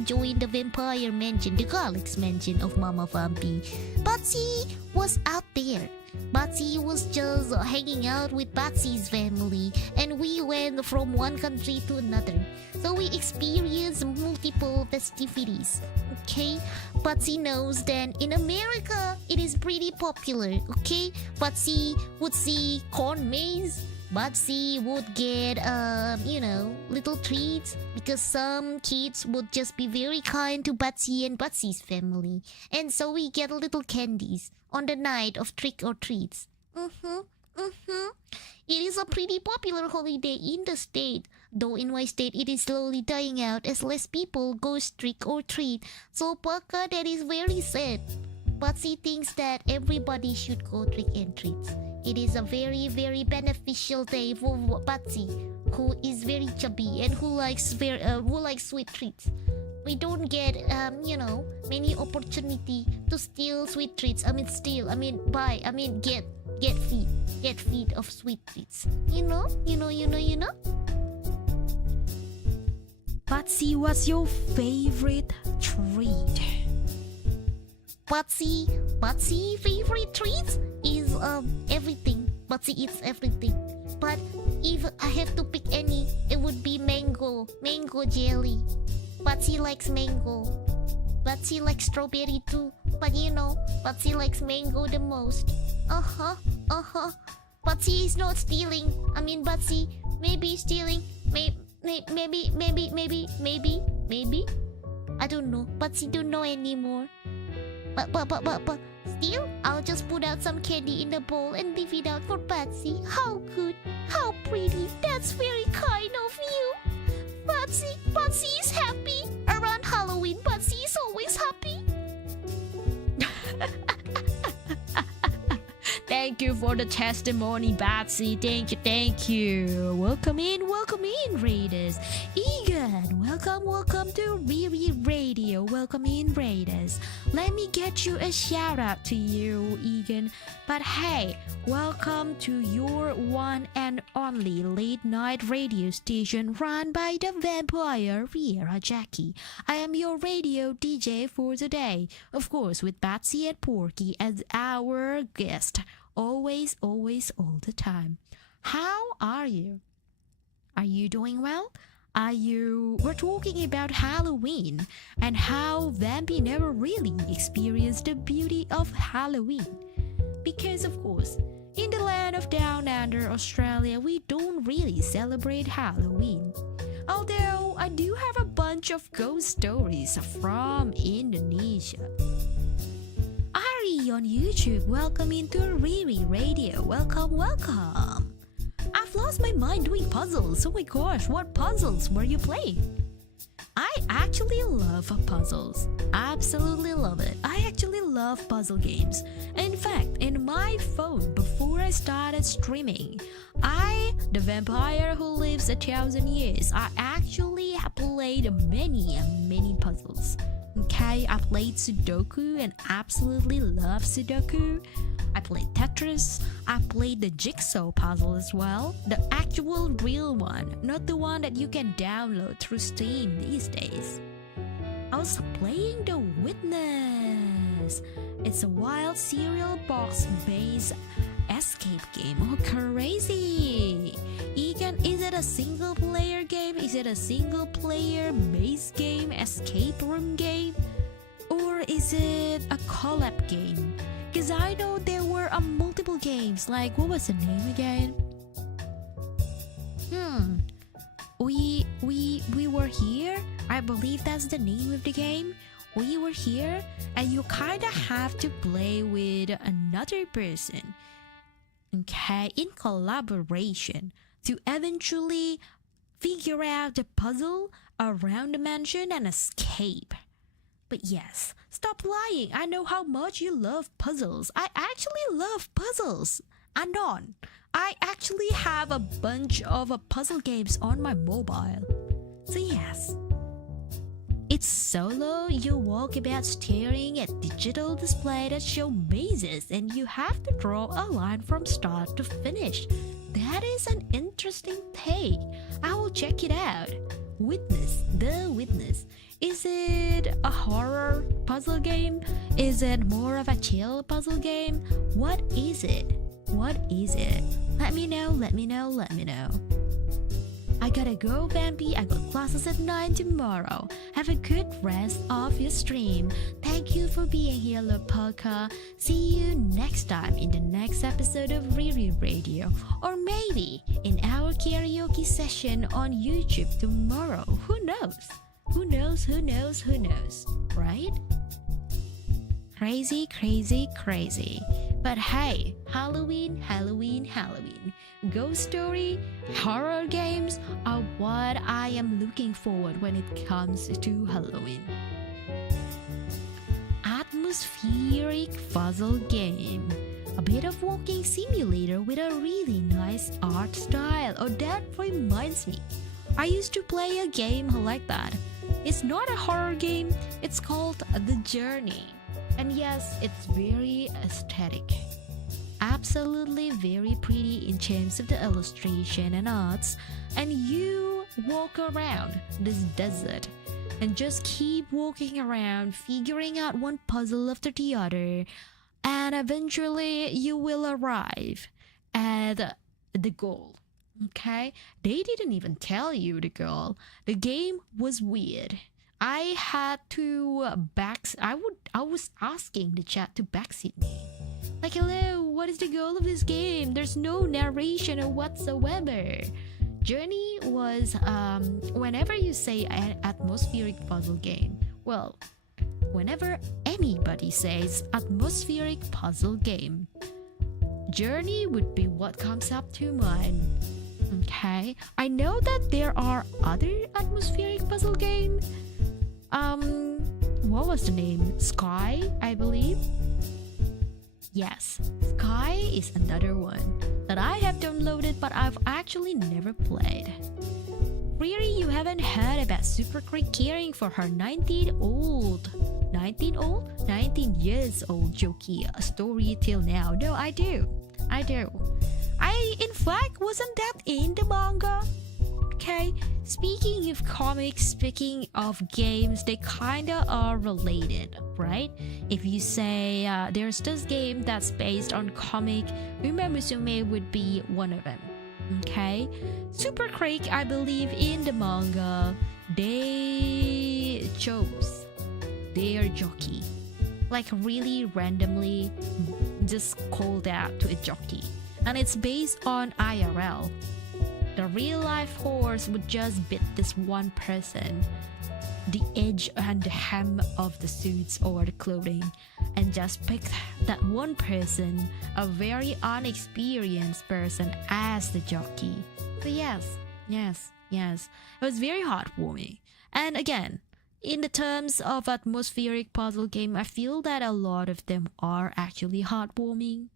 join the vampire mansion, the Garlic's mansion of Mama Vampy, Patsy was out there. Patsy was just hanging out with Patsy's family, and we went from one country to another. So we experienced multiple festivities. Okay, Patsy knows that in America it is pretty popular. Okay, Patsy would see corn maze. Patsy would get little treats because some kids would just be very kind to Patsy and Patsy's family, and so we get little candies on the night of trick or treats. It is a pretty popular holiday in the state, though in my state it is slowly dying out as less people go trick or treat. So Paka, that is very sad. Patsy thinks that everybody should go trick and treats. It is a very, very beneficial day for Patsy, who is very chubby and who likes sweet treats. We don't get many opportunity to steal sweet treats. Get feed of sweet treats. You know. Patsy, what's your favorite treat? Patsy favorite treats is everything. Patsy eats everything. But if I have to pick any, it would be mango jelly. Patsy likes mango. Patsy likes strawberry too. But Patsy likes mango the most. Patsy is not stealing. Patsy maybe stealing. Maybe. I don't know. Patsy don't know anymore. But still, I'll just put out some candy in the bowl and leave it out for Patsy. How good, how pretty. That's very kind of you. Patsy is happy. Around Halloween, Patsy is always happy. Thank you for the testimony, Batsy. Thank you. Welcome in, Raiders. Egan, welcome to Riri Radio. Welcome in, Raiders. Let me get you a shout out to you, Egan. But hey, welcome to your one and only late night radio station run by the vampire Riera Jackie. I am your radio DJ for the day, of course, with Batsy and Porky as our guest. Always, all the time. How are you? Are you doing well? We're talking about Halloween and how Vampy never really experienced the beauty of Halloween. Because of course, in the land of Down Under, Australia, we don't really celebrate Halloween. Although I do have a bunch of ghost stories from Indonesia. Ari on YouTube, welcome into Riri Radio. Welcome. I've lost my mind doing puzzles. Oh my gosh, what puzzles were you playing? I actually love puzzles. Absolutely love it. I actually love puzzle games. In fact, in my phone, before I started streaming, the vampire who lives 1,000 years, I actually have played many puzzles. Okay, I played Sudoku and absolutely love Sudoku. I played Tetris. I played the jigsaw puzzle as well. The actual real one, not the one that you can download through Steam these days. I was playing The Witness. It's a wild cereal box based escape game. Oh, crazy! Egan, is it a single player game? Is it a single player base game, escape room game? Or is it a collab game? Because I know there were multiple games. Like, what was the name again? We were here. I believe that's the name of the game. We were here, and you kinda have to play with another person. Okay, in collaboration to eventually figure out the puzzle around the mansion and escape. But yes, stop lying. I know how much you love puzzles. I actually love puzzles. Anon, I actually have a bunch of puzzle games on my mobile. So yes. It's solo, you walk about staring at digital display that show mazes and you have to draw a line from start to finish. That is an interesting take. I will check it out. Witness, The Witness. Is it a horror puzzle game? Is it more of a chill puzzle game? What is it? What is it? Let me know. I gotta go, Vampy. I got classes at 9 tomorrow. Have a good rest of your stream. Thank you for being here, Lopaka. See you next time in the next episode of Riri Radio. Or maybe in our karaoke session on YouTube tomorrow. Who knows? Who knows? Right? Crazy. But hey, Halloween. Ghost story, horror games are what I am looking forward when it comes to Halloween. Atmospheric puzzle game. A bit of walking simulator with a really nice art style. Oh, that reminds me. I used to play a game like that. It's not a horror game, it's called The Journey. And yes, it's very aesthetic. Absolutely very pretty in terms of the illustration and arts. And you walk around this desert and just keep walking around, figuring out one puzzle after the other. And eventually you will arrive at the goal. Okay? They didn't even tell you the goal. The game was weird. I had to I was asking the chat to backseat me. Like, hello, what is the goal of this game? There's no narration or whatsoever. Journey was whenever you say an atmospheric puzzle game. Well, whenever anybody says atmospheric puzzle game, Journey would be what comes up to mind. Okay, I know that there are other atmospheric puzzle games. What was the name? Sky, I believe. Yes, Sky is another one that I have downloaded but I've actually never played. Riri, you haven't heard about Super Creek caring for her 19 years old Joki story till now. No, I do. I in fact wasn't that in the manga. Okay, speaking of comics, speaking of games, they kinda are related, right? If you say there's this game that's based on comic, Uma Musume would be one of them. Okay, Super Creek, I believe in the manga, they chose their jockey, like really randomly just called out to a jockey, and it's based on IRL. The real life horse would just beat this one person, the edge and the hem of the suits or the clothing, and just pick that one person, a very unexperienced person, as the jockey. So yes, it was very heartwarming. And again, in the terms of atmospheric puzzle game, I feel that a lot of them are actually heartwarming.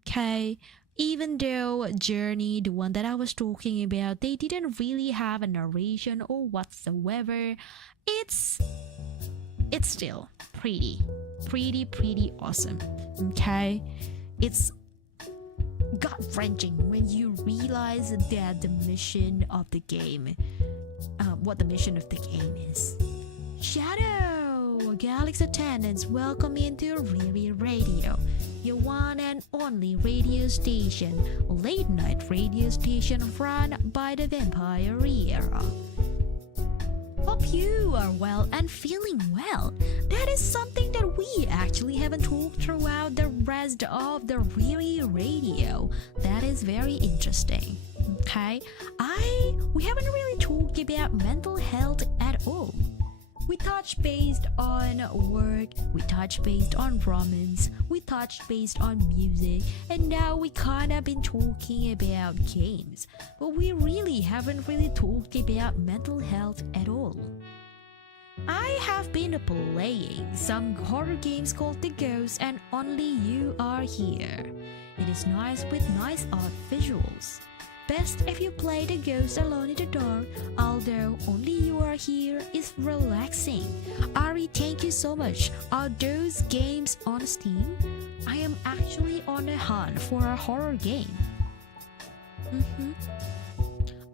Okay, even though Journey, the one that I was talking about, they didn't really have a narration or whatsoever. It's it's still pretty awesome. Okay, it's gut-wrenching when you realize that the mission of the game, what the mission of the game is. Shadow, Galaxy attendants, welcome into Riera Radio, your one and only radio station, late night radio station run by the vampire Riera. Hope you are well and feeling well. That is something that we actually haven't talked throughout the rest of the Riera Radio. That is very interesting. Okay, we haven't really talked about mental health at all. We touched based on work, we touched based on romance, we touched based on music, and now we kinda been talking about games. But we really haven't really talked about mental health at all. I have been playing some horror games called The Ghost and Only You Are Here. It is nice with nice art visuals. Best if you play The Ghost alone in the dark, although Only You Are Here is relaxing. Ari, thank you so much. Are those games on Steam? I am actually on a hunt for a horror game.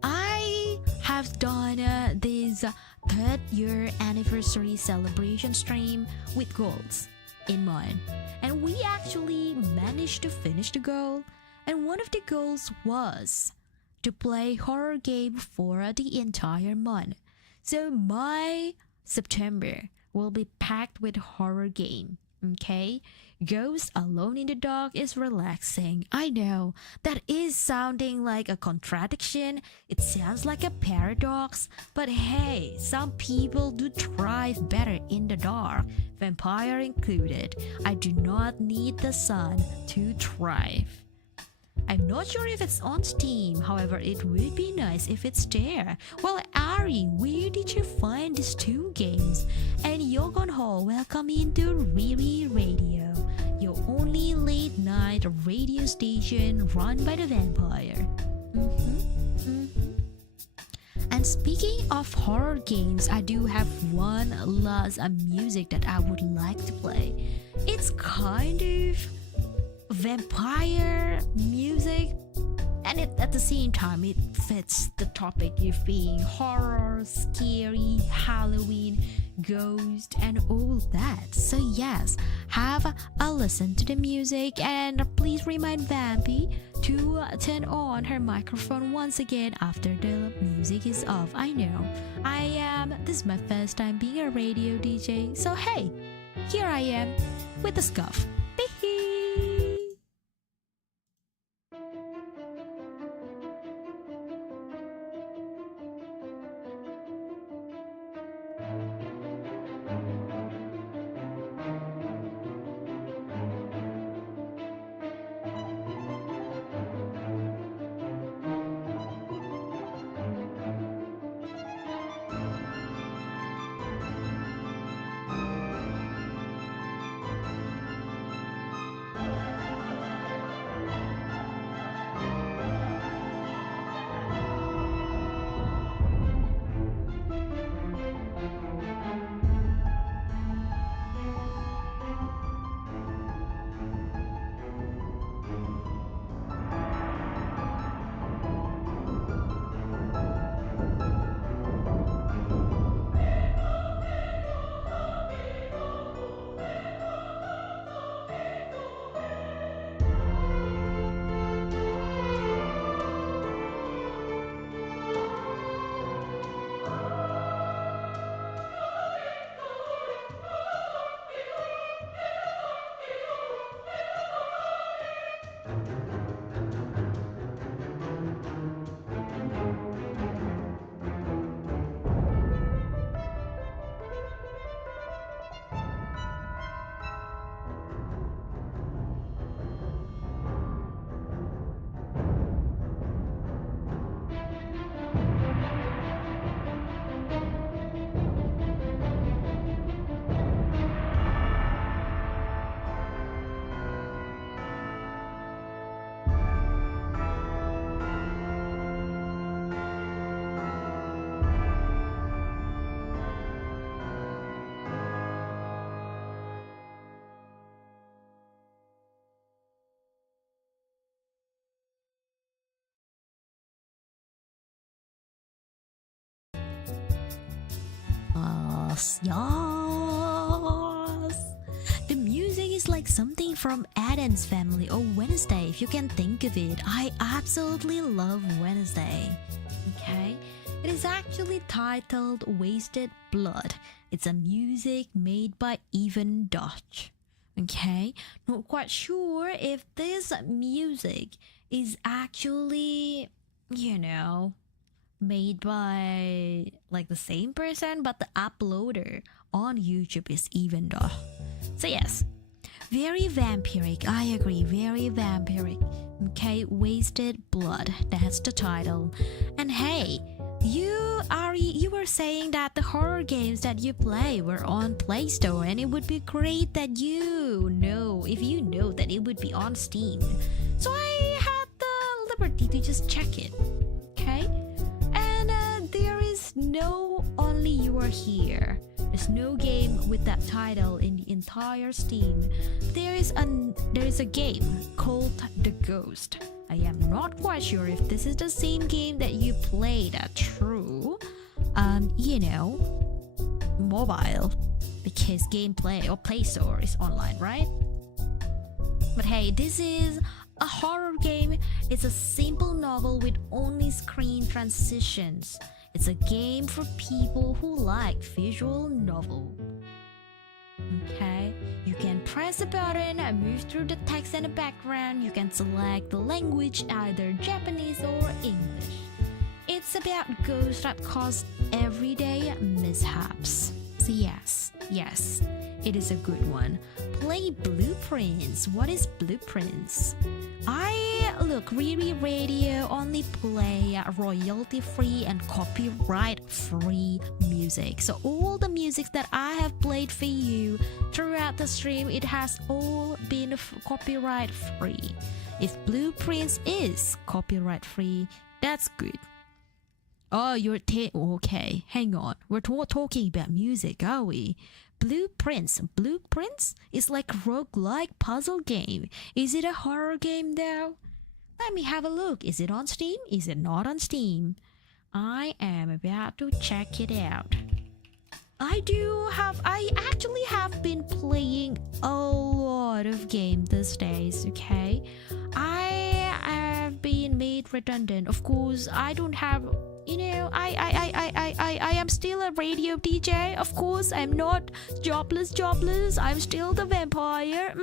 I have done this third year anniversary celebration stream with goals in mind, and we actually managed to finish the goal. And one of the goals was to play horror game for the entire month. So my September will be packed with horror game. Okay? Ghost Alone in the Dark is relaxing. I know, that is sounding like a contradiction. It sounds like a paradox. But hey, some people do thrive better in the dark, vampire included. I do not need the sun to thrive. I'm not sure if it's on Steam, however, it would be nice if it's there. Well, Ari, where did you find these two games? And Yogon Ho, welcome into Riera Radio, your only late night radio station run by the vampire. And speaking of horror games, I do have one last music that I would like to play. It's kind of vampire music, and at the same time it fits the topic of being horror, scary, Halloween, ghost, and all that. So yes, have a listen to the music, and please remind Vampy to turn on her microphone once again after the music is off. I know, this is my first time being a radio DJ, so hey, here I am with a scuff. Yes. The music is like something from Adam's Family or Wednesday, if you can think of it. I absolutely love Wednesday. Okay? It is actually titled Wasted Blood. It's a music made by Even Dutch. Okay? Not quite sure if this music is actually, made by like the same person, but the uploader on YouTube is Even Dutch. So yes, very vampiric. I agree, very vampiric. Okay, Wasted Blood. That's the title. And hey, you were saying that the horror games that you play were on Play Store, and it would be great that if you know that it would be on Steam. So I had the liberty to just check it. Okay, and there is no Only You Are Here. There's no game with that title in the entire Steam. There is a game called The Ghost. I am not quite sure if this is the same game that you played at True, mobile, because gameplay or Play Store is online, right? But hey, this is a horror game. It's a simple novel with only screen transitions. It's a game for people who like visual novel. Okay, you can press a button and move through the text in the background. You can select the language, either Japanese or English. It's about ghosts that cause everyday mishaps. So yes, it is a good one. Play Blueprints. What is Blueprints? Riera Radio only play royalty-free and copyright-free music. So all the music that I have played for you throughout the stream, it has all been copyright-free. If Blueprints is copyright-free, that's good. Oh, okay, hang on. We're talking about music, are we? Blueprints is like a roguelike puzzle game. Is it a horror game though? Let me have a look. Is it on Steam? Is it not on Steam? I am about to check it out. I actually have been playing a lot of games these days, okay? I have been made redundant. Of course, I don't have, I am still a radio DJ. Of course, I'm not jobless. I'm still the vampire.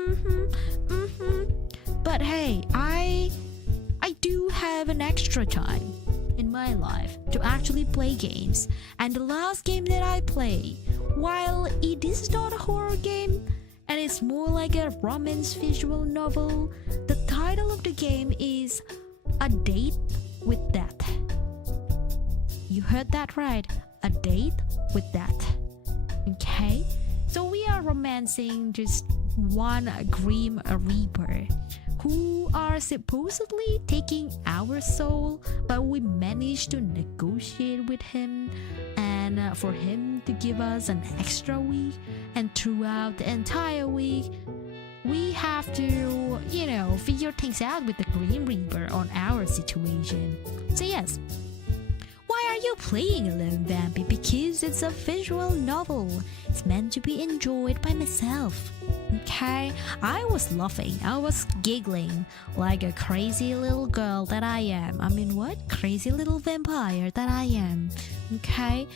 But hey, I do have an extra time in my life to actually play games. And the last game that I played, while it is not a horror game and it's more like a romance visual novel, the title of the game is A Date with Death. You heard that right, A Date with Death. Okay, so we are romancing just one Grim Reaper who are supposedly taking our soul, but we managed to negotiate with him and for him to give us an extra week, and throughout the entire week we have to, figure things out with the Grim Reaper on our situation. So yes, why are you playing alone, Vampy? Because it's a visual novel. It's meant to be enjoyed by myself. Okay? I was laughing. I was giggling like a crazy little girl that I am. I mean, what? Crazy little vampire that I am. Okay?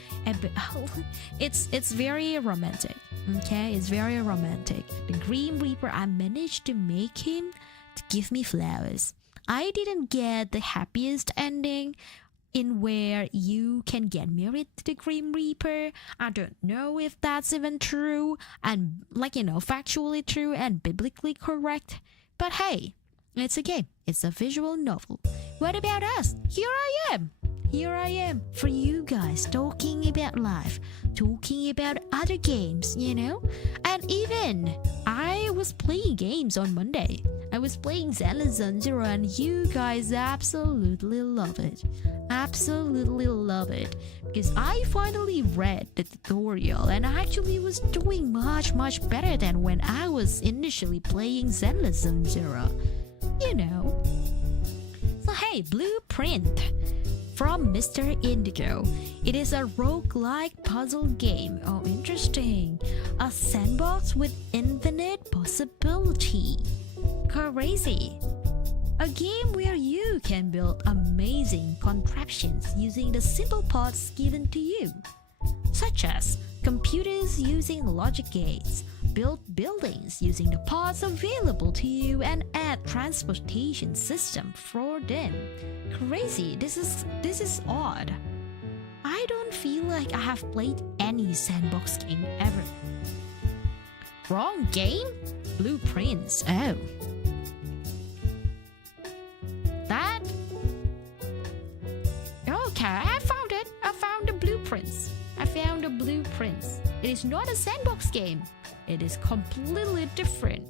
It's very romantic. Okay? It's very romantic. The Grim Reaper, I managed to make him to give me flowers. I didn't get the happiest ending in where you can get married to the Grim Reaper. I don't know if that's even true and factually true and biblically correct. But hey, it's a game. It's a visual novel. What about us? Here I am for you guys, talking about life, talking about other games, And even I was playing games on Monday. I was playing Zenless Zone Zero, and you guys absolutely love it. Absolutely love it. Because I finally read the tutorial and I actually was doing much better than when I was initially playing Zenless Zone Zero. So hey, Blueprint. from Mr. Indigo. It is a roguelike puzzle game. Oh, interesting. A sandbox with infinite possibility. Crazy. A game where you can build amazing contraptions using the simple parts given to you, such as computers using logic gates, build buildings using the parts available to you, and add transportation system for them. Crazy. This is odd. I don't feel like I have played any sandbox game ever. Wrong game? Blueprints. Oh. That? Okay, I found it. I found the blueprints. It is not a sandbox game. It is completely different.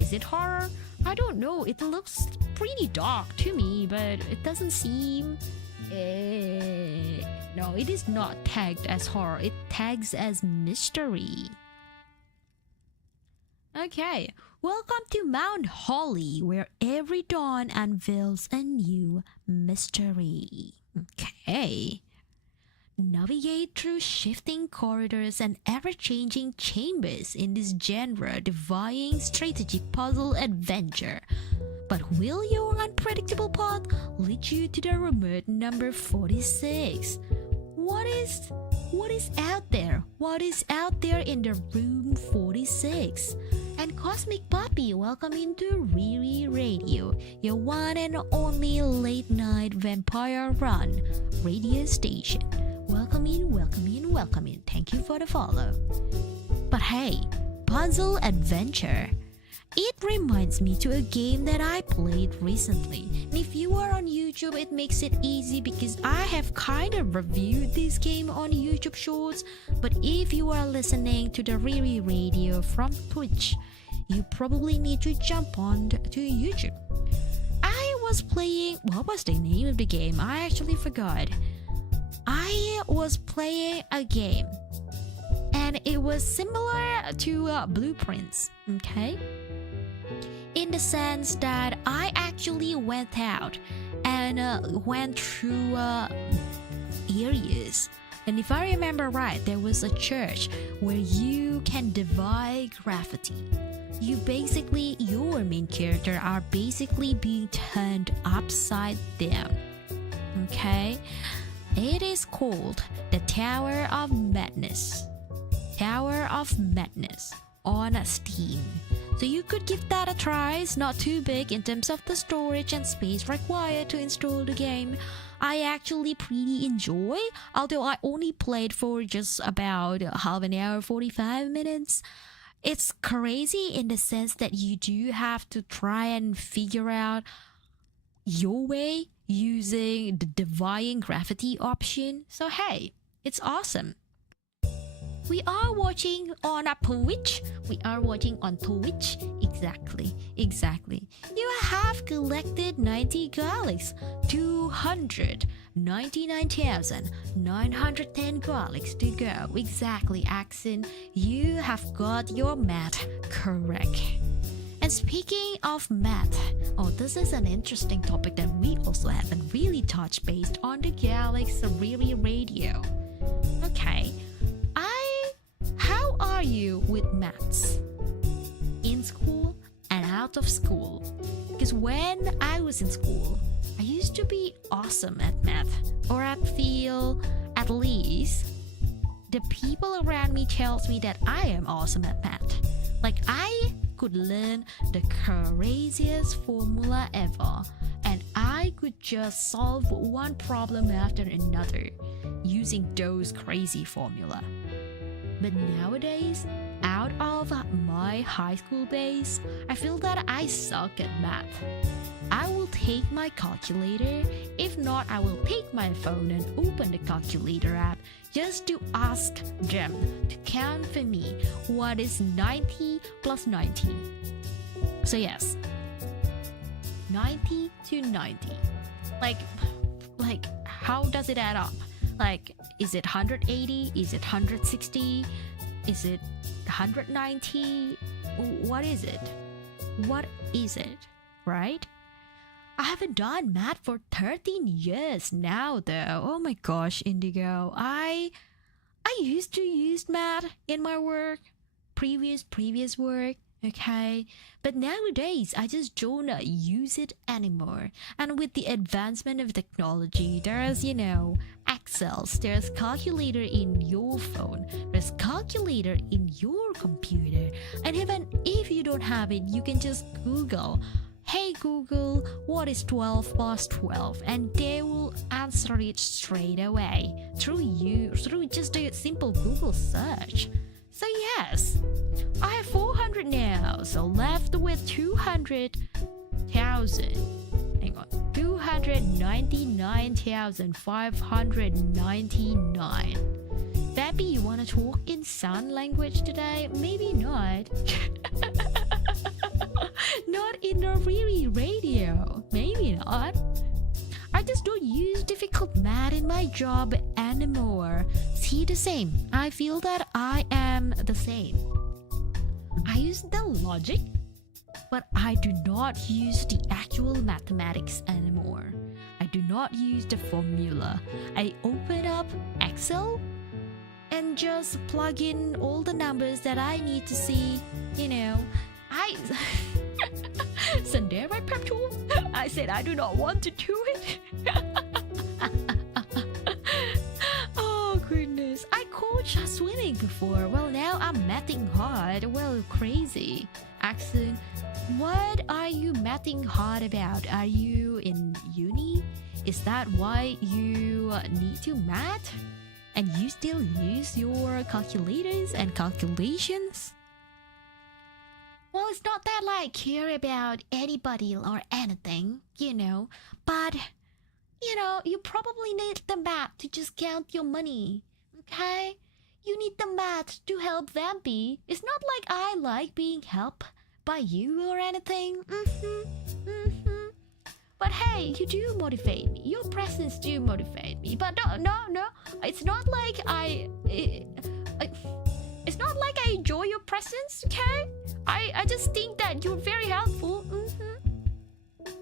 Is it horror? I don't know. It looks pretty dark to me, but it doesn't seem... No, it is not tagged as horror. It tags as mystery. Okay, welcome to Mount Holly, where every dawn unveils a new mystery. Okay. Navigate through shifting corridors and ever-changing chambers in this genre-defying strategy puzzle adventure. But will your unpredictable path lead you to the remote number 46? What is out there? What is out there in the room 46? And Cosmic Puppy, welcome into Riera Radio, your one and only late-night vampire run radio station. Welcome in, welcome in, welcome in. Thank you for the follow. But hey, puzzle adventure. It reminds me to a game that I played recently. And if you are on YouTube, it makes it easy because I have kind of reviewed this game on YouTube Shorts. But if you are listening to the Riera Radio from Twitch, you probably need to jump on to YouTube. I was playing... What was the name of the game? I actually forgot. I was playing a game. And it was similar to Blueprints. Okay? In the sense that I actually went out and went through areas. And if I remember right, there was a church where you can defy gravity. Your main character are basically being turned upside down. Okay? It is called the Tower of Madness. Tower of Madness on Steam. So you could give that a try. It's not too big in terms of the storage and space required to install the game. I actually pretty enjoy, although I only played for just about half an hour, 45 minutes. It's crazy in the sense that you do have to try and figure out your way using the defying gravity option. So hey, it's awesome. We are watching on Twitch. Exactly. You have collected 90 garlics, 299,910 garlics to go. Exactly, Axon. You have got your math correct. And speaking of math, this is an interesting topic that we also haven't really touched based on the Galaxy Riera Radio. Okay. How are you with maths? In school and out of school? Because when I was in school, I used to be awesome at math. Or I feel, at least, the people around me tells me that I am awesome at math. Like I could learn the craziest formula ever. And I could just solve one problem after another using those crazy formula. But nowadays, out of my high school days, I feel that I suck at math. I will take my calculator. If not, I will take my phone and open the calculator app just to ask them to count for me what is 90 plus 90. So yes, 90 to 90. Like how does it add up? Like, is it 180? Is it 160? Is it 190? What is it? Right? I haven't done math for 13 years now though. Oh my gosh, Indigo. I used to use math in my work, previous work, okay? But nowadays I just don't use it anymore. And with the advancement of technology, there's, Excels, there's calculator in your phone, there's calculator in your computer. And even if you don't have it, you can just Google, "Hey Google, what is 12 plus 12?" And they will answer it straight away through just a simple Google search. So yes, I have 400 now, so left with 200,000. Hang on, 299,599. Baby, you wanna talk in sign language today? Maybe not. Not in the Riri radio. Maybe not. I just don't use difficult math in my job anymore. See, the same. I feel that I am the same. I use the logic, but I do not use the actual mathematics anymore. I do not use the formula. I open up Excel and just plug in all the numbers that I need to see, I Sunday, right, Petrol? I said I do not want to do it. Oh goodness, I coached swimming before. Well, now I'm mathing hard. Well, crazy. Accent. What are you mathing hard about? Are you in uni? Is that why you need to math? And you still use your calculators and calculations? Well, it's not that I care about anybody or anything, but, you probably need the math to just count your money, okay? You need the math to help Vampy. It's not like I like being helped by you or anything. But hey, you do motivate me. Your presence do motivate me. But no. It's not like it's not like I enjoy your presence, okay? I just think that you're very helpful.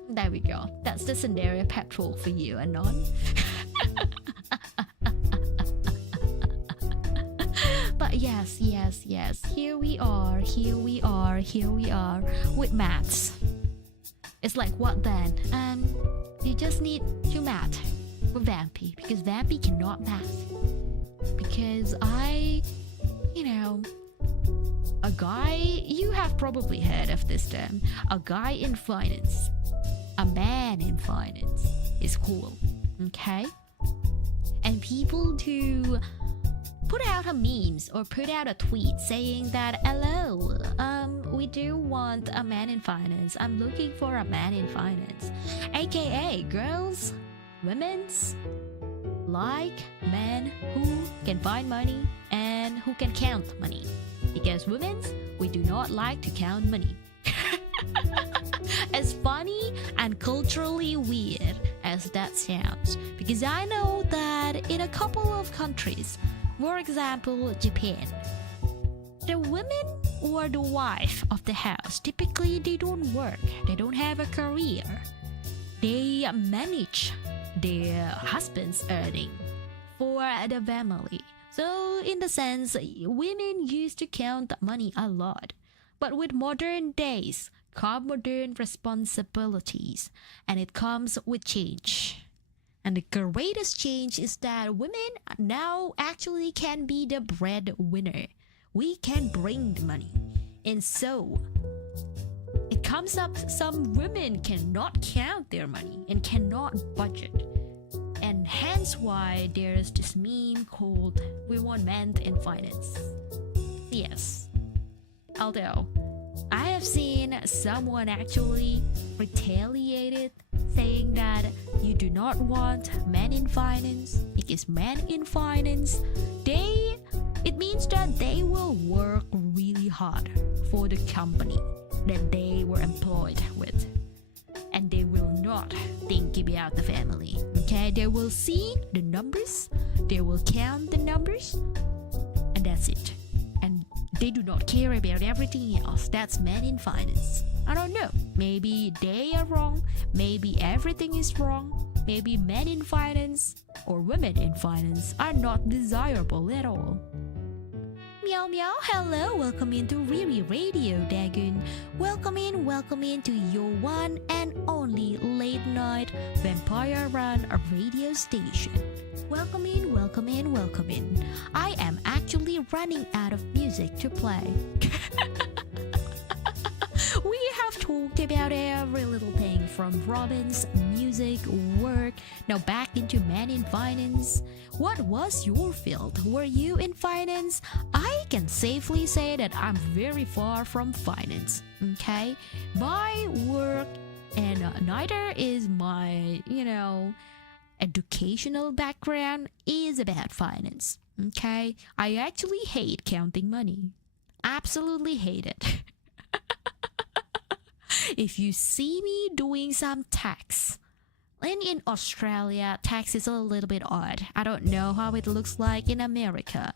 There we go. That's the scenario petrol for you, Anon. But yes. Here we are with maths. It's like, what then? You just need to math with Vampy, because Vampy cannot math. Because a guy, you have probably heard of this term, a guy in finance, a man in finance is cool, okay? And people do put out a memes or put out a tweet saying that, "Hello, we do want a man in finance. I'm looking for a man in finance." AKA girls, women's, like men who can find money and who can count money. Because women's, we do not like to count money. As funny and culturally weird as that sounds, because I know that in a couple of countries, for example, Japan, the women or the wife of the house, typically they don't work, they don't have a career. They manage their husband's earning for the family. So in the sense, women used to count money a lot. But with modern days come modern responsibilities, and it comes with change. And the greatest change is that women now actually can be the breadwinner. We can bring the money. And so it comes up, some women cannot count their money and cannot budget. And hence why there's this meme called "We want men in finance." Yes. Although I have seen someone actually retaliated saying that you do not want men in finance, because men in finance, it means that they will work really hard for the company that they were employed with. And they will not think about the family, okay? They will see the numbers, they will count the numbers, and that's it. And they do not care about everything else. That's men in finance. I don't know. Maybe they are wrong. Maybe everything is wrong. Maybe men in finance or women in finance are not desirable at all. Meow meow, hello, welcome into Riera Radio, Dagon. Welcome in to your one and only late night vampire run radio station. Welcome in. I am actually running out of music to play. We have talked about every little thing from Robin's music, work, now back into men in finance. What was your field? Were you in finance? I can safely say that I'm very far from finance, okay? My work and neither is my, educational background is about finance, okay? I actually hate counting money. Absolutely hate it. If you see me doing some tax, and in Australia, tax is a little bit odd. I don't know how it looks like in America.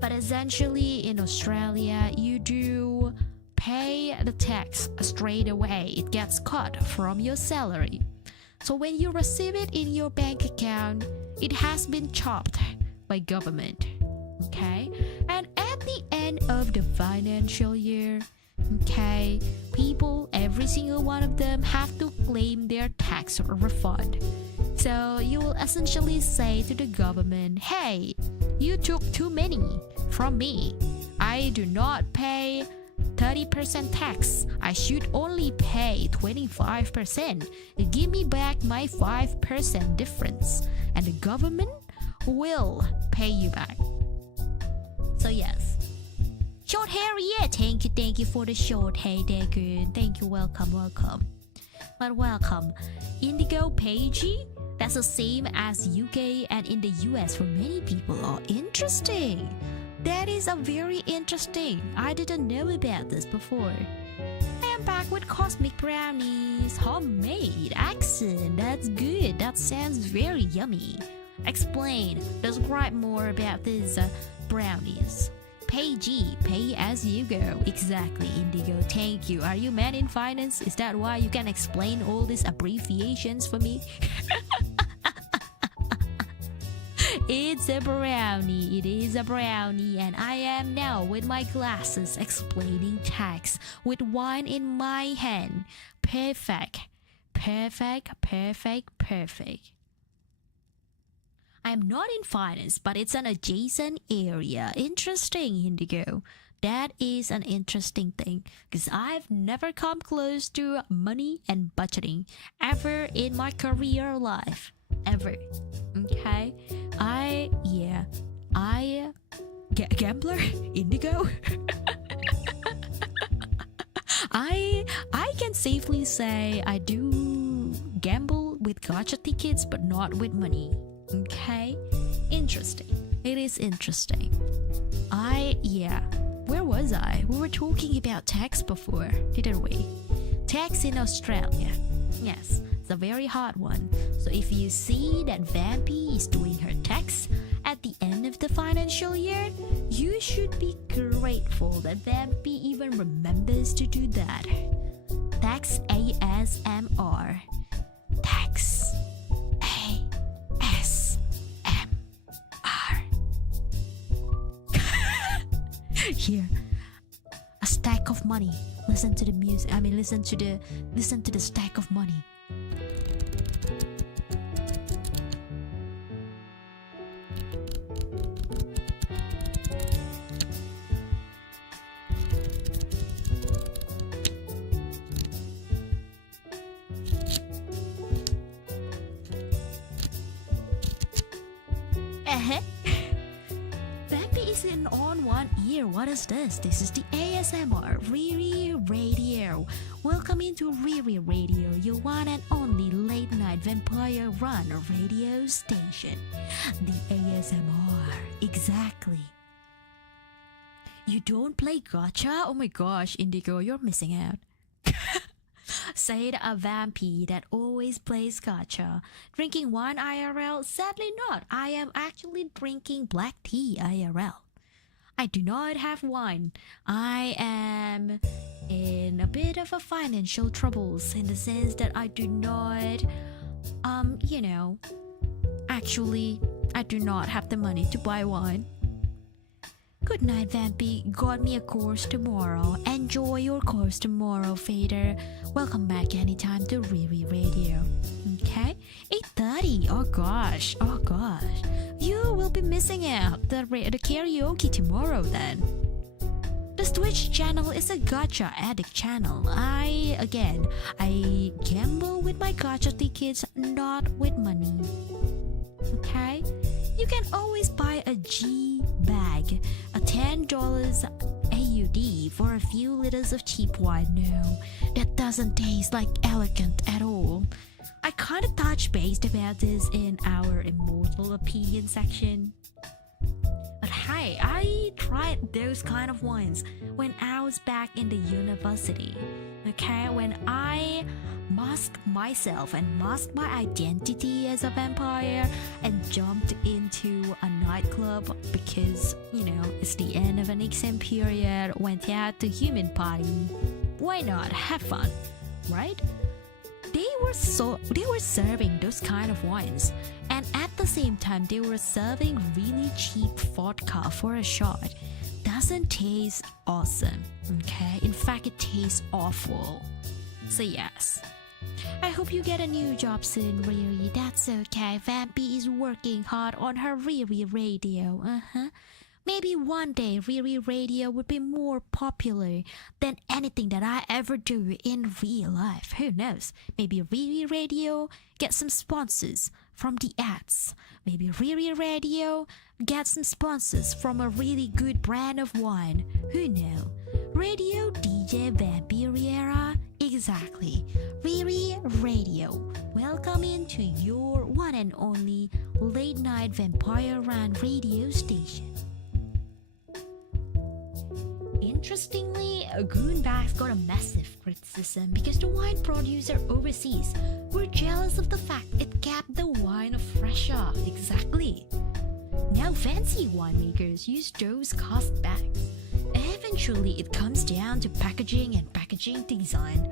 But essentially, in Australia, you do pay the tax straight away. It gets cut from your salary. So when you receive it in your bank account, it has been chopped by government. Okay? And at the end of the financial year, okay, people, every single one of them have to claim their tax refund. So you will essentially say to the government, hey, you took too many from me. I do not pay 30% tax. I should only pay 25%. Give me back my 5% difference, and the government will pay you back. So yes. Short hair, yeah, thank you for the short hair, they're good. Thank you, welcome. But welcome. Indigo Pagey, that's the same as UK and in the US for many people. Oh, interesting. That is a very interesting. I didn't know about this before. I am back with Cosmic Brownies. Homemade accent, that's good. That sounds very yummy. Explain, describe more about these brownies. Pay as you go. Exactly, Indigo. Thank you. Are you man in finance? Is that why you can explain all these abbreviations for me? It's a brownie. It is a brownie. And I am now with my glasses explaining tax with wine in my hand. Perfect. I'm not in finance, but it's an adjacent area. Interesting, Indigo. That is an interesting thing because I've never come close to money and budgeting ever in my career life. Ever. Okay? Gambler? Indigo? I can safely say I do gamble with gacha tickets, but not with money. Okay, interesting. It is interesting. Where was I? We were talking about tax before, didn't we? Tax in Australia. Yes, it's a very hard one. So if you see that Vampy is doing her tax at the end of the financial year, you should be grateful that Vampy even remembers to do that. Tax ASMR. Tax. Here, a stack of money. Listen to the music. Listen to the stack of money. On one ear. What is this? This is the ASMR Riera Radio. Welcome into Riera Radio, your one and only late night vampire run radio station. The ASMR. Exactly. You don't play gacha? Oh my gosh, Indigo, you're missing out. Said a vampy that always plays gacha. Drinking wine IRL? Sadly not. I am actually drinking black tea IRL. I do not have one. I am in a bit of a financial troubles in the sense that I do not, actually, I do not have the money to buy one. Good night, Vampy. Got me a course tomorrow. Enjoy your course tomorrow, Fader. Welcome back anytime to Riri Radio. Okay? 8:30. Oh gosh. You will be missing out the karaoke tomorrow then. The Twitch channel is a gacha addict channel. I gamble with my gacha tickets, not with money. Okay? You can always buy a G bag, a $10 AUD for a few liters of cheap wine. No, that doesn't taste like elegant at all. I kinda touched base about this in our immortal opinion section. But hey, I tried those kind of wines when I was back in the university. Okay, when I masked myself and masked my identity as a vampire and jumped into a nightclub because, it's the end of an exam period, went out to human party. Why not? Have fun, right? They were serving those kind of wines, and at the same time they were serving really cheap vodka for a shot. Doesn't taste awesome, okay? In fact, it tastes awful. So yes, I hope you get a new job soon, Riri. That's okay. Vampy is working hard on her Riri Radio. Maybe one day Riri Radio would be more popular than anything that I ever do in real life. Who knows? Maybe Riri Radio gets some sponsors from the ads. Maybe Riri Radio gets some sponsors from a really good brand of wine. Who knows? Radio DJ Vampy Riera? Exactly. Riri Radio. Welcome into your one and only late night vampire run radio station. Interestingly, Goonbags got a massive criticism because the wine producer overseas were jealous of the fact it kept the wine fresher. Exactly. Now fancy winemakers use those cast bags. Eventually, it comes down to packaging and packaging design.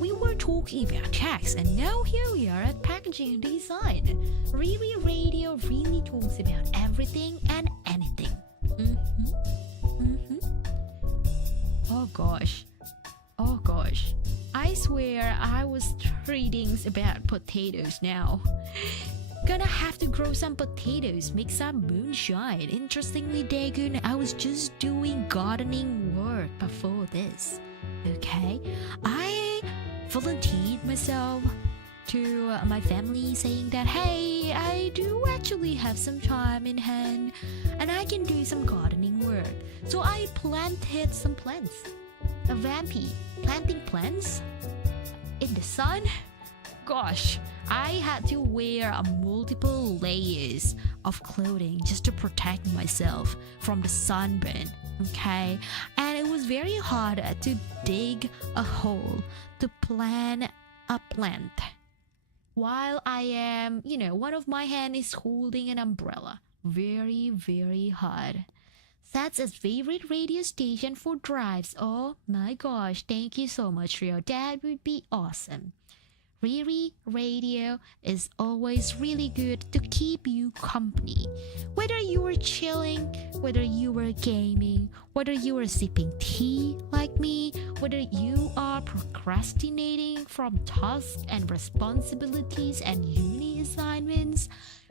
We were talking about tax, and now here we are at packaging design. Riri Radio really talks about everything and anything. Oh gosh. I swear I was reading about potatoes now. Gonna have to grow some potatoes, make some moonshine. Interestingly, Dagon, I was just doing gardening work before this. Okay? I volunteered myself to my family saying that, hey, I do actually have some time in hand and I can do some gardening work. So I planted some plants. A vampy planting plants in the sun? Gosh, I had to wear multiple layers of clothing just to protect myself from the sunburn, okay? And it was very hard to dig a hole to plant a plant. While I am, one of my hand is holding an umbrella. Very, very hard. That's his favorite radio station for drives. Oh my gosh, thank you so much, Rio. That would be awesome. Riri Radio is always really good to keep you company. Whether you were chilling, whether you were gaming, whether you were sipping tea like me, whether you are procrastinating from tasks and responsibilities and uni assignments,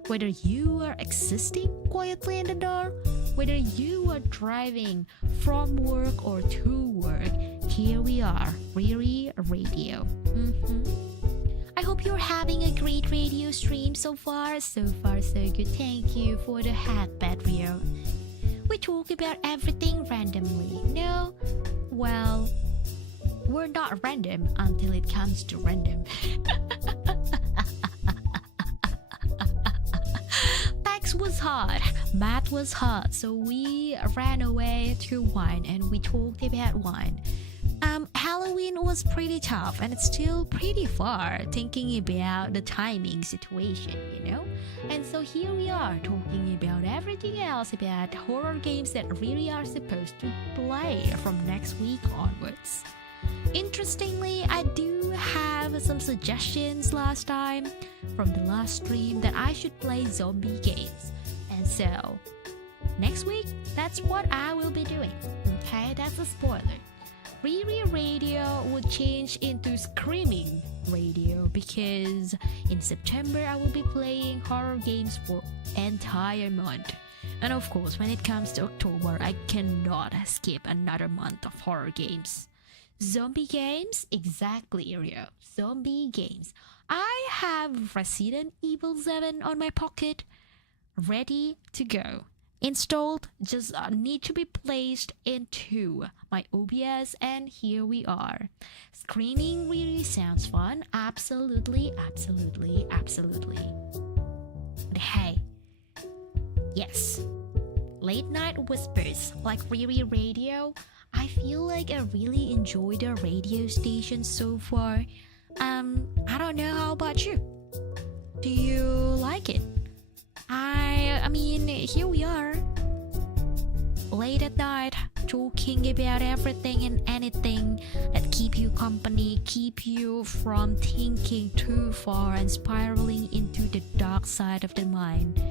whether you are existing quietly in the dark, whether you are driving from work or to work, here we are, Riri Radio. I hope you're having a great radio stream so far. So far, so good. Thank you for the hat, Rio. We talk about everything randomly. No? Well, we're not random until it comes to random. Text was hard, math was hard, so we ran away to wine and we talked about wine. Halloween was pretty tough and it's still pretty far thinking about the timing situation, And so here we are talking about everything everything else about horror games that really are supposed to play from next week onwards. Interestingly, I do have some suggestions last time from the last stream that I should play zombie games. And so, next week, that's what I will be doing. Okay, that's a spoiler. Riera Radio would change into Screaming Radio because in September I will be playing horror games for entire month. And of course, when it comes to October, I cannot skip another month of horror games. Zombie games? Exactly, Rio. Zombie games. I have Resident Evil 7 on my pocket, ready to go. Installed, just need to be placed into my OBS, and here we are. Screaming really sounds fun. Absolutely, absolutely, absolutely. But hey, yes, late night whispers like Riera Radio. I feel like I really enjoy the radio station so far. I don't know how about you. Do you like it? I mean, here we are, late at night, talking about everything and anything that keep you company, keep you from thinking too far and spiraling into the dark side of the mind.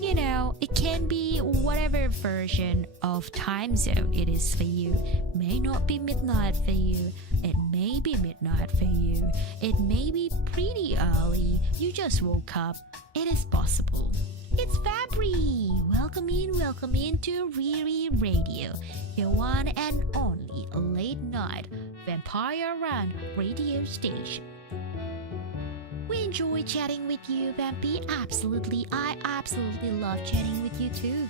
You know, it can be whatever version of time zone it is for you. May not be midnight for you. It may be midnight for you. It may be pretty early. You just woke up. It is possible. It's Fabri! Welcome in to Riera Radio, your one and only late night vampire run radio station. We enjoy chatting with you, Vampy. Absolutely, I absolutely love chatting with you too.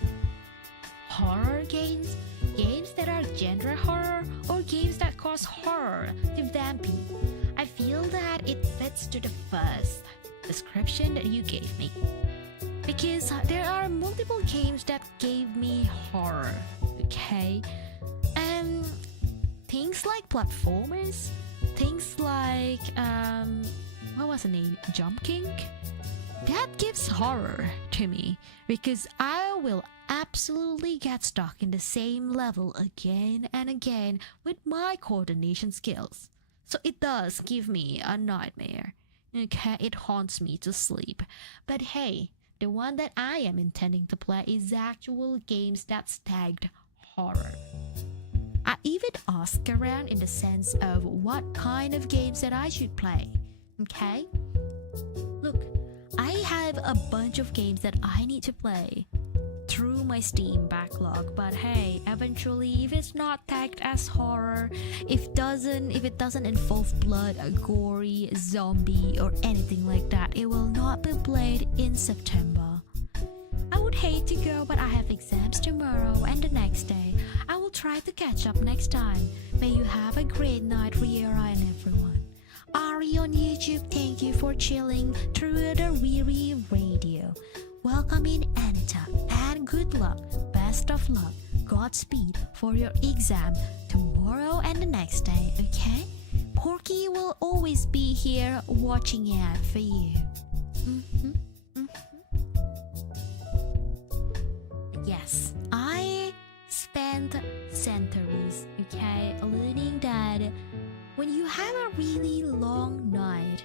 Horror games? Games that are genre horror or games that cause horror to Vampy? I feel that it fits to the first description that you gave me. Because there are multiple games that gave me horror, okay? Things like platformers, things like, what was the name? Jump King? That gives horror to me because I will absolutely get stuck in the same level again and again with my coordination skills. So it does give me a nightmare. Okay, it haunts me to sleep. But hey, the one that I am intending to play is actual games that's tagged horror. I even asked around in the sense of what kind of games that I should play. Okay? Look, I have a bunch of games that I need to play through my Steam backlog, but hey, eventually if it's not tagged as horror, if it doesn't involve blood, gory, zombie or anything like that, it will not be played in September. I would hate to go, but I have exams tomorrow and the next day. I will try to catch up next time. May you have a great night, Riera and everyone. Ari on YouTube, thank you for chilling through the Riera Radio. Welcome in anytime and good luck. Best of luck. Godspeed for your exam tomorrow and the next day, okay? Porky will always be here watching out for you. Yes, I spent centuries, okay, learning that when you have a really long night,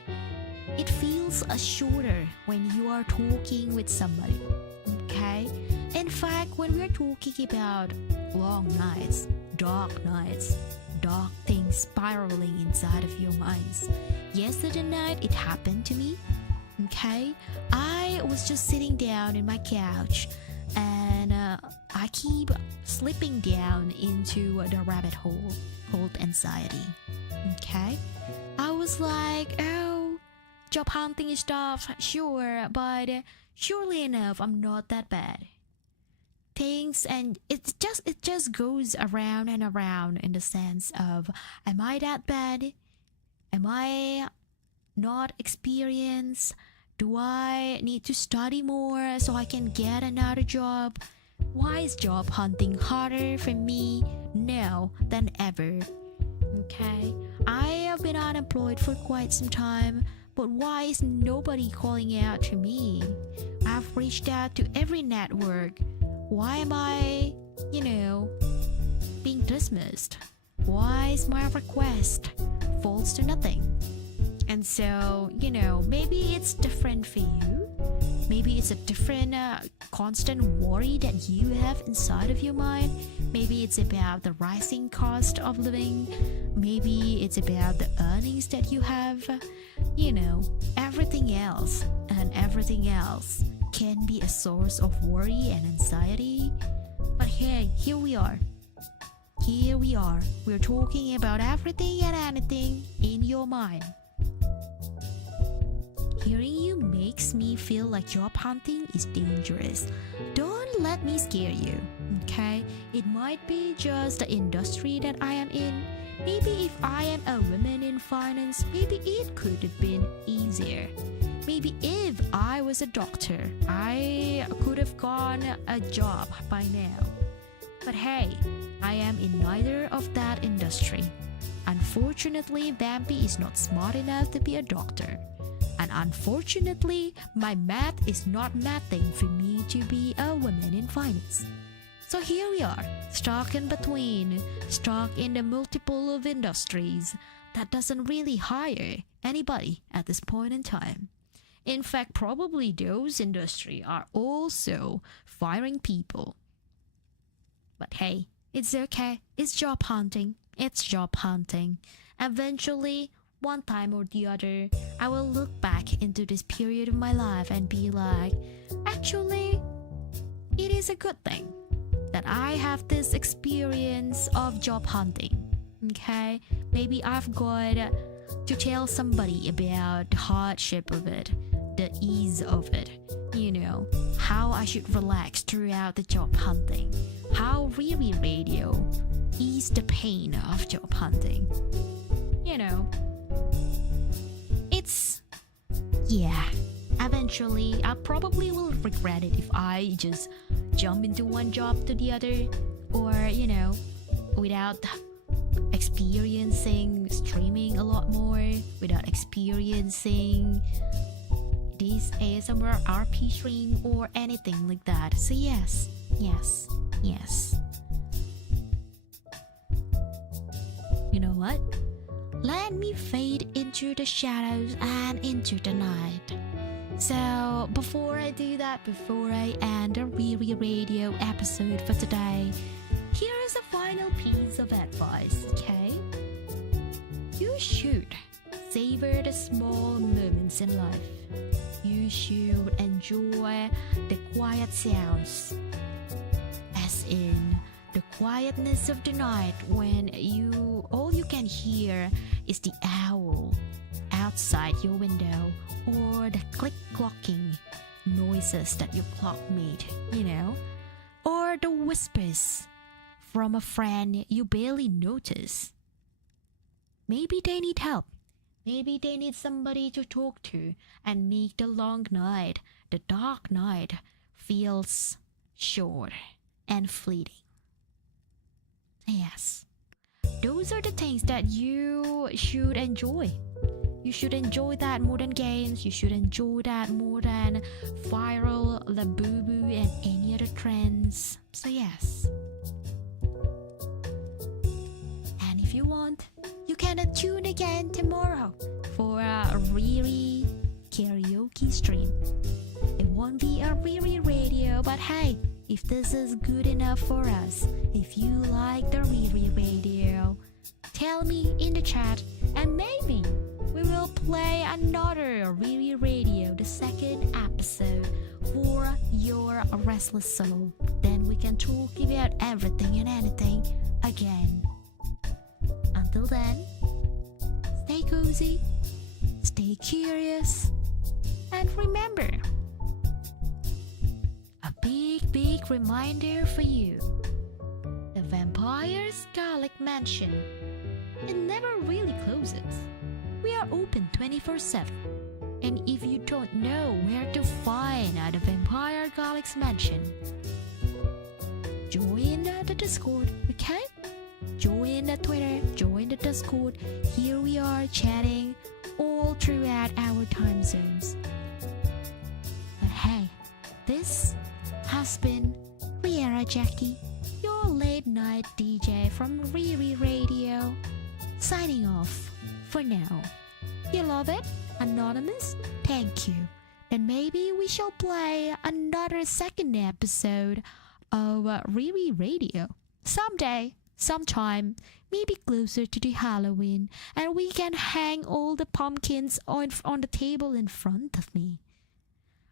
it feels shorter when you are talking with somebody, okay? In fact, when we're talking about long nights, dark things spiraling inside of your minds. Yesterday night, it happened to me, okay? I was just sitting down in my couch and I keep slipping down into the rabbit hole called anxiety, okay? I was like, oh, job hunting stuff, sure, but surely enough, I'm not that bad. Things, and it just goes around and around in the sense of, am I that bad? Am I not experienced? Do I need to study more so I can get another job? Why is job hunting harder for me now than ever? Okay, I have been unemployed for quite some time, but why is nobody calling out to me? I I've reached out to every network. Why am I, being dismissed? Why is my request falls to nothing? And so, maybe it's different for you. Maybe it's a different constant worry that you have inside of your mind. Maybe it's about the rising cost of living. Maybe it's about the earnings that you have. Everything else can be a source of worry and anxiety. But hey, here we are. We're talking about everything and anything in your mind. Hearing you makes me feel like job hunting is dangerous. Don't let me scare you, okay? It might be just the industry that I am in. Maybe if I am a woman in finance, maybe it could have been easier. Maybe if I was a doctor, I could have gone a job by now. But hey, I am in neither of that industry. Unfortunately, Vampy is not smart enough to be a doctor. And unfortunately, my math is not mathing for me to be a woman in finance. So here we are, stuck in between, stuck in the multiple of industries that doesn't really hire anybody at this point in time. In fact, probably those industries are also firing people. But hey, it's okay. It's job hunting. Eventually, one time or the other, I will look back into this period of my life and be like, actually, it is a good thing that I have this experience of job hunting. Okay? Maybe I've got to tell somebody about the hardship of it, the ease of it, how I should relax throughout the job hunting, how Riera Radio ease the pain of job hunting. Eventually, I probably will regret it if I just jump into one job to the other, or, without experiencing streaming a lot more, without experiencing this ASMR RP stream or anything like that. So yes. You know what? Let me fade into the shadows and into the night. So before I do that, before I end the Riera Radio episode for today, here is a final piece of advice, okay? You should savor the small moments in life. You should enjoy the quiet sounds, as in the quietness of the night when all you can hear is the owl outside your window, or the click-clocking noises that your clock made, or the whispers from a friend you barely notice. Maybe they need help. Maybe they need somebody to talk to and make the long night, the dark night, feels short and fleeting. Yes, those are the things that you should enjoy. You should enjoy that more than games. You should enjoy that more than viral, Labubu, and any other trends. So yes. And if you want, you can tune again tomorrow for a Riera karaoke stream. It won't be a Riera Radio, but hey, if this is good enough for us, if you like the Riera Radio, tell me in the chat, and maybe we will play another Riera Radio, the second episode, for your restless soul. Then we can talk about everything and anything again. Until then, stay cozy, stay curious, and remember, a big reminder for you. The Vampire's Garlic Mansion, it never really closes. We are open 24/7. And if you don't know where to find the Vampire Garlic's Mansion, join the Discord, okay? Join the Twitter, join the Discord. Here we are chatting all throughout our time zones. But hey, This has been Riera Jackie, your late night DJ from Riri Radio, signing off for now. You love it? Anonymous? Thank you. Then maybe we shall play another second episode of Riri Radio someday, sometime, maybe closer to the Halloween, and we can hang all the pumpkins on the table in front of me.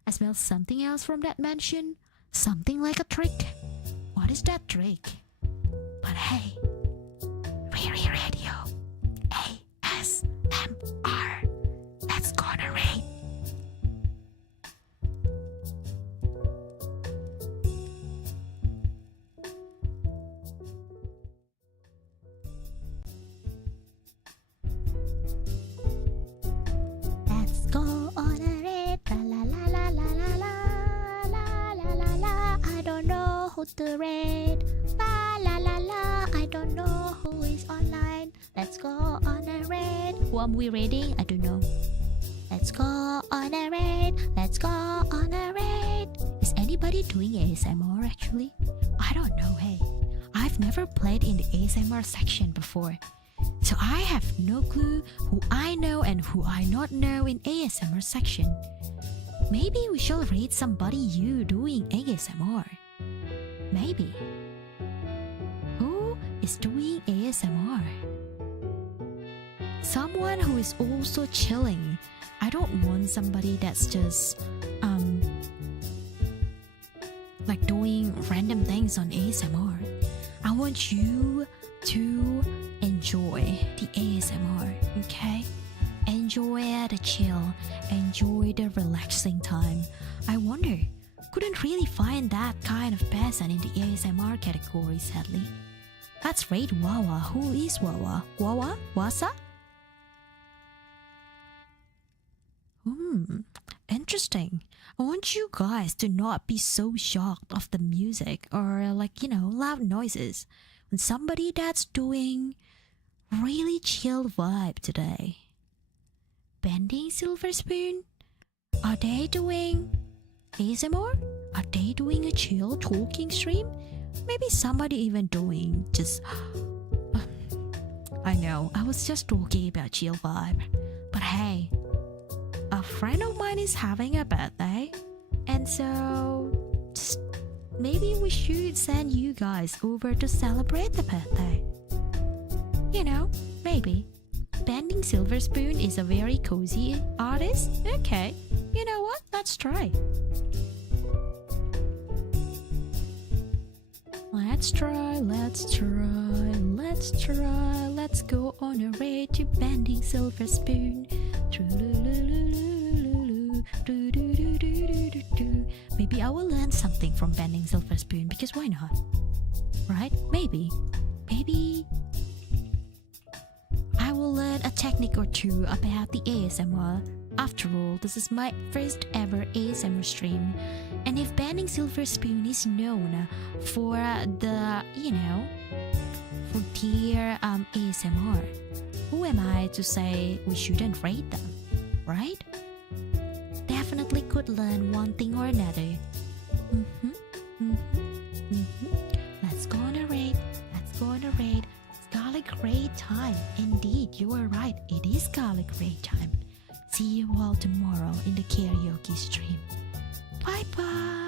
I smell something else from that mansion, something like a trick. What is that trick? But hey, Riri Radio, ASMR, let's go on a raid. Let's go on a raid. La la la la la la la la la la. I don't know who to raid. La la la la. I don't know who is online. Let's go on a raid. Who am we raiding? I don't know. Let's go on a raid. Let's go on a raid. Is anybody doing ASMR actually? I don't know, hey. I've never played in the ASMR section before. So I have no clue who I know and who I not know in ASMR section. Maybe we shall rate somebody you doing ASMR. Maybe. Who is doing ASMR? Someone who is also chilling. I don't want somebody that's just like doing random things on ASMR. I want you to enjoy the ASMR, okay? Enjoy the chill, enjoy the relaxing time. I wonder, couldn't really find that kind of person in the ASMR category, sadly. Let's rate Wawa. Who is Wawa? Wawa? Wasa? Interesting. I want you guys to not be so shocked of the music or loud noises when somebody that's doing really chill vibe today. Bending Silver Spoon? Are they doing ASMR? Are they doing a chill talking stream? Maybe somebody even doing just... I know, I was just talking about chill vibe. But hey, a friend of mine is having a birthday, and so just maybe we should send you guys over to celebrate the birthday. You know, maybe. Bending Silver Spoon is a very cozy artist. Okay, you know what? Let's try. Let's try. Let's go on a raid to Bending Silver Spoon. Maybe I will learn something from Bending Silver Spoon, because why not? Right? Maybe I will learn a technique or two about the ASMR. After all, this is my first ever ASMR stream. And if Bending Silver Spoon is known for the, for their ASMR, who am I to say we shouldn't rate them, right? Definitely could learn one thing or another. Let's go on a raid. It's garlic raid time. Indeed, you are right. It is garlic raid time. See you all tomorrow in the karaoke stream. Bye bye.